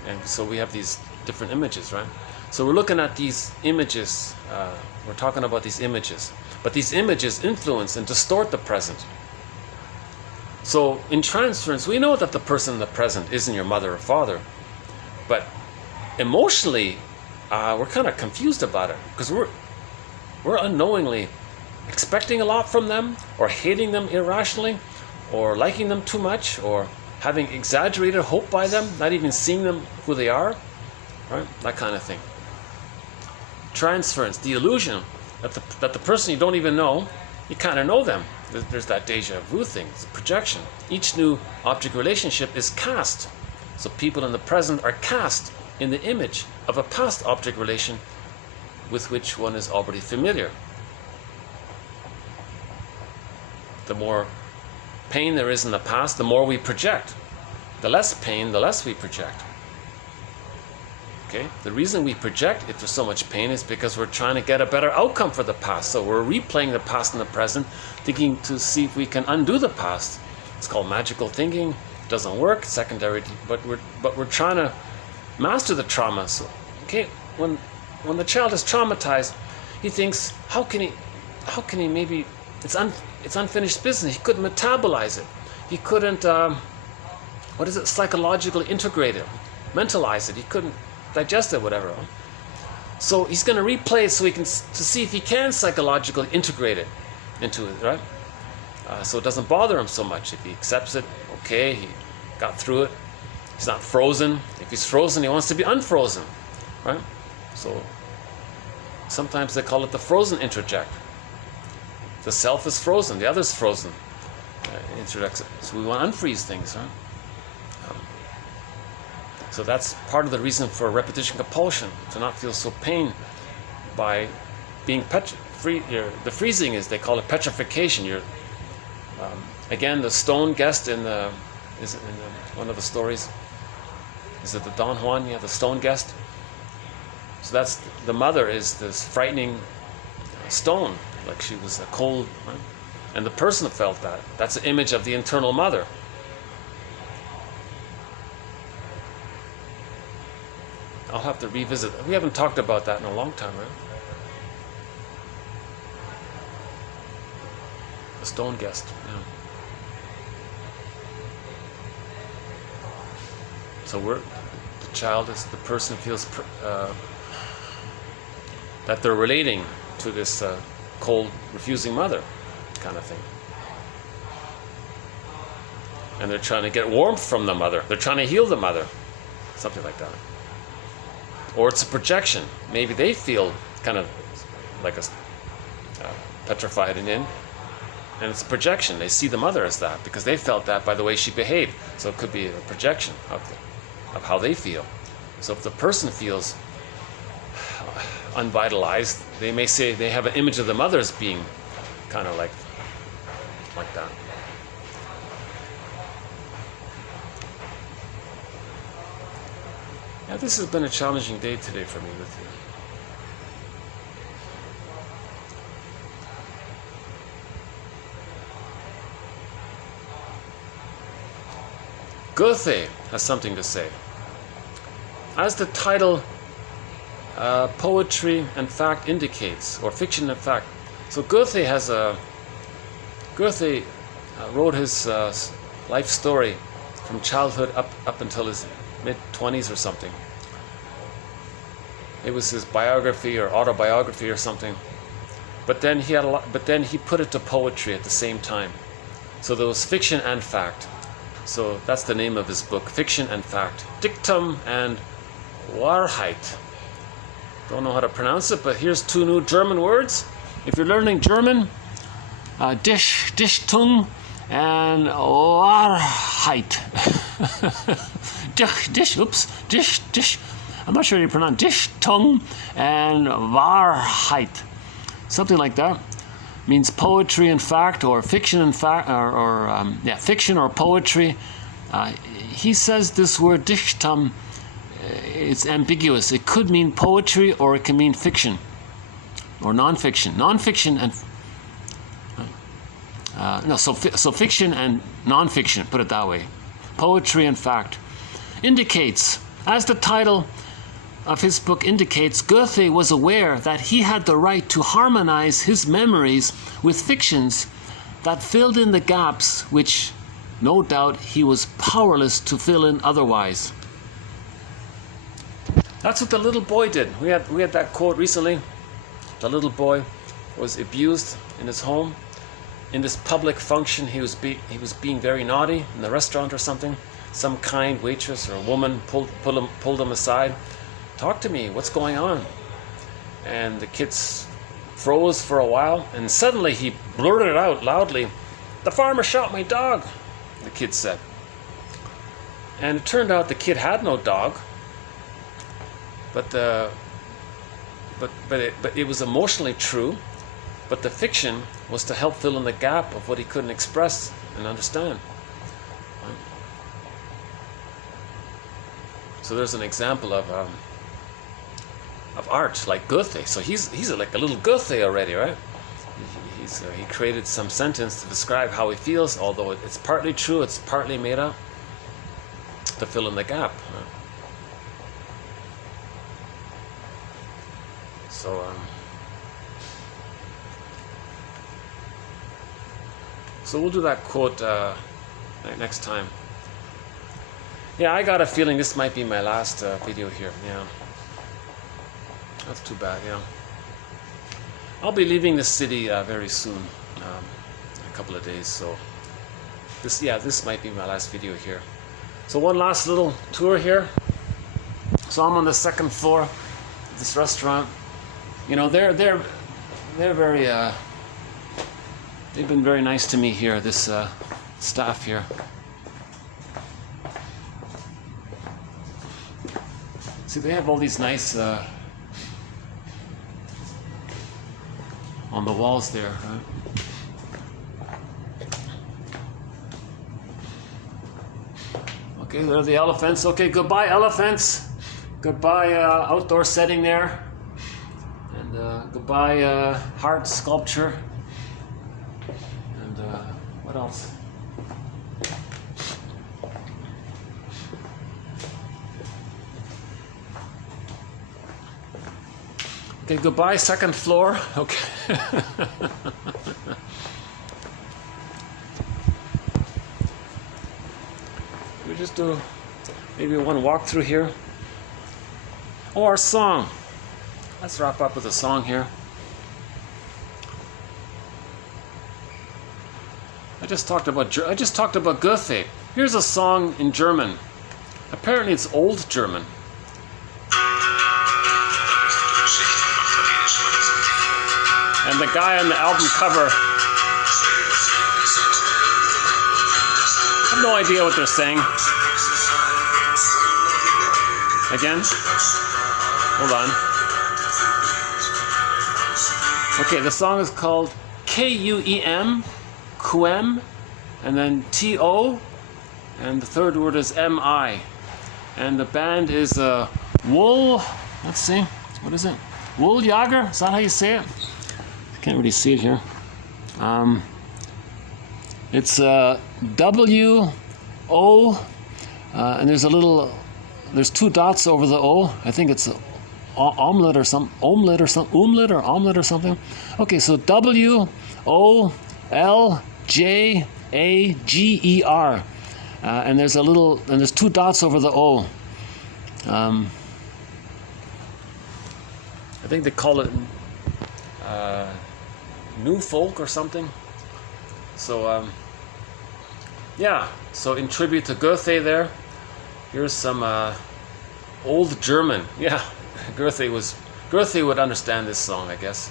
and so we have these different images, right? So we're looking at these images, we're talking about these images, but these images influence and distort the present. So in transference, we know that the person in the present isn't your mother or father, but emotionally, we're kind of confused about it because we're unknowingly expecting a lot from them, or hating them irrationally, or liking them too much, or having exaggerated hope by them, not even seeing them who they are, right? That kind of thing. Transference, the illusion that the person you don't even know, you kind of know them. There's that deja vu thing, it's projection. Each new object relationship is cast. So people in the present are cast in the image of a past object relation with which one is already familiar. The more pain there is in the past, the more we project. The less pain, the less we project. Okay? The reason we project if there's so much pain is because we're trying to get a better outcome for the past. So we're replaying the past in the present, thinking to see if we can undo the past. It's called magical thinking. It doesn't work. Secondary, but we're trying to master the trauma. So, okay, when the child is traumatized, he thinks, how can he maybe, it's unfinished business. He couldn't metabolize it. He couldn't, psychologically integrate it, mentalize it. He couldn't digest it, whatever. So he's going to replay it so to see if he can psychologically integrate it into it, right? So it doesn't bother him so much. If he accepts it, okay, he got through it. He's not frozen. If he's frozen, he wants to be unfrozen, right? So sometimes they call it the frozen introject. The self is frozen, the other's frozen. Introjects. So we want to unfreeze things, right? So that's part of the reason for repetition compulsion, to not feel so pain by being the freezing is, they call it petrification. Again, the stone guest one of the stories, is it the Don Juan? Yeah, the stone guest. So that's, the mother is this frightening stone, like she was a cold, right? And the person felt that. That's the image of the internal mother. I'll have to revisit. We haven't talked about that in a long time, right? The stone guest. Yeah. So the child is, the person feels that they're relating to this cold, refusing mother kind of thing. And they're trying to get warmth from the mother. They're trying to heal the mother. Something like that. Or it's a projection. Maybe they feel kind of like a petrified and it's a projection. They see the mother as that because they felt that by the way she behaved. So it could be a projection out there. of how they feel. So if the person feels unvitalized, they may say they have an image of the mother as being kind of like that. Yeah, this has been a challenging day today for me with you. Goethe has something to say. As the title Poetry and Fact indicates, or Fiction and Fact. So Goethe wrote his life story from childhood up until his mid-20s or something. It was his biography or autobiography or something. But then he put it to poetry at the same time. So there was fiction and fact. So that's the name of his book, Fiction and Fact. Dictum and Wahrheit. Don't know how to pronounce it, but here's two new German words. If you're learning German, Dichtung and Wahrheit. Dich. I'm not sure how you pronounce Dichtung and Wahrheit. Something like that. Means poetry and fact, or fiction and fact, or fiction or poetry. He says this word Dichtum, it's ambiguous. It could mean poetry or it can mean fiction or non-fiction. Non-fiction and so fiction and non-fiction, put it that way. Poetry and fact. Indicates, as the title of his book indicates, Goethe was aware that he had the right to harmonize his memories with fictions that filled in the gaps which, no doubt, he was powerless to fill in otherwise. That's what the little boy did. We had that quote recently. The little boy was abused in his home. In this public function, he was being very naughty in the restaurant or something. Some kind waitress or woman pulled him aside. Talk to me, what's going on? And the kids froze for a while, and suddenly he blurted out loudly, "The farmer shot my dog," the kid said. And it turned out the kid had no dog, but it was emotionally true, but the fiction was to help fill in the gap of what he couldn't express and understand. So there's an example of art, like Goethe. So he's like a little Goethe already, right? He created some sentence to describe how he feels, although it's partly true, it's partly made up, to fill in the gap. So we'll do that quote next time. Yeah, I got a feeling this might be my last video here. Yeah. That's too bad, yeah. I'll be leaving the city very soon, in a couple of days, so this might be my last video here. So one last little tour here. So I'm on the second floor of this restaurant. You know, they're very they've been very nice to me here, this staff here. See, they have all these nice on the walls there, right? Okay, there are the elephants. Okay, goodbye elephants. Goodbye outdoor setting there. And goodbye heart sculpture. And what else? Okay, goodbye second floor. Okay. We just do maybe one walk through here. Oh, our song. Let's wrap up with a song here. I just talked about Goethe. Here's a song in German. Apparently it's old German. And the guy on the album cover, I have no idea what they're saying. Again. Hold on. Okay, the song is called Kuem, Kuem, and then T-O, and the third word is M-I. And the band is Wool, let's see, what is it? Wool Jager, is that how you say it? Can't really see it here. It's W-O, and there's two dots over the O. I think it's omelet or something, omelet or something. Okay, so W-O-L-J-A-G-E-R, and there's two dots over the O. I think they call it new folk or something. So yeah, so in tribute to Goethe there, here's some old German. Yeah, Goethe would understand this song, I guess.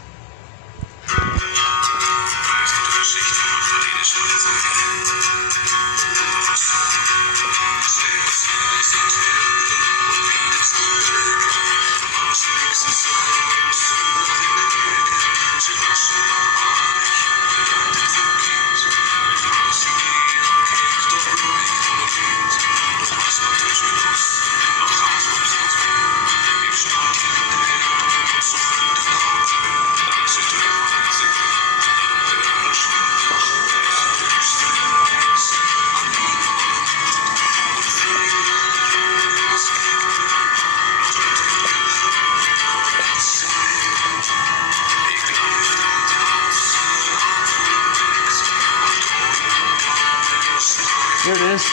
Here it is.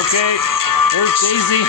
Okay, there's Daisy.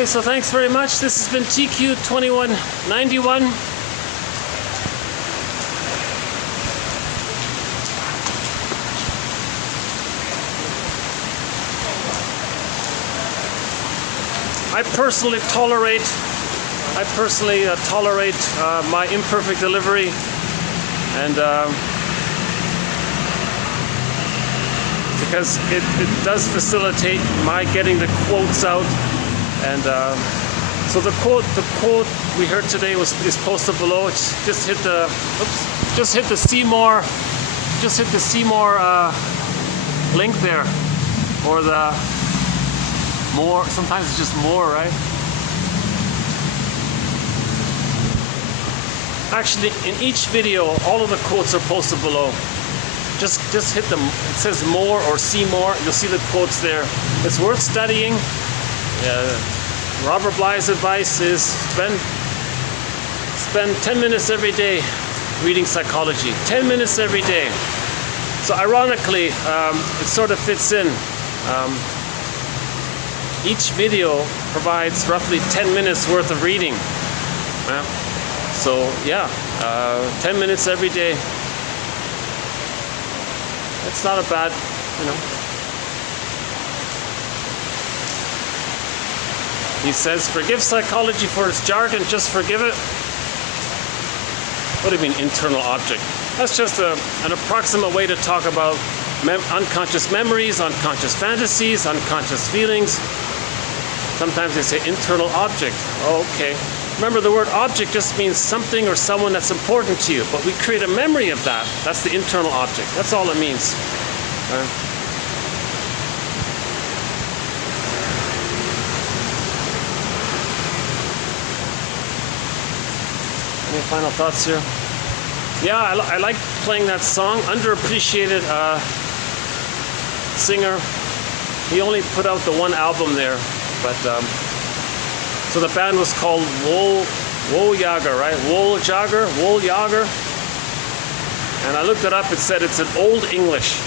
Okay, so thanks very much. This has been TQ 2191. I personally tolerate my imperfect delivery, and because it does facilitate my getting the quotes out. And so the quote we heard today is posted below. Just hit the see more link there, or the more. Sometimes it's just more, right? Actually, in each video, all of the quotes are posted below. Just hit them. It says more or see more. You'll see the quotes there. It's worth studying. Robert Bly's advice is spend 10 minutes every day reading psychology. 10 minutes every day. So ironically, it sort of fits in. Each video provides roughly 10 minutes worth of reading. So yeah, 10 minutes every day. It's not a bad, He says, forgive psychology for its jargon, just forgive it. What do you mean, internal object? That's just an approximate way to talk about unconscious memories, unconscious fantasies, unconscious feelings. Sometimes they say internal object. Oh, okay. Remember, the word object just means something or someone that's important to you, but we create a memory of that. That's the internal object. That's all it means. Any final thoughts here? Yeah, I like playing that song. Underappreciated singer. He only put out the one album there, but so the band was called Wooljager, right? Wooljager. And I looked it up. It said it's an Old English.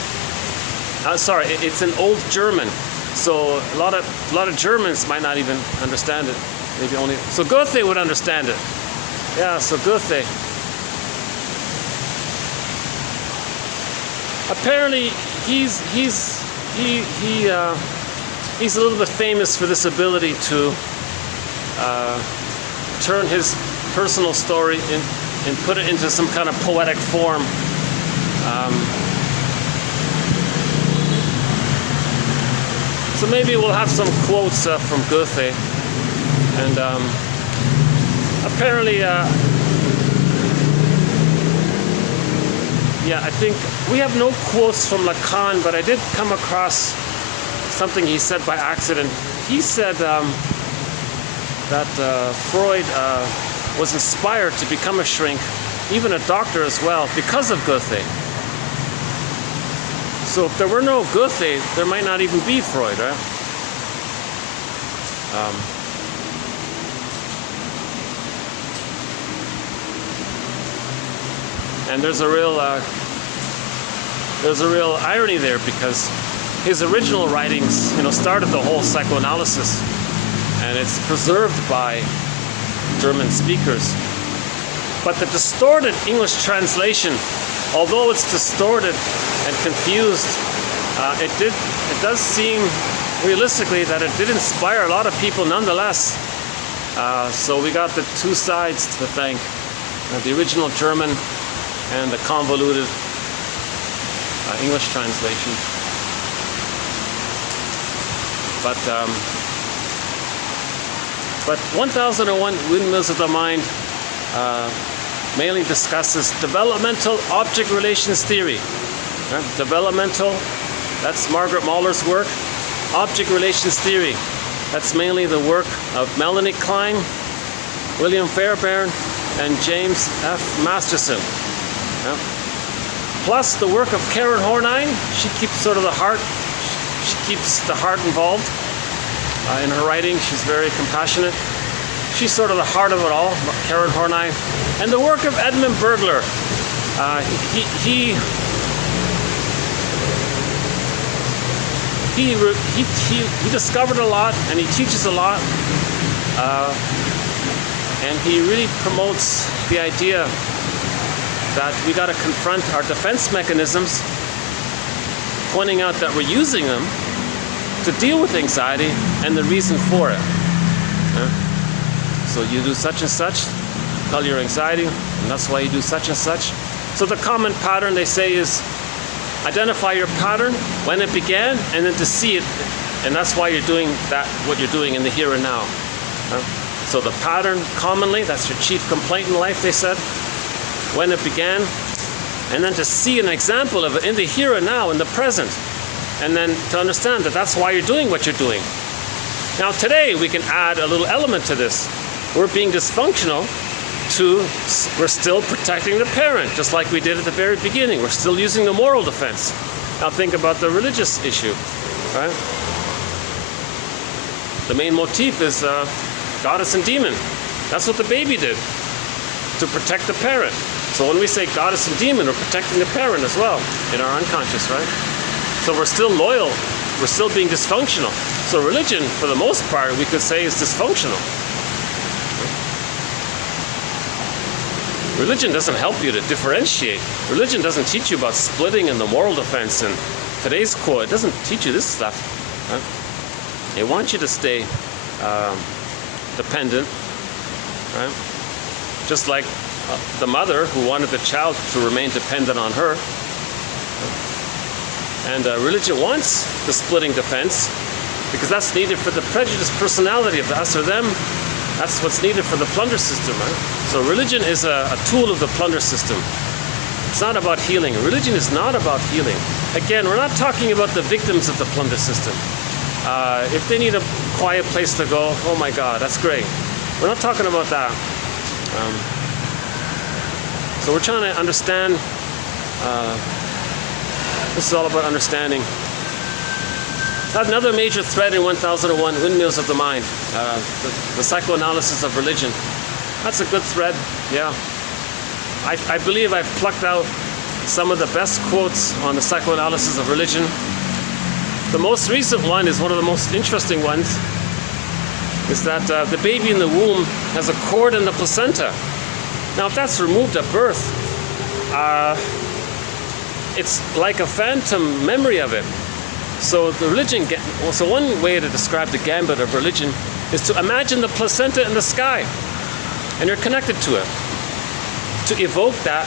Sorry, it's an Old German. So a lot of Germans might not even understand it. Maybe only. So Goethe would understand it. Yeah. So Goethe. Apparently, he's a little bit famous for this ability to turn his personal story and put it into some kind of poetic form. So maybe we'll have some quotes from Goethe. And apparently, yeah, I think we have no quotes from Lacan, but I did come across something he said by accident. He said that Freud was inspired to become a shrink, even a doctor as well, because of Goethe. So if there were no Goethe, there might not even be Freud, right? And there's a real irony there, because his original writings, started the whole psychoanalysis, and it's preserved by German speakers. But the distorted English translation, although it's distorted and confused, it does seem realistically that it did inspire a lot of people nonetheless. So we got the two sides to thank, the original German and the convoluted English translation. But 1001 Windmills of the Mind mainly discusses developmental object relations theory. Developmental, that's Margaret Mahler's work. Object relations theory, that's mainly the work of Melanie Klein, William Fairbairn, and James F. Masterson. Plus the work of Karen Hornine. She keeps sort of the heart. She keeps the heart involved in her writing. She's very compassionate. She's sort of the heart of it all, Karen Hornine. And the work of Edmund Bergler. He discovered a lot, and he teaches a lot and he really promotes the idea that we got to confront our defense mechanisms, pointing out that we're using them to deal with anxiety and the reason for it. So you do such and such, tell your anxiety, and that's why you do such and such. So the common pattern, they say, is identify your pattern, when it began, and then to see it, and that's why you're doing that, what you're doing in the here and now. So the pattern, commonly, that's your chief complaint in life, they said, when it began, and then to see an example of it in the here and now, in the present, and then to understand that that's why you're doing what you're doing. Now today, we can add a little element to this. We're being dysfunctional we're still protecting the parent, just like we did at the very beginning. We're still using the moral defense. Now think about the religious issue, right? The main motif is goddess and demon. That's what the baby did, to protect the parent. So when we say goddess and demon, we're protecting the parent as well in our unconscious, right? So we're still loyal. We're still being dysfunctional. So religion, for the most part, we could say is dysfunctional. Religion doesn't help you to differentiate. Religion doesn't teach you about splitting and the moral defense. And today's quote, it doesn't teach you this stuff. Right? They want you to stay dependent, right? Just like the mother who wanted the child to remain dependent on her. And religion wants the splitting defense because that's needed for the prejudiced personality of the us or them. That's what's needed for the plunder system, right? So religion is a tool of the plunder system. It's not about healing. Religion is not about healing. Again, we're not talking about the victims of the plunder system. If they need a quiet place to go, oh my God, that's great. We're not talking about that. So we're trying to understand. This is all about understanding. Another major thread in 1001, Windmills of the Mind, the psychoanalysis of religion. That's a good thread, yeah. I believe I've plucked out some of the best quotes on the psychoanalysis of religion. The most recent one is one of the most interesting ones, is that the baby in the womb has a cord in the placenta. Now, if that's removed at birth, it's like a phantom memory of it. So the religion, so one way to describe the gambit of religion is to imagine the placenta in the sky, and you're connected to it, to evoke that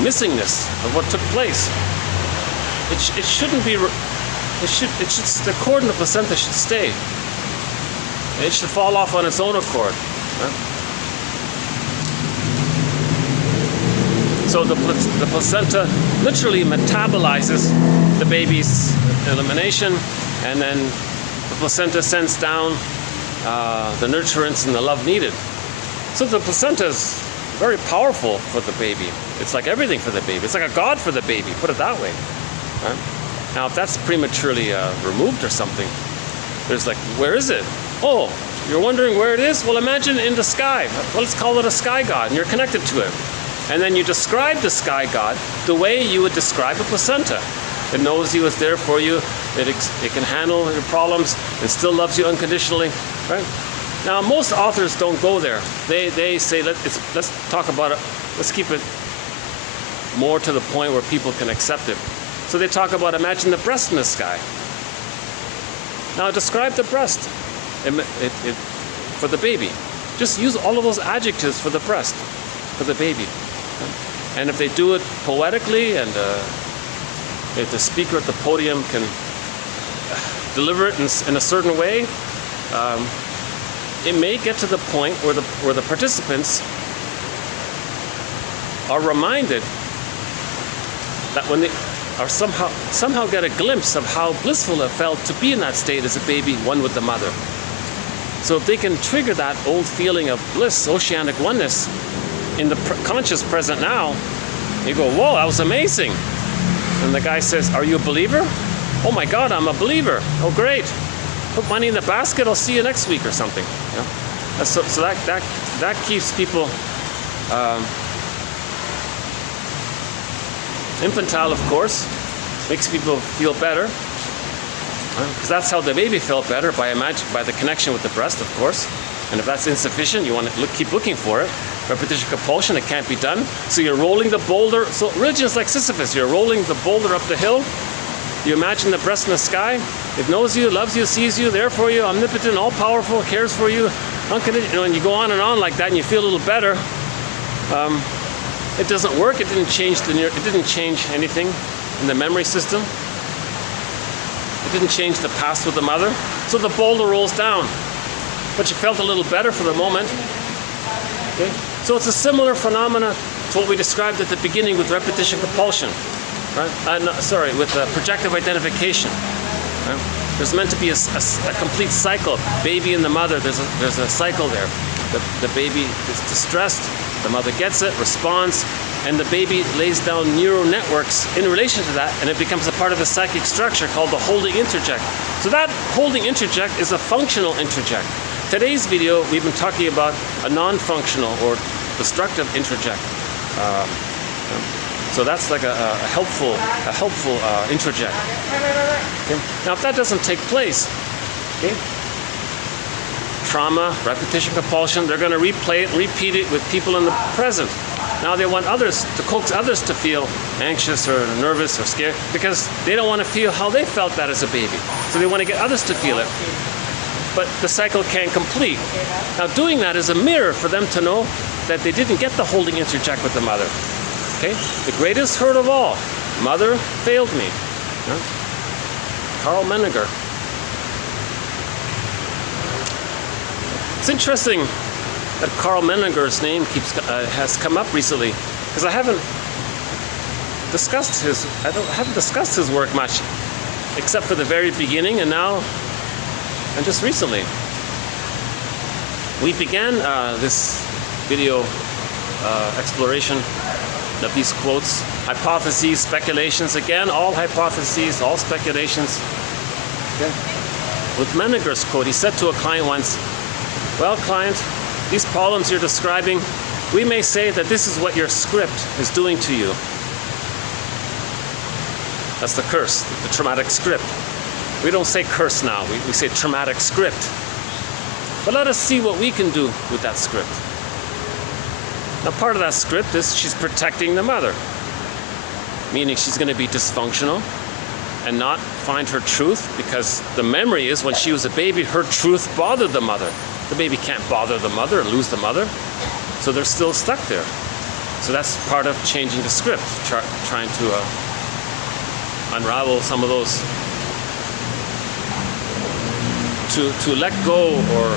missingness of what took place. It shouldn't be. The cord in the placenta should stay. It should fall off on its own accord. Right? So the placenta literally metabolizes the baby's elimination, and then the placenta sends down the nurturants and the love needed. So the placenta is very powerful for the baby. It's like everything for the baby. It's like a god for the baby, put it that way. Right? Now, if that's prematurely removed or something, there's like, where is it? Oh, you're wondering where it is? Well, imagine in the sky. Well, let's call it a sky god, and you're connected to it. And then you describe the sky god the way you would describe a placenta. It knows he was there for you. It can handle your problems and still loves you unconditionally, right? Now, most authors don't go there. They say, let's talk about it. Let's keep it more to the point where people can accept it. So they talk about, imagine the breast in the sky. Now, describe the breast for the baby. Just use all of those adjectives for the breast, for the baby. And if they do it poetically, and if the speaker at the podium can deliver it in a certain way, it may get to the point where the participants are reminded that when they are somehow get a glimpse of how blissful it felt to be in that state as a baby, one with the mother. So if they can trigger that old feeling of bliss, oceanic oneness, in the conscious present now, you go, whoa, that was amazing. And the guy says, are you a believer? Oh my God, I'm a believer. Oh, great. Put money in the basket, I'll see you next week or something. You know? So that keeps people infantile, of course, makes people feel better. Because that's how the baby felt better, by the connection with the breast, of course. And if that's insufficient, you want to keep looking for it. Repetition compulsion, it can't be done. So you're rolling the boulder. So religion is like Sisyphus. You're rolling the boulder up the hill. You imagine the breast in the sky. It knows you, loves you, sees you, there for you, omnipotent, all-powerful, cares for you, unconditional. And you go on like that, and you feel a little better. It doesn't work. It didn't change anything in the memory system. It didn't change the past with the mother. So the boulder rolls down. But you felt a little better for the moment. Okay? So it's a similar phenomena to what we described at the beginning with repetition compulsion. Right? With projective identification. Right? There's meant to be a complete cycle. Baby and the mother, there's a cycle there. The baby is distressed, the mother gets it, responds, and the baby lays down neural networks in relation to that, and it becomes a part of a psychic structure called the holding introject. So that holding introject is a functional introject. Today's video, we've been talking about a non-functional or destructive introject. So that's like a helpful introject. Okay? Now, if that doesn't take place, okay, trauma, repetition compulsion, they're going to replay it and repeat it with people in the present. Now they want others to coax others to feel anxious or nervous or scared because they don't want to feel how they felt that as a baby. So they want to get others to feel it. But the cycle can't complete. Now doing that is a mirror for them to know that they didn't get the holding introject with the mother. Okay? The greatest hurt of all. Mother failed me. Huh? Carl Menninger. It's interesting that Carl Menninger's name has come up recently, because I haven't discussed his work much, except for the very beginning, and now, and just recently. We began this video exploration of these quotes, hypotheses, speculations. Again, all hypotheses, all speculations. Okay. With Menninger's quote, he said to a client once, "Well, client, these problems you're describing, we may say that this is what your script is doing to you." That's the curse, the traumatic script. We don't say curse now, we say traumatic script. But let us see what we can do with that script. Now, part of that script is she's protecting the mother, meaning she's going to be dysfunctional and not find her truth, because the memory is when she was a baby, her truth bothered the mother. The baby can't bother the mother and lose the mother, so they're still stuck there. So that's part of changing the script, trying to unravel some of those, to let go or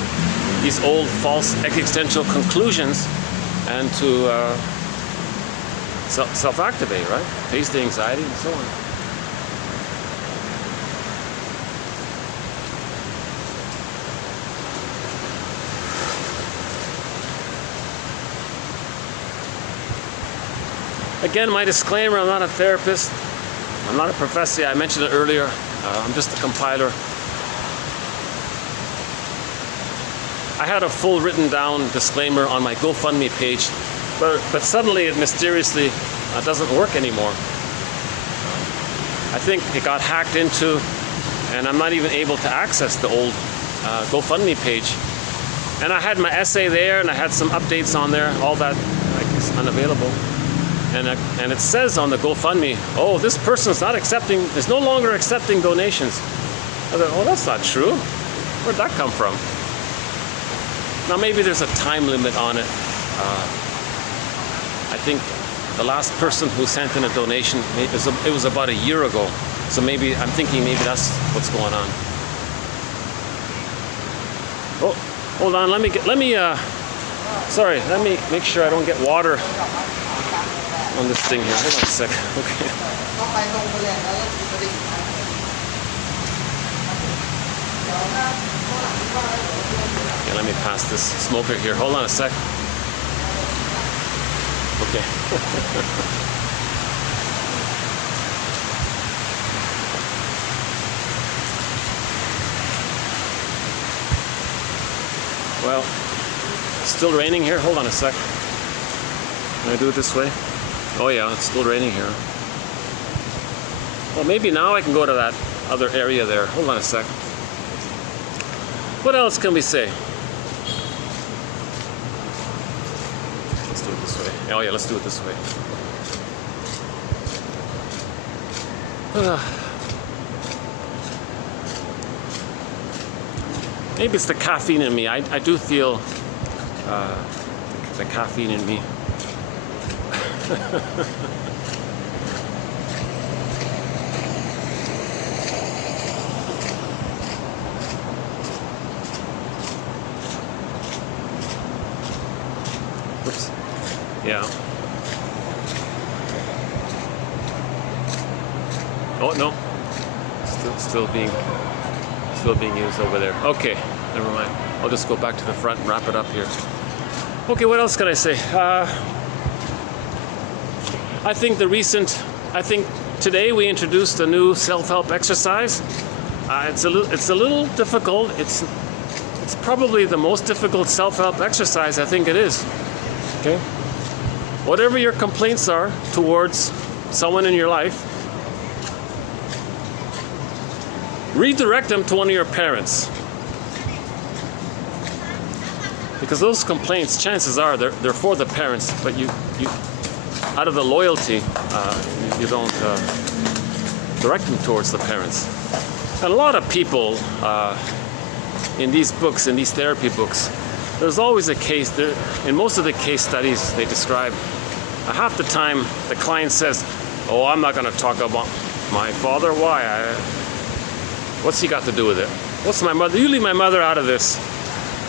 these old false existential conclusions, and to self-activate, right? Face the anxiety and so on. Again, my disclaimer, I'm not a therapist, I'm not a professor, I mentioned it earlier, I'm just a compiler. I had a full written down disclaimer on my GoFundMe page, but suddenly it mysteriously doesn't work anymore. I think it got hacked into, and I'm not even able to access the old GoFundMe page. And I had my essay there, and I had some updates on there, all that is unavailable. And it says on the GoFundMe, oh, this person's not accepting, is no longer accepting donations. I thought, oh, that's not true. Where'd that come from? Now maybe there's a time limit on it. I think the last person who sent in a donation, it was about a year ago. So maybe, I'm thinking maybe that's what's going on. Oh, hold on, let me make sure I don't get water on this thing here. Hold on a sec. Okay. Okay, let me pass this smoker here. Hold on a sec. Okay. Well, still raining here. Hold on a sec. Can I do it this way? Oh yeah, it's still raining here. Well, maybe now I can go to that other area there. Hold on a sec. What else can we say? Let's do it this way. Oh yeah, let's do it this way. Maybe it's the caffeine in me. I do feel the caffeine in me. Oops. Yeah. Oh no. Still being used over there. Okay, never mind. I'll just go back to the front and wrap it up here. Okay, what else can I say? I think today we introduced a new self-help exercise. It's a little difficult. It's probably the most difficult self-help exercise I think it is. Okay? Whatever your complaints are towards someone in your life, redirect them to one of your parents. Because those complaints, chances are, they're for the parents, but you out of the loyalty, you don't direct them towards the parents. And a lot of people in these books, in these therapy books, there's always a case, in most of the case studies they describe, half the time the client says, oh, I'm not going to talk about my father. Why? What's he got to do with it? What's my mother? You leave my mother out of this.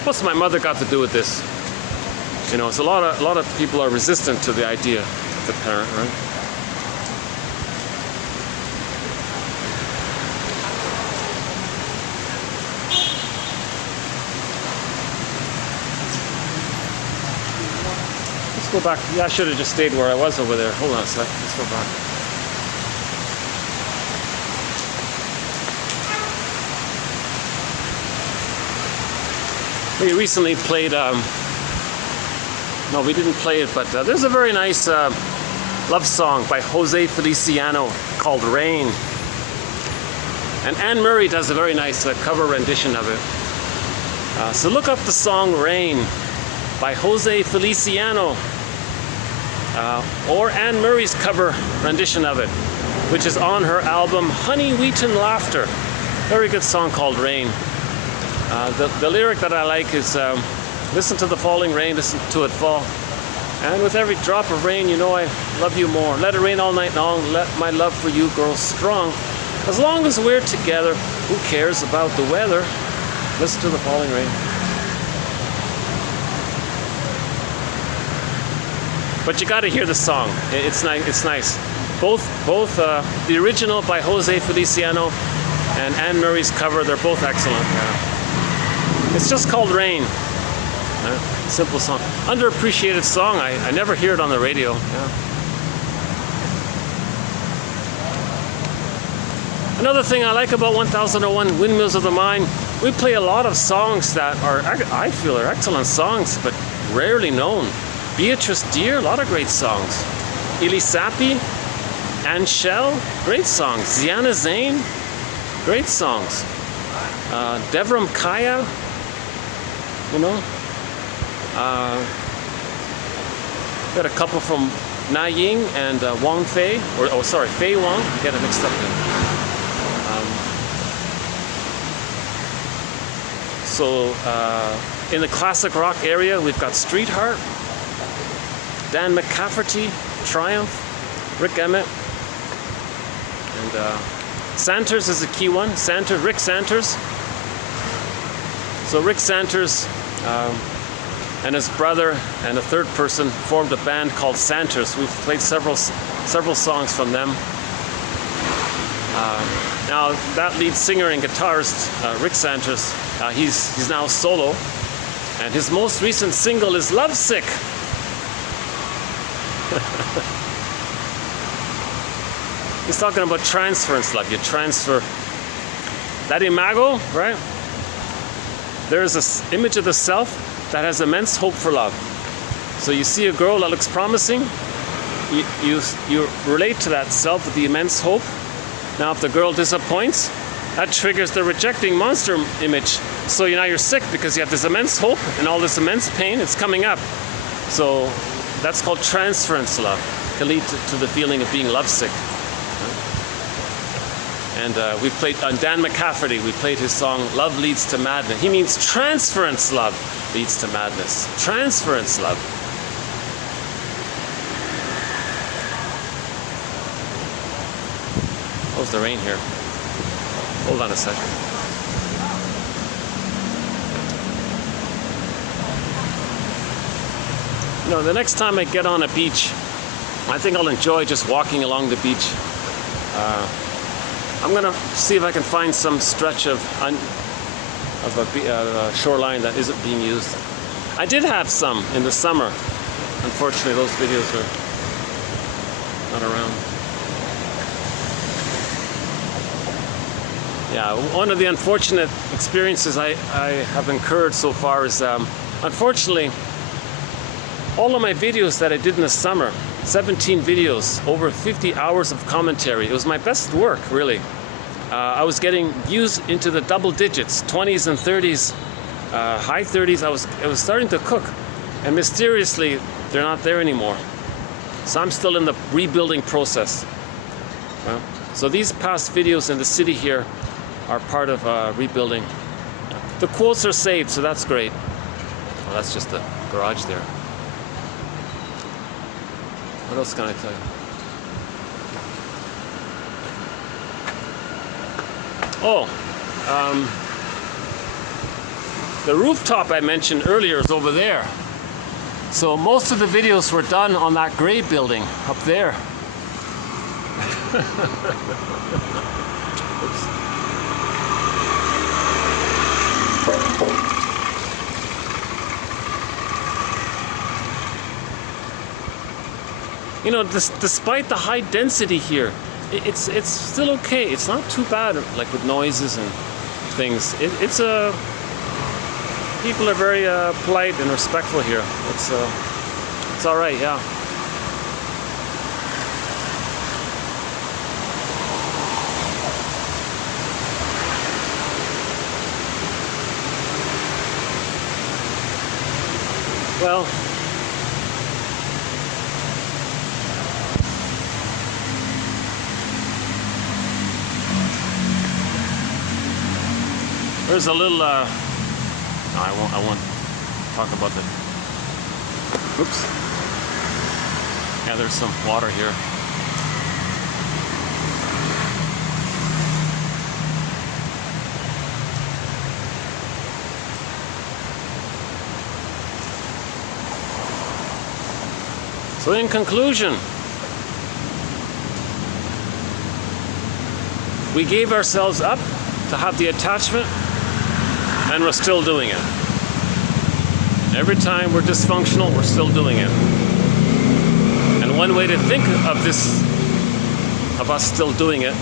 What's my mother got to do with this? You know, so a lot of people are resistant to the idea of the parent, right? Let's go back. Yeah, I should have just stayed where I was over there. Hold on a sec. Let's go back. We recently played, no, we didn't play it, but there's a very nice love song by Jose Feliciano called Rain. And Anne Murray does a very nice cover rendition of it. So look up the song Rain by Jose Feliciano, or Anne Murray's cover rendition of it, which is on her album Honey, Wheat and Laughter. Very good song called Rain. The lyric that I like is, listen to the falling rain, listen to it fall. And with every drop of rain, you know I love you more. Let it rain all night long, let my love for you grow strong. As long as we're together, who cares about the weather? Listen to the falling rain. But you got to hear the song. It's nice. It's nice. Both the original by Jose Feliciano and Anne Murray's cover, they're both excellent. It's just called Rain. Simple song. Underappreciated song. I never hear it on the radio. Yeah. Another thing I like about 1001 Windmills of the Mind, we play a lot of songs that are, I feel, are excellent songs, but rarely known. Beatrice Deer, a lot of great songs. Ili Sapi, Anne Shell, great songs. Ziana Zain, great songs. Devram Kaya, you know. Got a couple from Na Ying and Wang Fei, Fei Wang, get it mixed up there. In the classic rock area, we've got Streetheart, Dan McCafferty, Triumph, Rick Emmett, and Santers is a key one. Rick Santers. So Rick Santers and his brother and a third person formed a band called Santers. We've played several songs from them. Now that lead singer and guitarist, Rick Santers, he's now solo, and his most recent single is Lovesick. He's talking about transference love. You transfer that imago, right? There's this image of the self that has immense hope for love. So you see a girl that looks promising, you relate to that self with the immense hope. Now if the girl disappoints, that triggers the rejecting monster image. So now you're sick because you have this immense hope and all this immense pain. It's coming up. So that's called transference love. It can lead to the feeling of being lovesick. And we played on Dan McCafferty. We played his song "Love Leads to Madness." He means transference love leads to madness. Transference love. How's the rain here? Hold on a second. You know, the next time I get on a beach, I think I'll enjoy just walking along the beach. I'm gonna see if I can find some stretch of a shoreline that isn't being used. I did have some in the summer. Unfortunately, those videos are not around. Yeah, one of the unfortunate experiences I have incurred so far is, unfortunately, all of my videos that I did in the summer, 17 videos, over 50 hours of commentary. It was my best work, really. I was getting views into the double digits, 20s and 30s, high 30s. I was starting to cook, and mysteriously, they're not there anymore. So I'm still in the rebuilding process. Well, so these past videos in the city here are part of rebuilding. The quotes are saved, so that's great. Well, that's just the garage there. What else can I tell you? Oh, the rooftop I mentioned earlier is over there. So most of the videos were done on that gray building up there. Oops. You know, despite the high density here, it's still okay. It's not too bad, like with noises and things. People are very polite and respectful here. It's all right, yeah. Well, there's a little, no, I won't talk about the, oops. Yeah, there's some water here. So in conclusion, we gave ourselves up to have the attachment, and we're still doing it. Every time we're dysfunctional, we're still doing it. And one way to think of this, of us still doing it,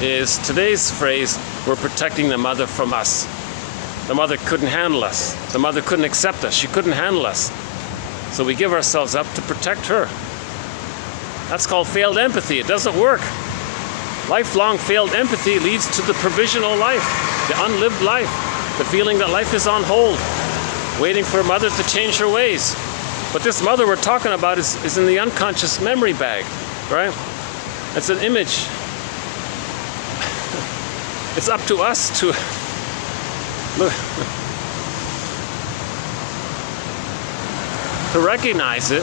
is today's phrase, we're protecting the mother from us. The mother couldn't handle us. The mother couldn't accept us. She couldn't handle us. So we give ourselves up to protect her. That's called failed empathy. It doesn't work. Lifelong failed empathy leads to the provisional life, the unlived life, the feeling that life is on hold, waiting for a mother to change her ways. But this mother we're talking about is in the unconscious memory bag, right? It's an image. It's up to us to look, to recognize it,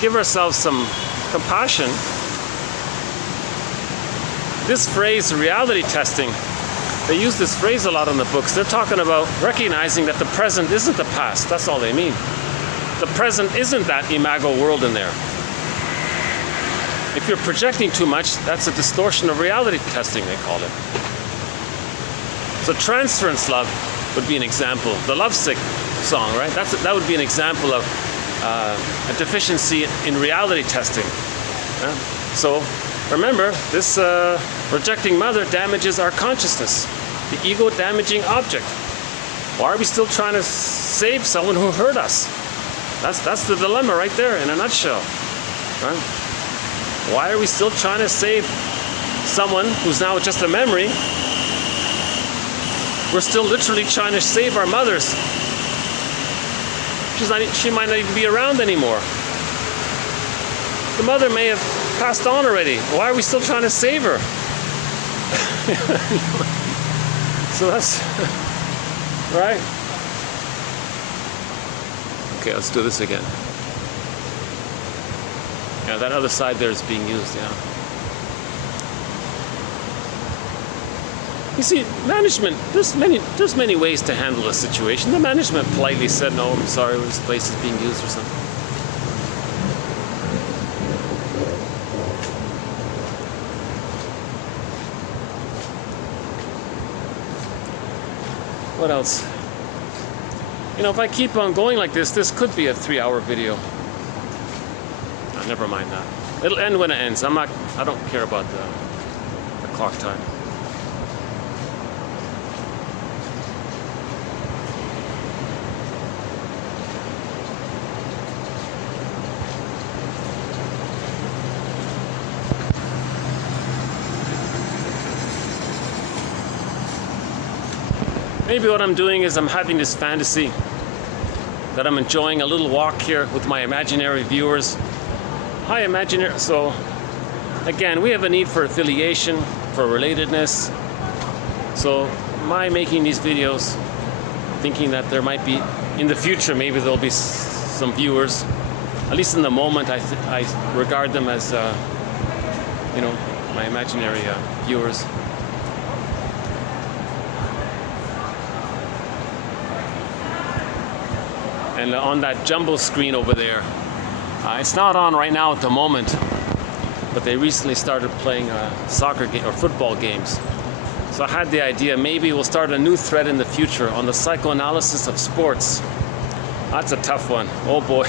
give ourselves some compassion. This phrase, reality testing, they use this phrase a lot in the books. They're talking about recognizing that the present isn't the past. That's all they mean. The present isn't that imago world in there. If you're projecting too much, that's a distortion of reality testing, they call it. So transference love would be an example. The lovesick song, right? That would be an example of a deficiency in reality testing. So remember, this rejecting mother damages our consciousness, the ego damaging object. Why are we still trying to save someone who hurt us? That's the dilemma right there in a nutshell. Right? Why are we still trying to save someone who's now just a memory, we're still literally trying to save our mothers. She might not even be around anymore. The mother may have passed on already. Why are we still trying to save her? So that's right. Okay, let's do this again. Yeah, that other side there is being used, yeah. You see, management, there's many ways to handle a situation. The management politely said, no, I'm sorry, this place is being used or something. What else? You know, if I keep on going like this could be a 3-hour video. Oh, never mind that. It'll end when it ends. I don't care about the clock time. Maybe what I'm doing is I'm having this fantasy that I'm enjoying a little walk here with my imaginary viewers. Hi, imaginary. So, again, we have a need for affiliation, for relatedness. So, my making these videos, thinking that there might be, in the future, maybe there'll be some viewers. At least in the moment, I regard them as, you know, my imaginary viewers. And on that jumbo screen over there, it's not on right now at the moment, but they recently started playing soccer game or football games. So I had the idea, maybe we'll start a new thread in the future on the psychoanalysis of sports. That's a tough one. Oh boy.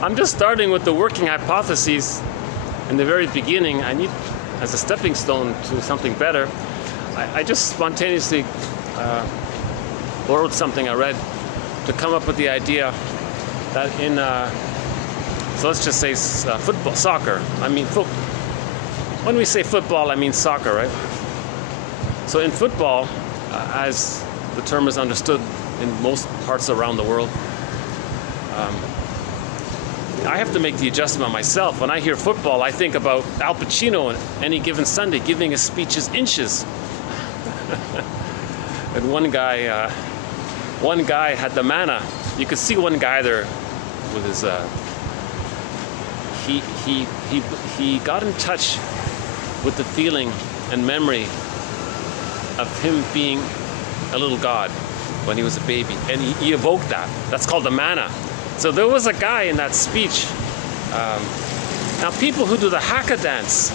I'm just starting with the working hypotheses in the very beginning. I need, as a stepping stone to something better, I just spontaneously borrowed something I read to come up with the idea that in, so let's just say football, soccer. I mean, when we say football, I mean soccer, right? So in football, as the term is understood in most parts around the world, I have to make the adjustment myself. When I hear football, I think about Al Pacino on Any Given Sunday giving his speeches inches. And one guy had the manna. You could see one guy there with his. He got in touch with the feeling and memory of him being a little god when he was a baby, and he evoked that. That's called the manna. So there was a guy in that speech. Now, people who do the haka dance.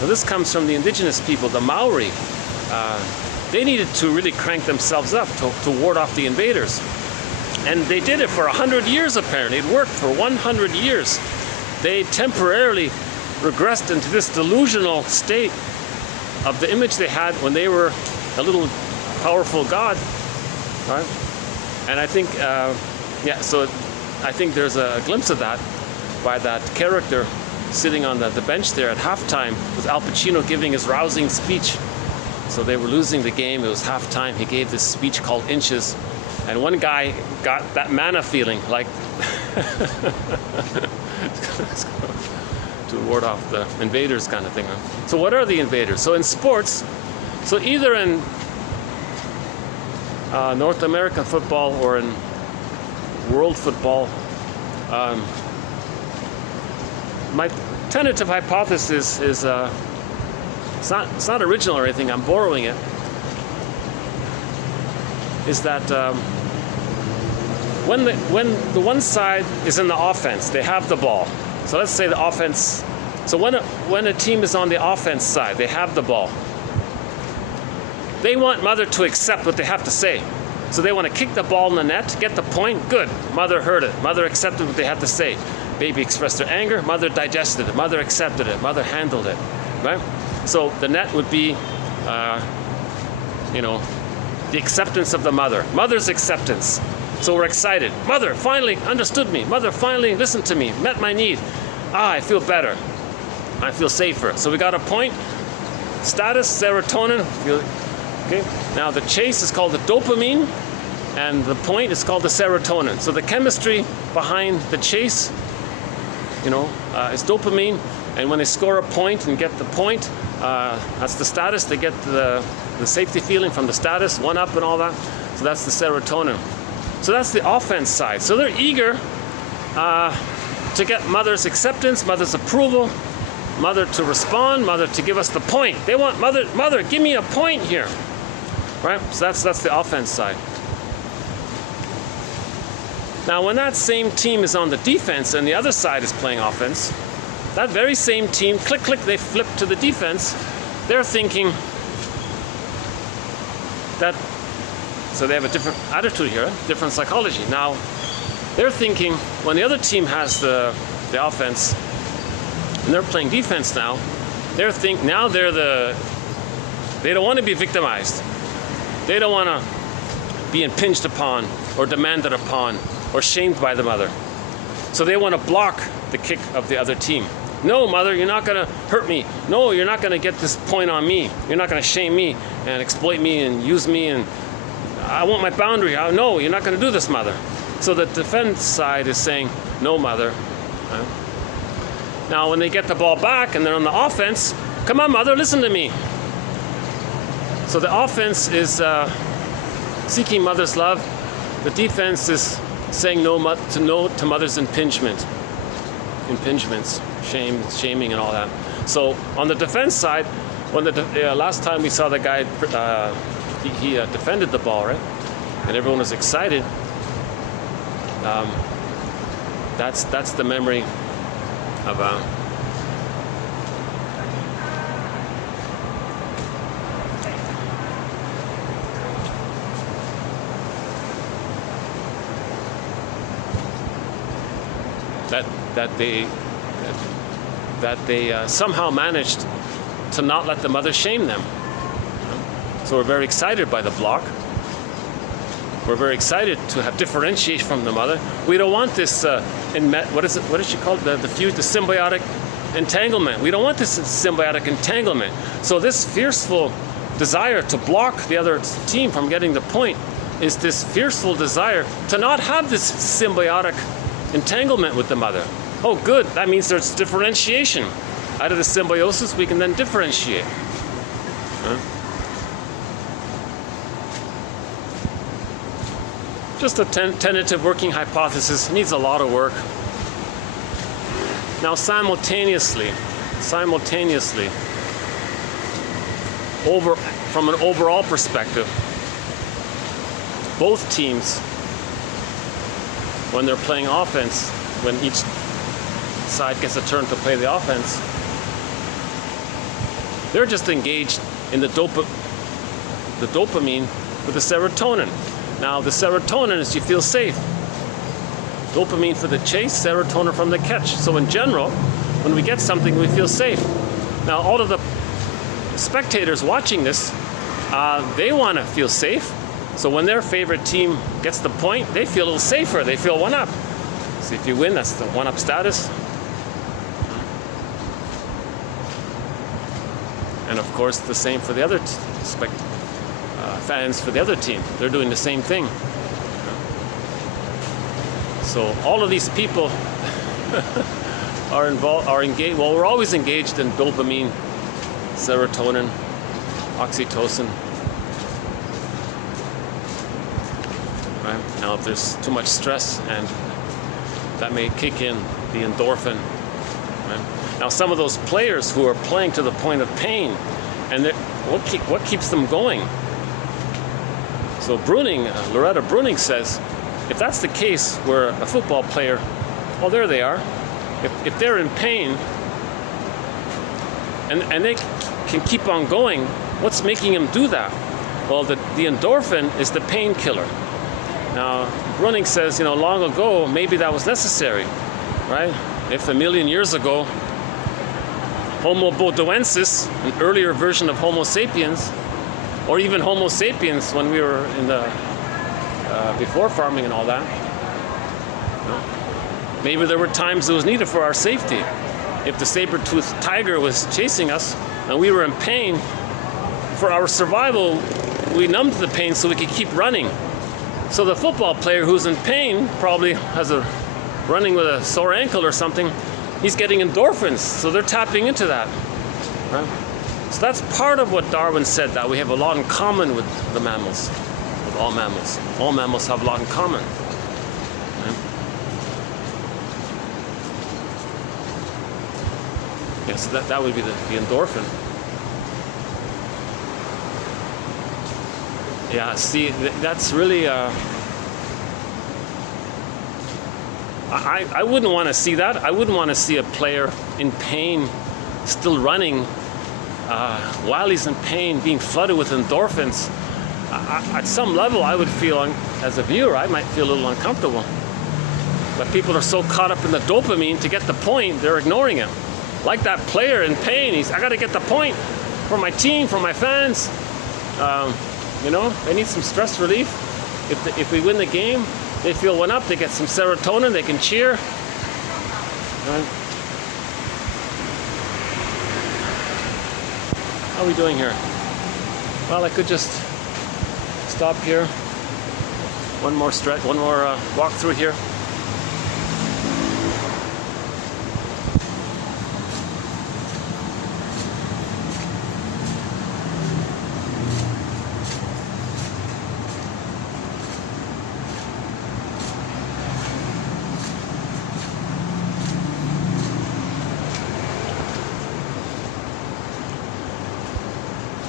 Now, this comes from the indigenous people, the Maori. They needed to really crank themselves up to ward off the invaders. And they did it for 100 years, apparently. It worked for 100 years. They temporarily regressed into this delusional state of the image they had when they were a little powerful god, right? And I think, yeah, so I think there's a glimpse of that by that character sitting on the bench there at halftime with Al Pacino giving his rousing speech. So they were losing the game. It was halftime. He gave this speech called Inches. And one guy got that manna feeling, like to ward off the invaders kind of thing. So what are the invaders? So in sports, so either in North American football or in world football, my tentative hypothesis is it's not original or anything, I'm borrowing it, is that when the one side is in the offense, they have the ball. So let's say the offense, so when a team is on the offense side, they have the ball. They want mother to accept what they have to say. So they want to kick the ball in the net, get the point, good. Mother heard it, mother accepted what they had to say. Baby expressed their anger, mother digested it, mother accepted it, mother handled it, right? So the net would be, you know, the acceptance of the mother. Mother's acceptance. So we're excited. Mother finally understood me. Mother finally listened to me, met my need. I feel better. I feel safer. So we got a point. Status, serotonin. Okay. Now the chase is called the dopamine, and the point is called the serotonin. So the chemistry behind the chase, is dopamine. And when they score a point and get the point, that's the status. They get the safety feeling from the status, one up and all that. So that's the serotonin. So that's the offense side. So they're eager to get mother's acceptance, mother's approval, mother to respond, mother to give us the point. They want mother, give me a point here, right? So that's the offense side. Now, when that same team is on the defense and the other side is playing offense, that very same team, click, click, they flip to the defense. They're thinking that, so they have a different attitude here, different psychology. Now, they're thinking when the other team has the offense and they're playing defense now, they don't want to be victimized. They don't want to be impinged upon or demanded upon or shamed by the mother. So they want to block the kick of the other team. No, mother, you're not going to hurt me. No, you're not going to get this point on me. You're not going to shame me and exploit me and use me, and I want my boundary. No, you're not going to do this, mother. So the defense side is saying, no, mother. Now, when they get the ball back and they're on the offense, come on, mother, listen to me. So the offense is seeking mother's love. The defense is saying no to mother's impingements, shaming, and all that. So on the defense side, when last time we saw the guy, he defended the ball, right? And everyone was excited. That's the memory of that they somehow managed to not let the mother shame them. So we're very excited by the block. We're very excited to have differentiation from the mother. We don't want this what is she called? The fuse, the symbiotic entanglement. We don't want this symbiotic entanglement. So this fearful desire to block the other team from getting the point is this fearful desire to not have this symbiotic entanglement with the mother. Oh, good. That means there's differentiation. Out of the symbiosis, we can then differentiate. Just a tentative working hypothesis. Needs a lot of work. Now, simultaneously, from an overall perspective, both teams, when they're playing offense, when each side gets a turn to play the offense, they're just engaged in the dopamine with the serotonin. Now, the serotonin is you feel safe. Dopamine for the chase, serotonin from the catch. So in general, when we get something, we feel safe. Now, all of the spectators watching this, they want to feel safe. So when their favorite team gets the point, they feel a little safer. They feel one up. So if you win, that's the one up status. And of course, the same for the other fans for the other team. They're doing the same thing. So all of these people are engaged. Well, we're always engaged in dopamine, serotonin, oxytocin. Right? Now, if there's too much stress, and that may kick in the endorphin. Right? Now, some of those players who are playing to the point of pain, and what keeps them going? So Loretta Bruning says, if that's the case where a football player, well, there they are. If they're in pain and they can keep on going, what's making them do that? Well, the endorphin is the painkiller. Now, Bruning says, long ago, maybe that was necessary, right? If a million years ago, Homo bodoensis, an earlier version of Homo sapiens, or even Homo sapiens when we were in the before farming and all that. Maybe there were times it was needed for our safety. If the saber-toothed tiger was chasing us and we were in pain, for our survival, we numbed the pain so we could keep running. So the football player who's in pain probably has running with a sore ankle or something, he's getting endorphins, so they're tapping into that. Right? So that's part of what Darwin said, that we have a lot in common with the mammals, with all mammals. All mammals have a lot in common. Right? Yeah, so that would be the endorphin. Yeah, see, that's really, I wouldn't want to see that. I wouldn't want to see a player in pain, still running, while he's in pain, being flooded with endorphins. At some level, I would feel, as a viewer, I might feel a little uncomfortable. But people are so caught up in the dopamine to get the point, they're ignoring it. Like that player in pain, I got to get the point for my team, for my fans. You know, they need some stress relief. If we win the game, they feel one up, they get some serotonin, they can cheer. Right. How are we doing here? Well, I could just stop here. One more stretch, one more walk through here.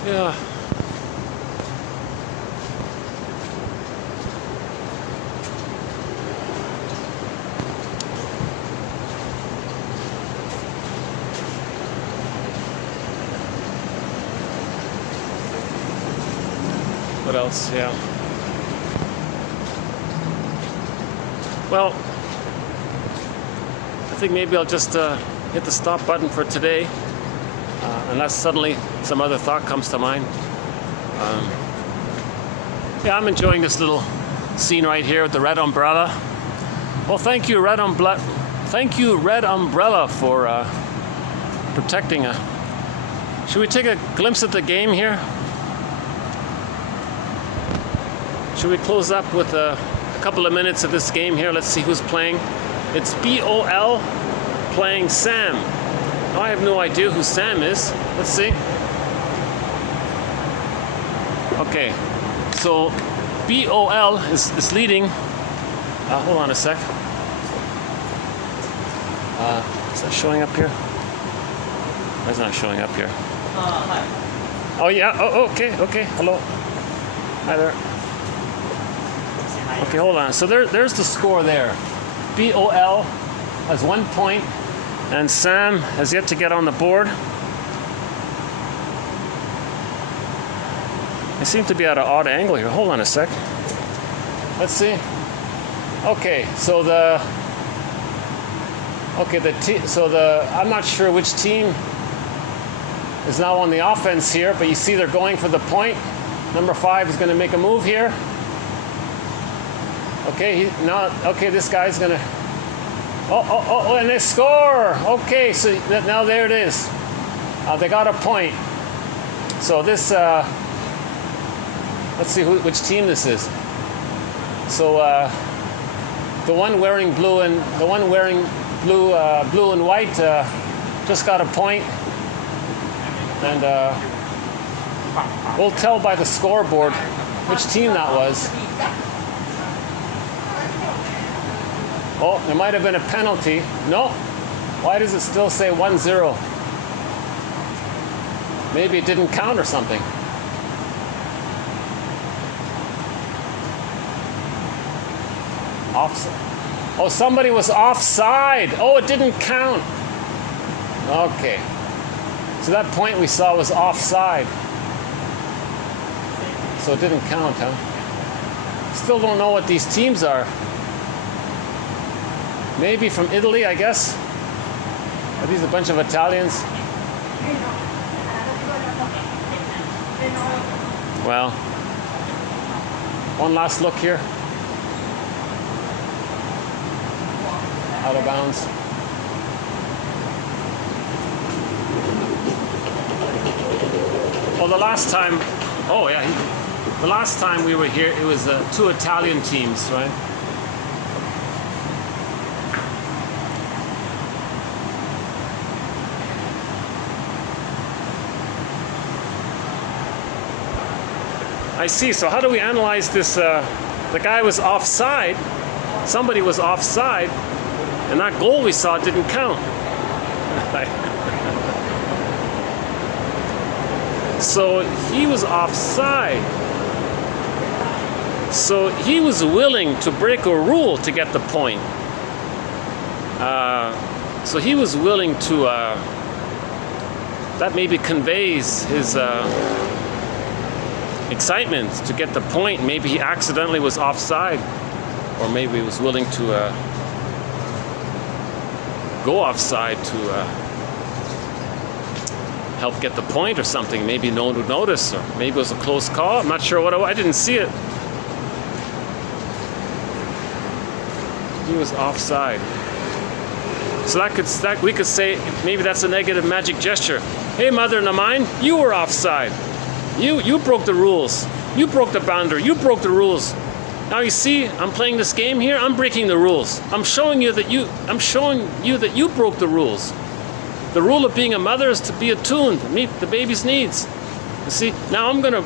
Yeah. What else? Yeah. Well, I think maybe I'll just hit the stop button for today. Unless suddenly some other thought comes to mind. Yeah, I'm enjoying this little scene right here with the red umbrella. Well, thank you, Red Umbrella, for protecting. Should we take a glimpse at the game here? Should we close up with a couple of minutes of this game here? Let's see who's playing. It's BOL playing Sam. I have no idea who Sam is. Let's see. Okay, so BOL is leading. Hold on a sec. Is that showing up here? It's not showing up here. Hi. Oh yeah. Oh, okay. Hello. Hi there. Okay, hold on. So there's the score there. BOL has 1 point. And Sam has yet to get on the board. I seem to be at an odd angle here. Hold on a sec. Let's see. Okay, so I'm not sure which team is now on the offense here, but you see they're going for the point. Number 5 is going to make a move here. Okay, this guy's going to. Oh, and they score! Okay, so now there it is. They got a point. So this, let's see which team this is. So the one wearing blue and white just got a point. And we'll tell by the scoreboard which team that was. Oh, there might have been a penalty. No. Why does it still say 1-0? Maybe it didn't count or something. Offside. Oh, somebody was offside. Oh, it didn't count. Okay. So that point we saw was offside. So it didn't count, huh? Still don't know what these teams are. Maybe from Italy, I guess. Are these a bunch of Italians? Well, one last look here. out of bounds. Well, the last time, oh yeah, the last time we were here, it was 2 Italian teams, right? I see. So how do we analyze this? The guy was offside. Somebody was offside, and that goal we saw didn't count. So he was offside. So he was willing to break a rule to get the point. So he was willing to. That maybe conveys his excitement to get the point. Maybe he accidentally was offside, or maybe he was willing to go offside to help get the point or something. Maybe no one would notice, or maybe it was a close call. I'm not sure what it was. I didn't see it. He was offside. So we could say maybe that's a negative magic gesture. Hey, mother in the mind, you were offside. You broke the rules. You broke the boundary. You broke the rules. Now you see, I'm playing this game here. I'm breaking the rules. I'm showing you that you broke the rules. The rule of being a mother is to be attuned, to meet the baby's needs. You see, now I'm gonna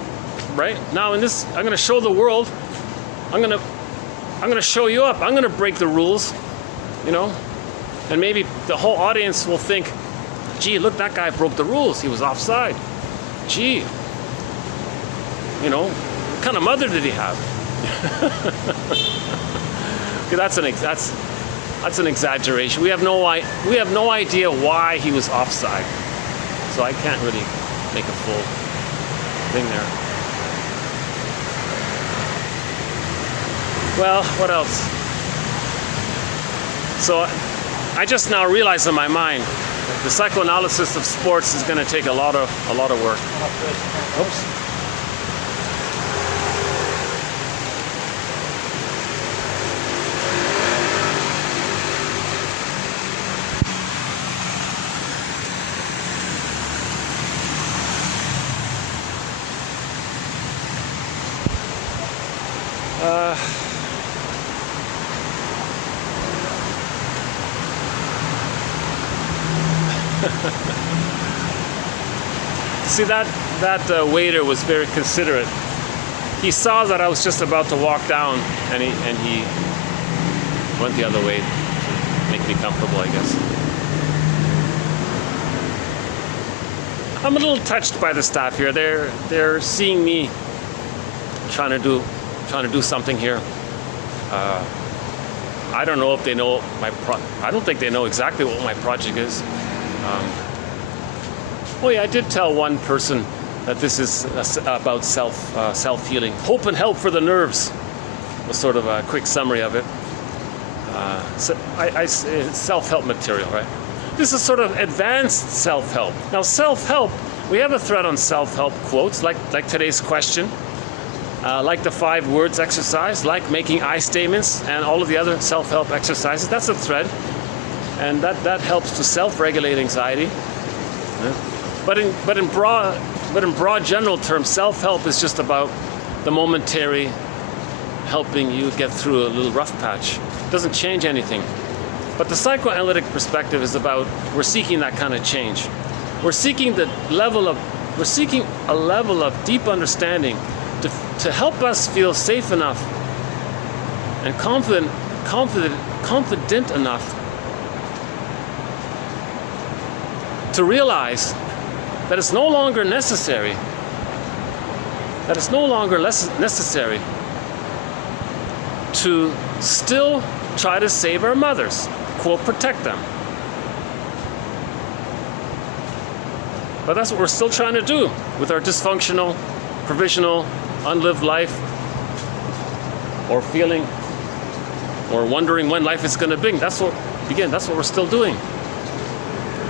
show the world. I'm gonna show you up. I'm gonna break the rules, you know, and maybe the whole audience will think, gee, look, that guy broke the rules. He was offside. Gee. You know, what kind of mother did he have? Okay, that's an exaggeration. We have no idea why he was offside, so I can't really make a full thing there. Well, what else? So I just now realized in my mind the psychoanalysis of sports is going to take a lot of work. Oops. See, that waiter was very considerate. He saw that I was just about to walk down, and he went the other way to make me comfortable, I guess. I'm a little touched by the staff here. They're seeing me trying to do something here. I don't know if they know I don't think they know exactly what my project is. Oh yeah, I did tell one person that this is about self-healing. Hope and help for the nerves was sort of a quick summary of it. Self-help material, right? This is sort of advanced self-help. Now self-help, we have a thread on self-help quotes, like today's question, like the 5 words exercise, like making I statements, and all of the other self-help exercises. That's a thread, and that helps to self-regulate anxiety. Yeah. But in broad general terms, self-help is just about the momentary helping you get through a little rough patch. It doesn't change anything. But the psychoanalytic perspective is about we're seeking that kind of change. We're seeking a level of deep understanding to help us feel safe enough and confident enough to realize that it's no longer necessary. To still try to save our mothers, quote, protect them. But that's what we're still trying to do with our dysfunctional, provisional, unlived life, or feeling, or wondering when life is going to begin. That's what we're still doing.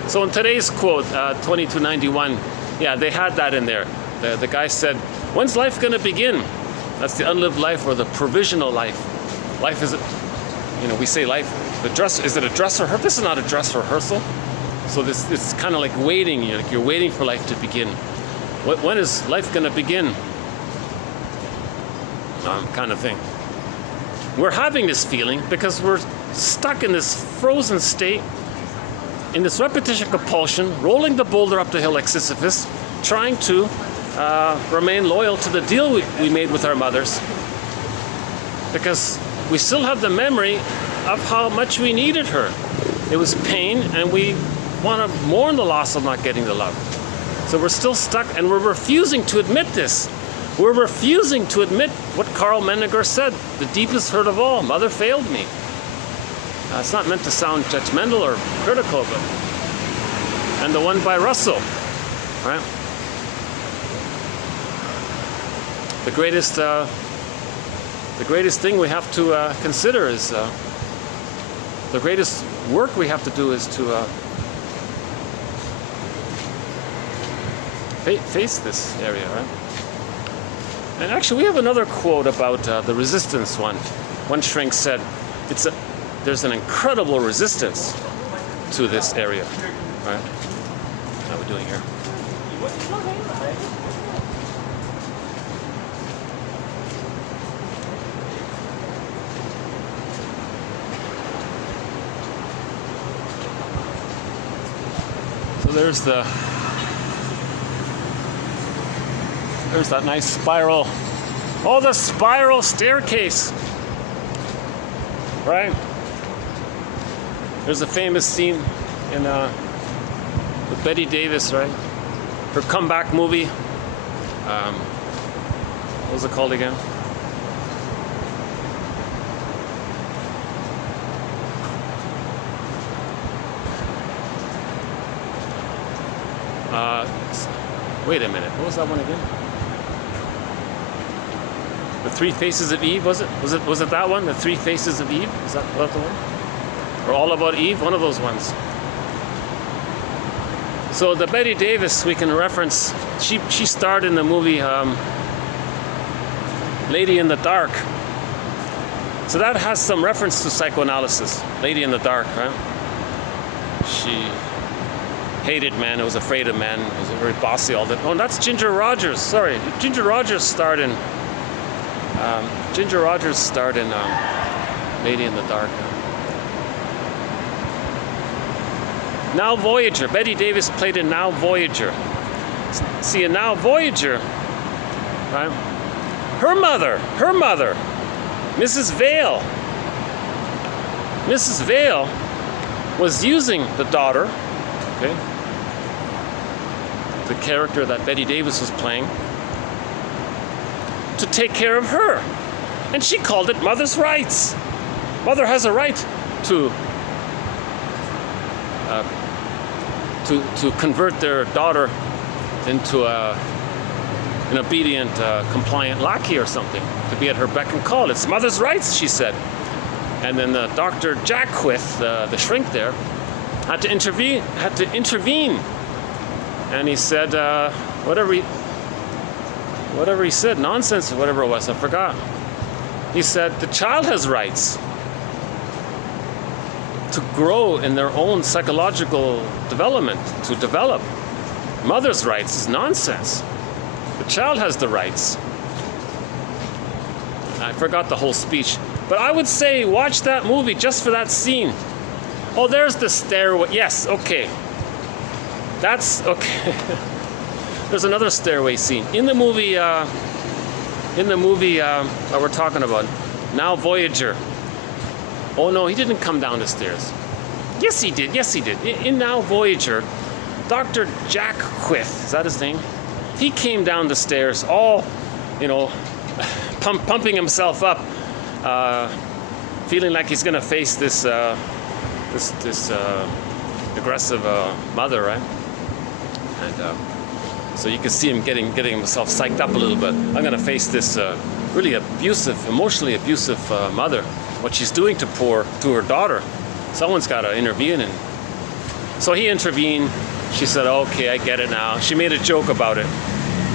So in today's quote, 2291, yeah, they had that in there. The guy said, when's life going to begin? That's the unlived life or the provisional life. Life we say life, is it a dress rehearsal? This is not a dress rehearsal. So this is kind of like waiting, you're waiting for life to begin. When is life going to begin? Kind of thing. We're having this feeling because we're stuck in this frozen state, in this repetition compulsion, rolling the boulder up the hill like Sisyphus, trying to remain loyal to the deal we made with our mothers, because we still have the memory of how much we needed her. It was pain, and we want to mourn the loss of not getting the love. So we're still stuck, and we're refusing to admit this. We're refusing to admit what Carl Menninger said, the deepest hurt of all, mother failed me. It's not meant to sound judgmental or critical, but, and the one by Russell, right? The greatest thing we have to consider is, the greatest work we have to do is to face this area, right? And actually, we have another quote about the resistance one. One shrink said, there's an incredible resistance to this area, right? How are we doing here? So there's that nice spiral. Oh, the spiral staircase, right? There's a famous scene in with Betty Davis, right? Her comeback movie. What was it called again? Wait a minute. What was that one again? The Three Faces of Eve, was it? Was it that one? The Three Faces of Eve? Is that the one? Or All About Eve? One of those ones. So the Betty Davis we can reference. She starred in the movie Lady in the Dark. So that has some reference to psychoanalysis. Lady in the Dark, right? She hated men, was afraid of men, was very bossy all the time. Oh, that's Ginger Rogers. Sorry, Ginger Rogers starred in Lady in the Dark. Now Voyager. Betty Davis played in Now Voyager. See, in Now Voyager, right? Her mother, Mrs. Vale was using the daughter, okay, the character that Betty Davis was playing, to take care of her. And she called it mother's rights. Mother has a right to convert their daughter into an obedient, compliant lackey or something, to be at her beck and call. It's mother's rights, she said. And then the Dr. Jackwith, the shrink there, had to intervene. And he said, whatever he said, nonsense or whatever it was, I forgot. He said, the child has rights to grow in their own psychological development, to develop. Mother's rights is nonsense. The child has the rights. I forgot the whole speech. But I would say watch that movie just for that scene. Oh, there's the stairway. Yes, okay. That's okay. There's another stairway scene. In the movie that we're talking about, Now Voyager. Oh no, he didn't come down the stairs. Yes, he did. In Now Voyager, Dr. Jackwith, is that his name? He came down the stairs, all, pumping himself up, feeling like he's going to face this aggressive mother, right? And so you can see him getting himself psyched up a little bit. I'm going to face this really emotionally abusive mother. What she's doing to her daughter. Someone's got to intervene. And so he intervened. She said, okay, I get it now. She made a joke about it.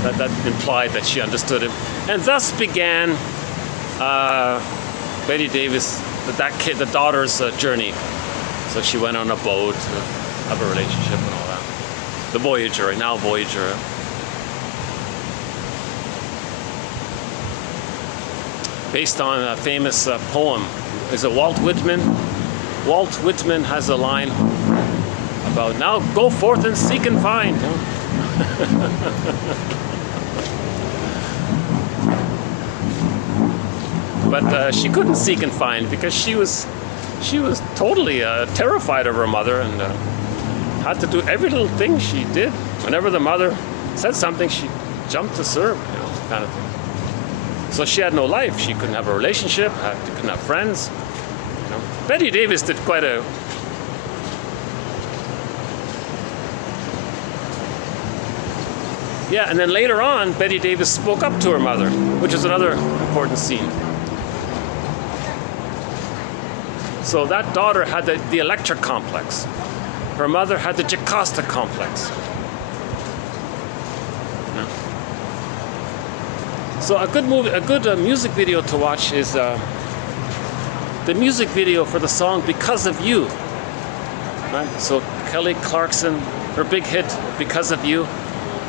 That implied that she understood him. And thus began Betty Davis the daughter's journey. So she went on a boat to have a relationship and all that. The Voyager, right now Voyager. Based on a famous poem. Is it Walt Whitman? Walt Whitman has a line about, now go forth and seek and find. But she couldn't seek and find because she was totally terrified of her mother and had to do every little thing she did. Whenever the mother said something, she jumped to serve, kind of thing. So she had no life. She couldn't have a relationship. Couldn't have friends. Betty Davis did quite a. Yeah, and then later on, Betty Davis spoke up to her mother, which is another important scene. So that daughter had the Electra complex. Her mother had the Jocasta complex. So a good music video to watch is the music video for the song "Because of You." Right? So Kelly Clarkson, her big hit "Because of You."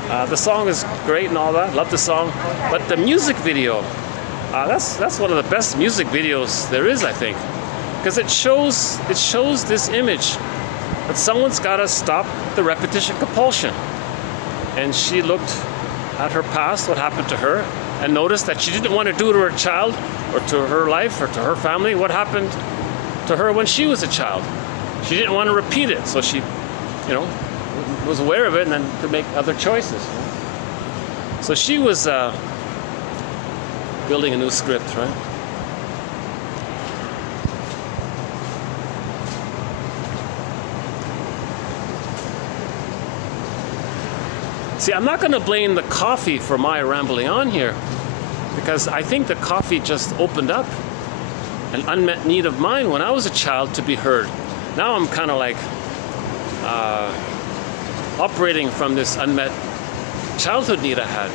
The song is great and all that. Love the song, but the music video, that's one of the best music videos there is, I think, because it shows this image that someone's got to stop the repetition compulsion, and she looked at her past, what happened to her, and noticed that she didn't want to do to her child or to her life or to her family what happened to her when she was a child. She didn't want to repeat it, so she, was aware of it and then could make other choices. So she was building a new script, right? See, I'm not going to blame the coffee for my rambling on here, because I think the coffee just opened up an unmet need of mine when I was a child to be heard. Now I'm kind of like operating from this unmet childhood need I had,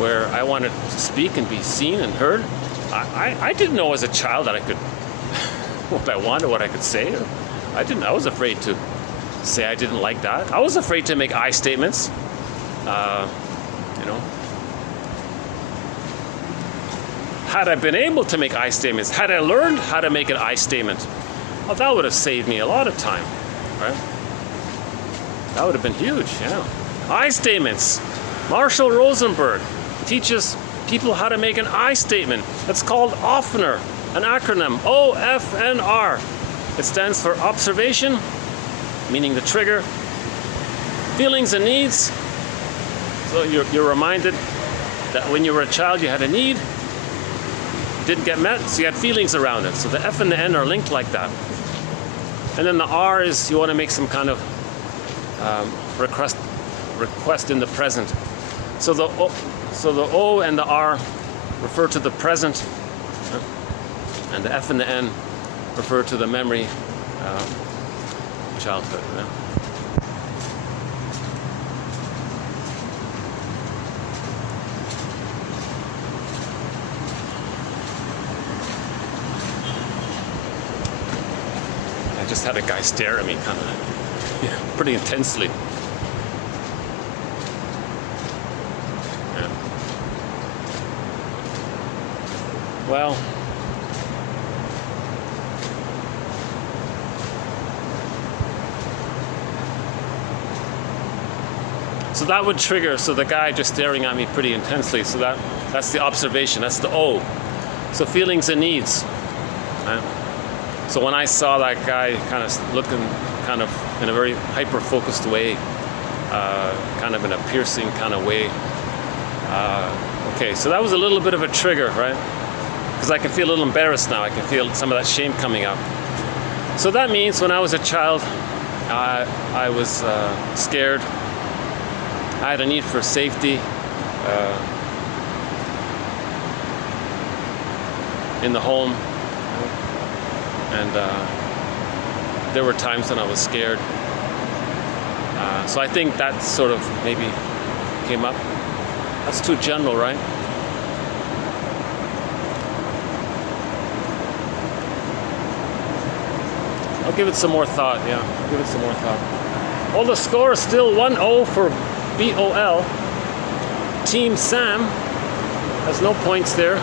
where I wanted to speak and be seen and heard. I didn't know as a child that I could, what I wanted, what I could say. I was afraid to say I didn't like that. I was afraid to make I statements. Had I been able to make I statements, had I learned how to make an I statement, well, that would have saved me a lot of time, right? That would have been huge, I statements. Marshall Rosenberg teaches people how to make an I statement. It's called OFNR, an acronym, OFNR. It stands for observation, meaning the trigger, feelings and needs. So you're reminded that when you were a child, you had a need, didn't get met, so you had feelings around it. So the F and the N are linked like that. And then the R is you want to make some kind of request in the present. So the O and the R refer to the present, and the F and the N refer to the memory, childhood. I just had a guy stare at me kind of pretty intensely. Yeah. Well, so that would trigger, so the guy just staring at me pretty intensely, so that's the observation, that's the O. So feelings and needs. Right? So when I saw that guy kind of looking kind of in a very hyper-focused way, kind of in a piercing kind of way, okay, so that was a little bit of a trigger, right? Because I can feel a little embarrassed now. I can feel some of that shame coming up. So that means when I was a child, I was scared. I had a need for safety in the home. And there were times when I was scared. So I think that sort of maybe came up. That's too general, right? I'll give it some more thought, yeah. I'll give it some more thought. Well, the score is still 1-0 for BOL. Team Sam has no points there.